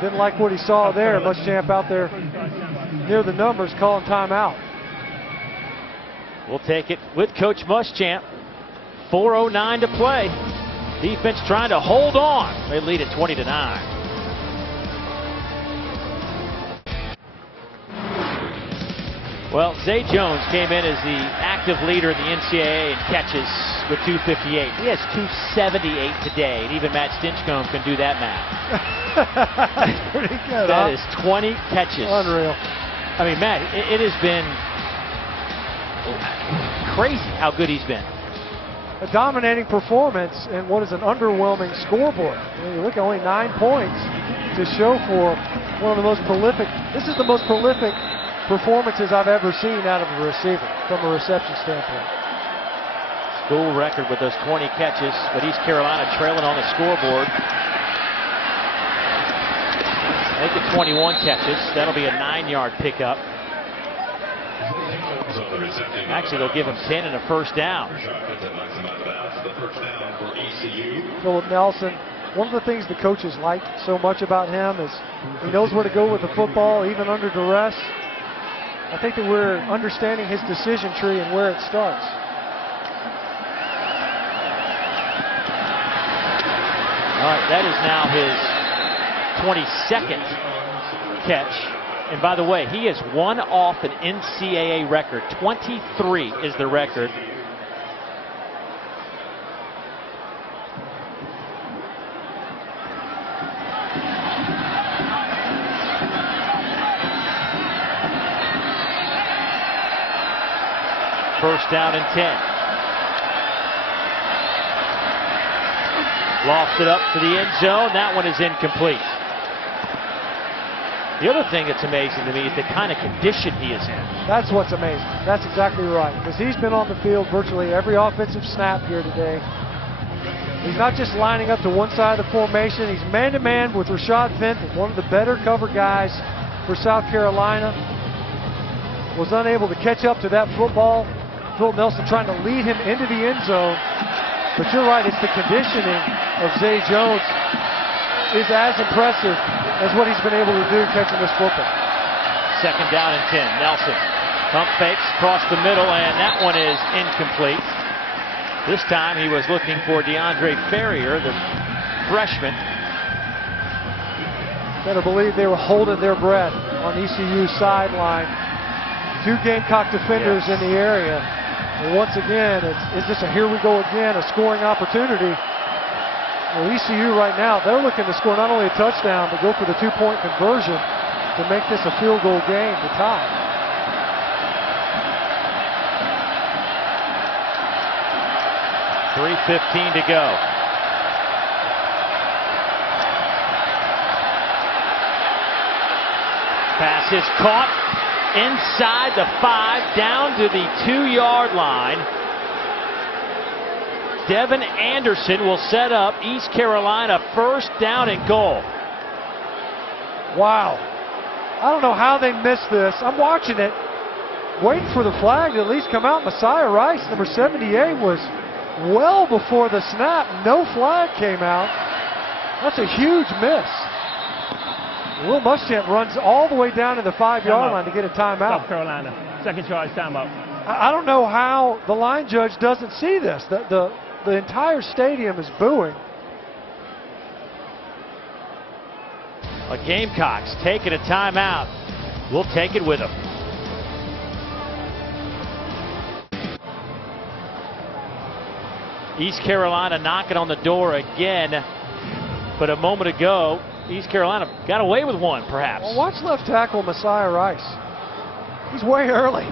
Didn't like what he saw there. Muschamp out there near the numbers calling timeout. We'll take it with Coach Muschamp. 4:09 to play. Defense trying to hold on. They lead at 20-9. Well, Zay Jones came in as the active leader in the NCAA in catches with 258. He has 278 today, and even Matt Stinchcomb can do that math. That's pretty good. That is 20 catches. Unreal. I mean, Matt, it has been crazy how good he's been. A dominating performance in what is an underwhelming scoreboard. You look at only 9 points to show for one of the most prolific. This is the most prolific performances I've ever seen out of a receiver from a reception standpoint. School record with those 20 catches, but East Carolina trailing on the scoreboard. Make it 21 catches. That'll be a 9-yard pickup. Actually, they'll give him 10 and a first down. Philip Nelson, one of the things the coaches like so much about him is he knows where to go with the football, even under duress. I think that we're understanding his decision tree and where it starts. All right, that is now his 22nd catch. And by the way, he is one off an NCAA record. 23 is the record. First down and 10. Lofted up to the end zone. That one is incomplete. The other thing that's amazing to me is the kind of condition he is in. That's what's amazing. That's exactly right. Because he's been on the field virtually every offensive snap here today. He's not just lining up to one side of the formation. He's man-to-man with Rashad Fenton, one of the better cover guys for South Carolina. Was unable to catch up to that football. Phil Nelson trying to lead him into the end zone. But you're right, it's the conditioning of Zay Jones is as impressive as what he's been able to do catching this football. Second down and 10. Nelson pump fakes across the middle, and that one is incomplete. This time he was looking for DeAndre Ferrier, the freshman. Better believe they were holding their breath on ECU's sideline. Two Gamecock defenders in the area. And once again, is this a here we go again, a scoring opportunity? Well, ECU right now, they're looking to score not only a touchdown, but go for the two-point conversion to make this a field goal game to tie. .3:15 to go. Pass is caught inside the 5, down to the 2-yard line. Devin Anderson will set up East Carolina first down and goal. Wow. I don't know how they missed this. I'm watching it, waiting for the flag to at least come out. Messiah Rice, number 78, was well before the snap. No flag came out. That's a huge miss. Will Muschamp runs all the way down to the 5-yard line to get a timeout. South Carolina, second charge timeout. I don't know how the line judge doesn't see this. The entire stadium is booing. A Gamecocks taking a timeout. We'll take it with them. East Carolina knocking on the door again, but a moment ago, East Carolina got away with one, perhaps. Well, watch left tackle Messiah Rice. He's way early.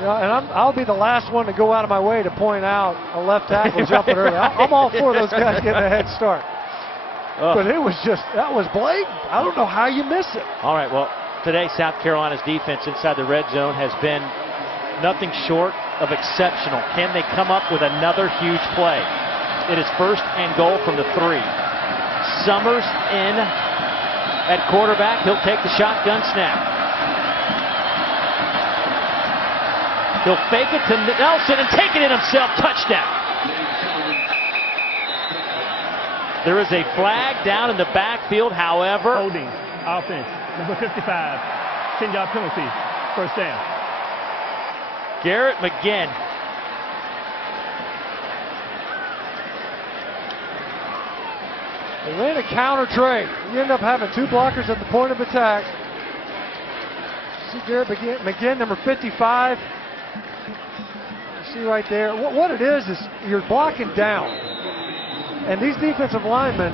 Yeah, and I'll be the last one to go out of my way to point out a left tackle jumping early. I'm all for those guys getting a head start. But it was just, that was blatant. I don't know how you miss it. All right, well, today South Carolina's defense inside the red zone has been nothing short of exceptional. Can they come up with another huge play? It is first and goal from the 3. Summers in at quarterback. He'll take the shotgun snap. He'll fake it to Nelson and take it in himself. Touchdown. There is a flag down in the backfield, however. Holding offense, number 55, 10-yard penalty, first down. Garrett McGinn. They ran a counter trade. You end up having 2 blockers at the point of attack. See Garrett McGinn, number 55. You see right there. What it is you're blocking down. And these defensive linemen,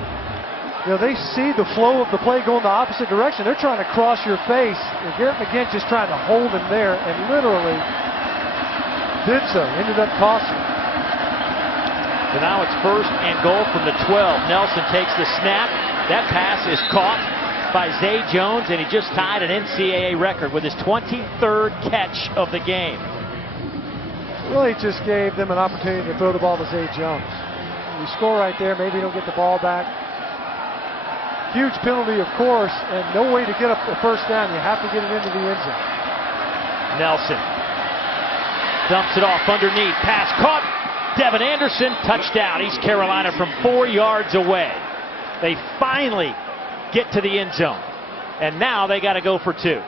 you know, they see the flow of the play going the opposite direction. They're trying to cross your face. And Garrett McGinn just trying to hold him there and literally did so. Ended up tossing. So now it's first and goal from the 12. Nelson takes the snap. That pass is caught by Zay Jones, and he just tied an NCAA record with his 23rd catch of the game. Really just gave them an opportunity to throw the ball to Zay Jones. You score right there, maybe you don't get the ball back. Huge penalty, of course, and no way to get up the first down. You have to get it into the end zone. Nelson dumps it off underneath. Pass caught. Devin Anderson, touchdown. East Carolina from 4 yards away. They finally get to the end zone. And now they got to go for 2.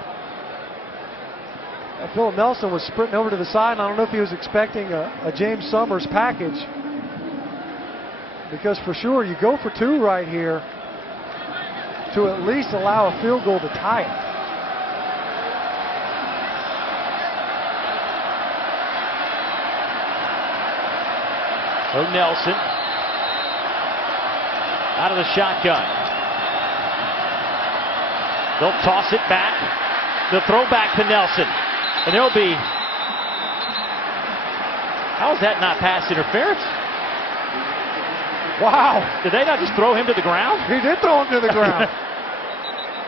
Philip Nelson was sprinting over to the side, and I don't know if he was expecting a James Summers package. because for sure you go for 2 right here to at least allow a field goal to tie it. So Nelson out of the shotgun. They'll toss it back. They'll throw back to Nelson. And there'll be... How is that not pass interference? Wow. Did they not just throw him to the ground? He did throw him to the ground.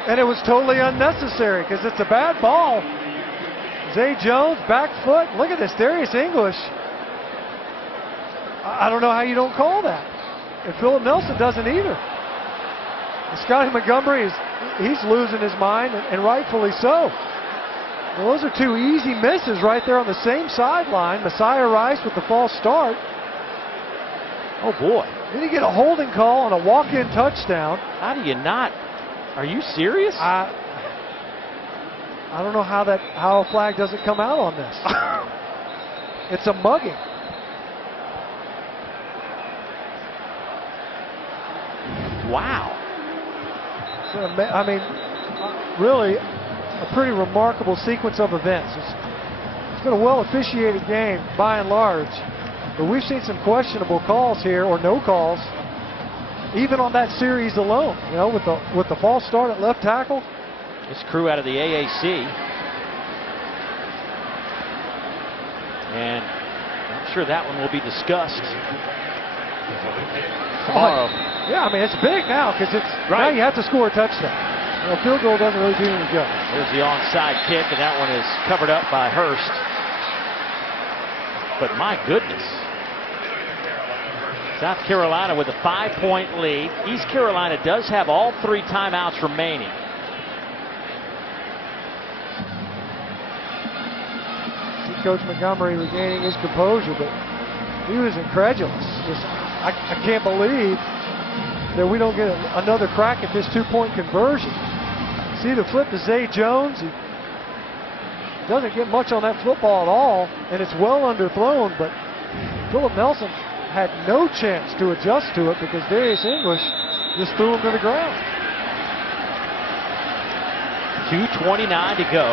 And it was totally unnecessary because it's a bad ball. Zay Jones, back foot. Look at this, Darius English. I don't know how you don't call that. And Philip Nelson doesn't either. And Scotty Montgomery, he's losing his mind, and rightfully so. Well, those are 2 easy misses right there on the same sideline. Messiah Rice with the false start. Oh, boy. Then you get a holding call on a walk-in touchdown. How do you not? Are you serious? I don't know how a flag doesn't come out on this. It's a mugging. Wow. I mean, really a pretty remarkable sequence of events. It's been a well-officiated game by and large, but we've seen some questionable calls here, or no calls, even on that series alone. You know, with the false start at left tackle. This crew out of the AAC. And I'm sure that one will be discussed tomorrow. Yeah, I mean, it's big now because now you have to score a touchdown. You know, field goal doesn't really do any good. There's the onside kick, and that one is covered up by Hurst. But my goodness. South Carolina with a 5-point lead. East Carolina does have all 3 timeouts remaining. See Coach Montgomery regaining his composure, but he was incredulous. I can't believe that we don't get another crack at this 2-point conversion. See the flip to Zay Jones. He doesn't get much on that football at all, and it's well underthrown, but Philip Nelson had no chance to adjust to it because Darius English just threw him to the ground. 2:29 to go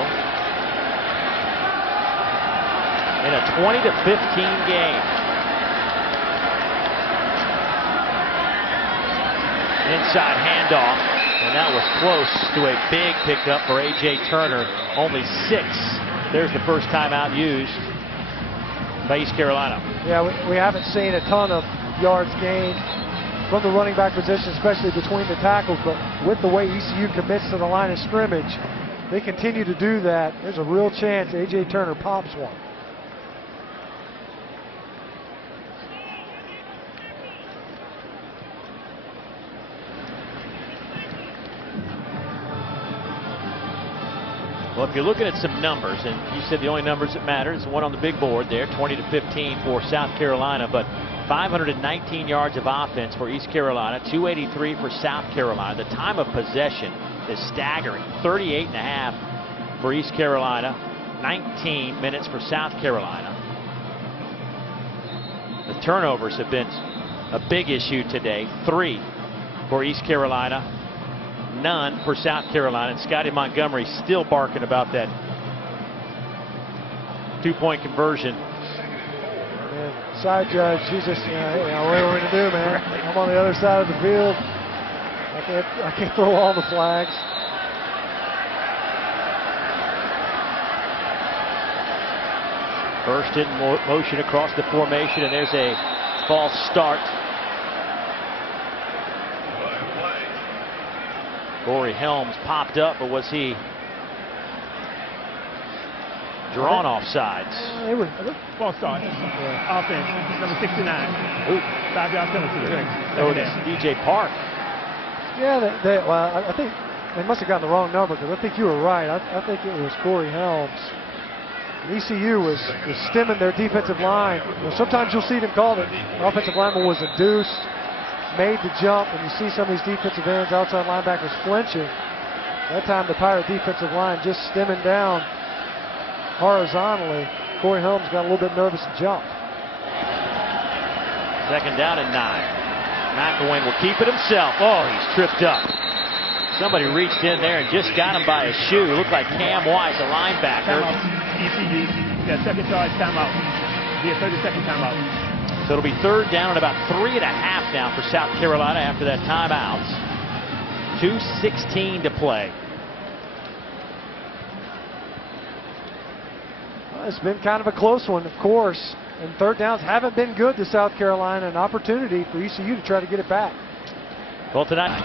in a 20-15 game. Inside handoff, and that was close to a big pickup for A.J. Turner. Only 6. There's the first timeout used by East Carolina. Yeah, we haven't seen a ton of yards gained from the running back position, especially between the tackles, but with the way ECU commits to the line of scrimmage, they continue to do that. There's a real chance A.J. Turner pops one. Well, if you're looking at some numbers, and you said the only numbers that matter is the one on the big board there, 20-15 for South Carolina, but 519 yards of offense for East Carolina, 283 for South Carolina. The time of possession is staggering, 38.5 for East Carolina, 19 minutes for South Carolina. The turnovers have been a big issue today, 3 for East Carolina, none for South Carolina, and Scotty Montgomery still barking about that 2-point conversion. And side judge, she's just, what are we going to do, man? I'm on the other side of the field. I can't throw all the flags. First in motion across the formation, and there's a false start. Corey Helms popped up, but was he drawn off sides? False start. Offense, number 69. 5-yard penalty. So it's DJ Park. Yeah, well, I think they must have gotten the wrong number because I think you were right. I think it was Corey Helms. And ECU was stemming their defensive line. Sometimes you'll see them call it. The offensive lineman was induced, made the jump, and you see some of these defensive ends, outside linebackers flinching. That time the Pirate defensive line just stemming down horizontally. Corey Helms got a little bit nervous and jumped. Second down and 9. McElwain will keep it himself. Oh, he's tripped up. Somebody reached in there and just got him by his shoe. It looked like Cam White, the linebacker. Timeout. ECU. Yeah, second charge, timeout. Yeah, 30-second timeout. So it'll be third down and about 3.5 now for South Carolina after that timeout. 2:16 to play. Well, it's been kind of a close one, of course. And third downs haven't been good to South Carolina. An opportunity for ECU to try to get it back. Well, tonight.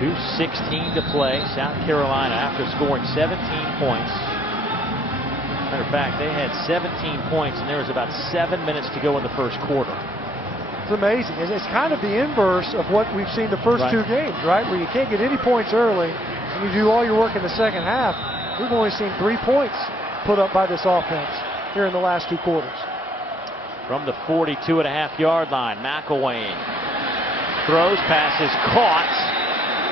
2:16 to play. South Carolina, after scoring 17 points. Matter of fact, they had 17 points, and there was about 7 minutes to go in the first quarter. It's amazing. It's kind of the inverse of what we've seen the first two games, right? Where you can't get any points early, and you do all your work in the second half. We've only seen 3 points put up by this offense here in the last 2 quarters. From the 42.5-yard line, McElwain throws, passes, caught.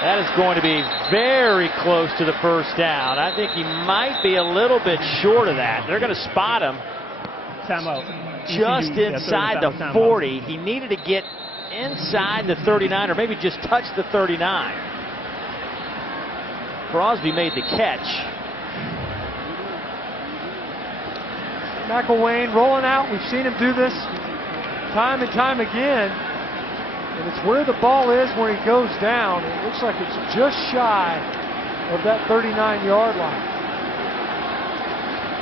That is going to be very close to the first down. I think he might be a little bit short of that. They're going to spot him Timeout. just inside the 40. He needed to get inside the 39 or maybe just touch the 39. Crosby made the catch. McElwain rolling out. We've seen him do this time and time again. And it's where the ball is when he goes down. It looks like it's just shy of that 39-yard line.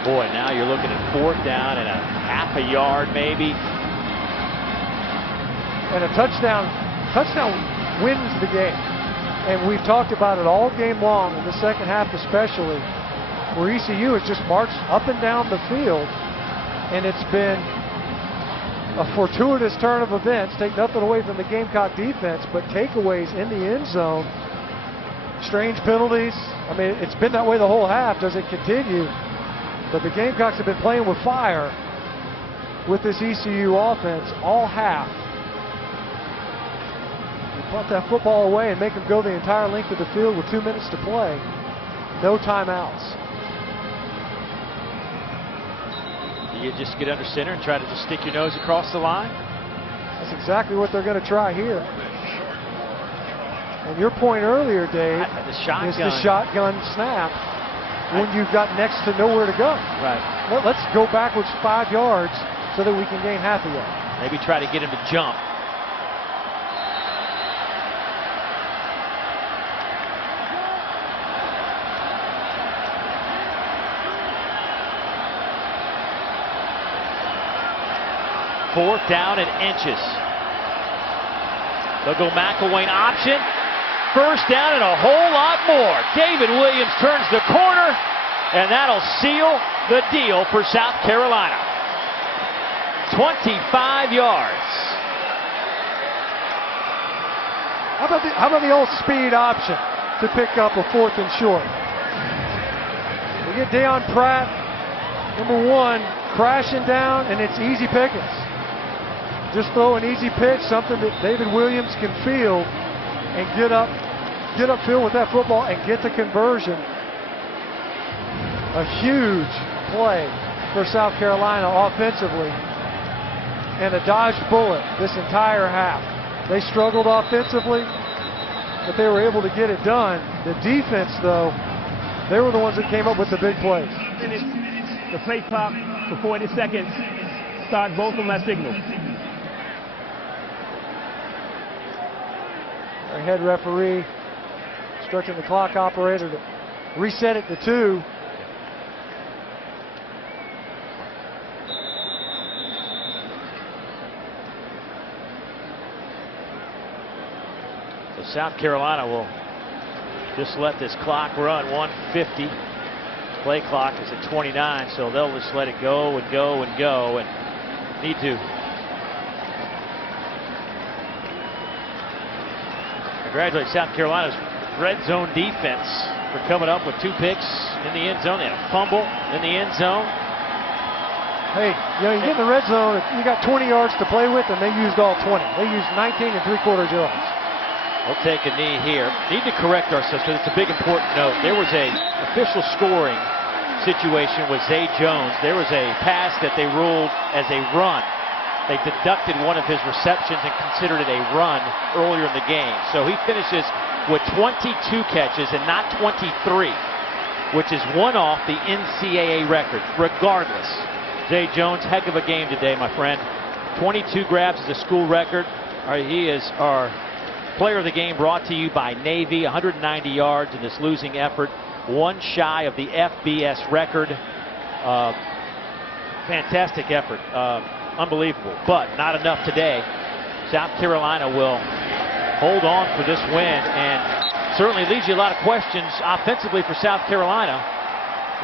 Boy, now you're looking at fourth down and a half a yard maybe. And a touchdown wins the game. And we've talked about it all game long, in the second half especially, where ECU has just marched up and down the field. And it's been a fortuitous turn of events. Take nothing away from the Gamecock defense, but takeaways in the end zone. Strange penalties. I mean, it's been that way the whole half. Does it continue? But the Gamecocks have been playing with fire with this ECU offense all half. You punt that football away and make them go the entire length of the field with 2 minutes to play. No timeouts. You just get under center and try to just stick your nose across the line? That's exactly what they're going to try here. And your point earlier, Dave, The shotgun. is the shotgun snap when you've got next to nowhere to go. Right. Let's go backwards 5 yards so that we can gain half a yard. Maybe try to get him to jump. Fourth down and inches. They'll go McElwain option. First down and a whole lot more. David Williams turns the corner, and that'll seal the deal for South Carolina. 25 yards. How about the old speed option to pick up a 4th and short? We get Deion Pratt, number 1, crashing down, and it's easy pickings. Just throw an easy pitch, something that David Williams can field and get upfield with that football and get the conversion. A huge play for South Carolina offensively, and a dodged bullet this entire half. They struggled offensively, but they were able to get it done. The defense, though, they were the ones that came up with the big plays. The play clock for 40 seconds. Start both of my signals. Our head referee instructing the clock operator to reset it to 2. So South Carolina will just let this clock run. 1:50. Play clock is at 29, so they'll just let it go and go and go, and need to congratulate South Carolina's red zone defense for coming up with 2 picks in the end zone. They had a fumble in the end zone. Hey, you get in the red zone, you got 20 yards to play with, and they used all 20. They used 19 3/4 yards. We'll take a knee here. Need to correct ourselves because it's a big important note. There was a official scoring situation with Zay Jones. There was a pass that they ruled as a run. They deducted one of his receptions and considered it a run earlier in the game. So he finishes with 22 catches and not 23, which is one off the NCAA record. Regardless, Zay Jones, heck of a game today, my friend. 22 grabs is a school record. He is our player of the game, brought to you by Navy. 190 yards in this losing effort, one shy of the FBS record. Fantastic effort. Unbelievable, but not enough today. South Carolina will hold on for this win, and certainly leaves you a lot of questions offensively for South Carolina.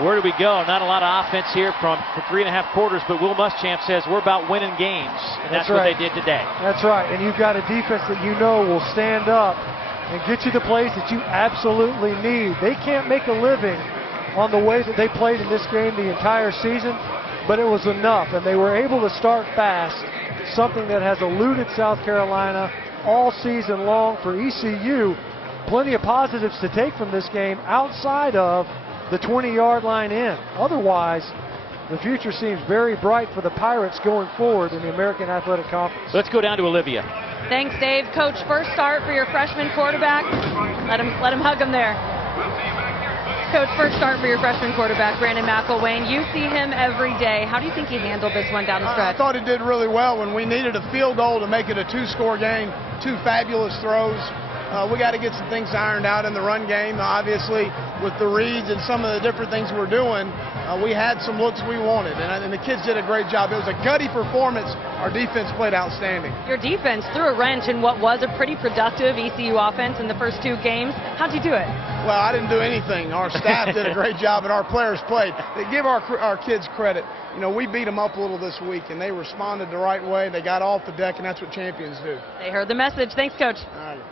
Where do we go? Not a lot of offense here for 3.5 quarters, but Will Muschamp says we're about winning games, and that's what they did today. That's right, and you've got a defense that you know will stand up and get you the plays that you absolutely need. They can't make a living on the way that they played in this game the entire season, but it was enough, and they were able to start fast, something that has eluded South Carolina all season long. For ECU, plenty of positives to take from this game outside of the 20-yard line in. Otherwise, the future seems very bright for the Pirates going forward in the American Athletic Conference. Let's go down to Olivia. Thanks, Dave. Coach, first start for your freshman quarterback. Let him hug him there. Coach, first start for your freshman quarterback, Brandon McElwain. You see him every day. How do you think he handled this one down the stretch? I thought he did really well. When we needed a field goal to make it a 2-score game, 2 fabulous throws. We got to get some things ironed out in the run game. Obviously, with the reads and some of the different things we're doing, we had some looks we wanted, and the kids did a great job. It was a gutty performance. Our defense played outstanding. Your defense threw a wrench in what was a pretty productive ECU offense in the first 2 games. How'd you do it? Well, I didn't do anything. Our staff did a great job, and our players played. They give our kids credit. You know, we beat them up a little this week, and they responded the right way. They got off the deck, and that's what champions do. They heard the message. Thanks, Coach. All right.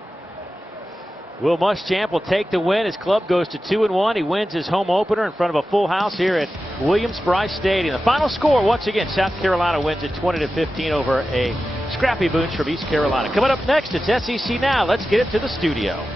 Will Muschamp will take the win. His club goes to 2-1. He wins his home opener in front of a full house here at Williams-Brice Stadium. The final score, once again, South Carolina wins it 20-15 over a scrappy bunch from East Carolina. Coming up next, it's SEC Now. Let's get it to the studio.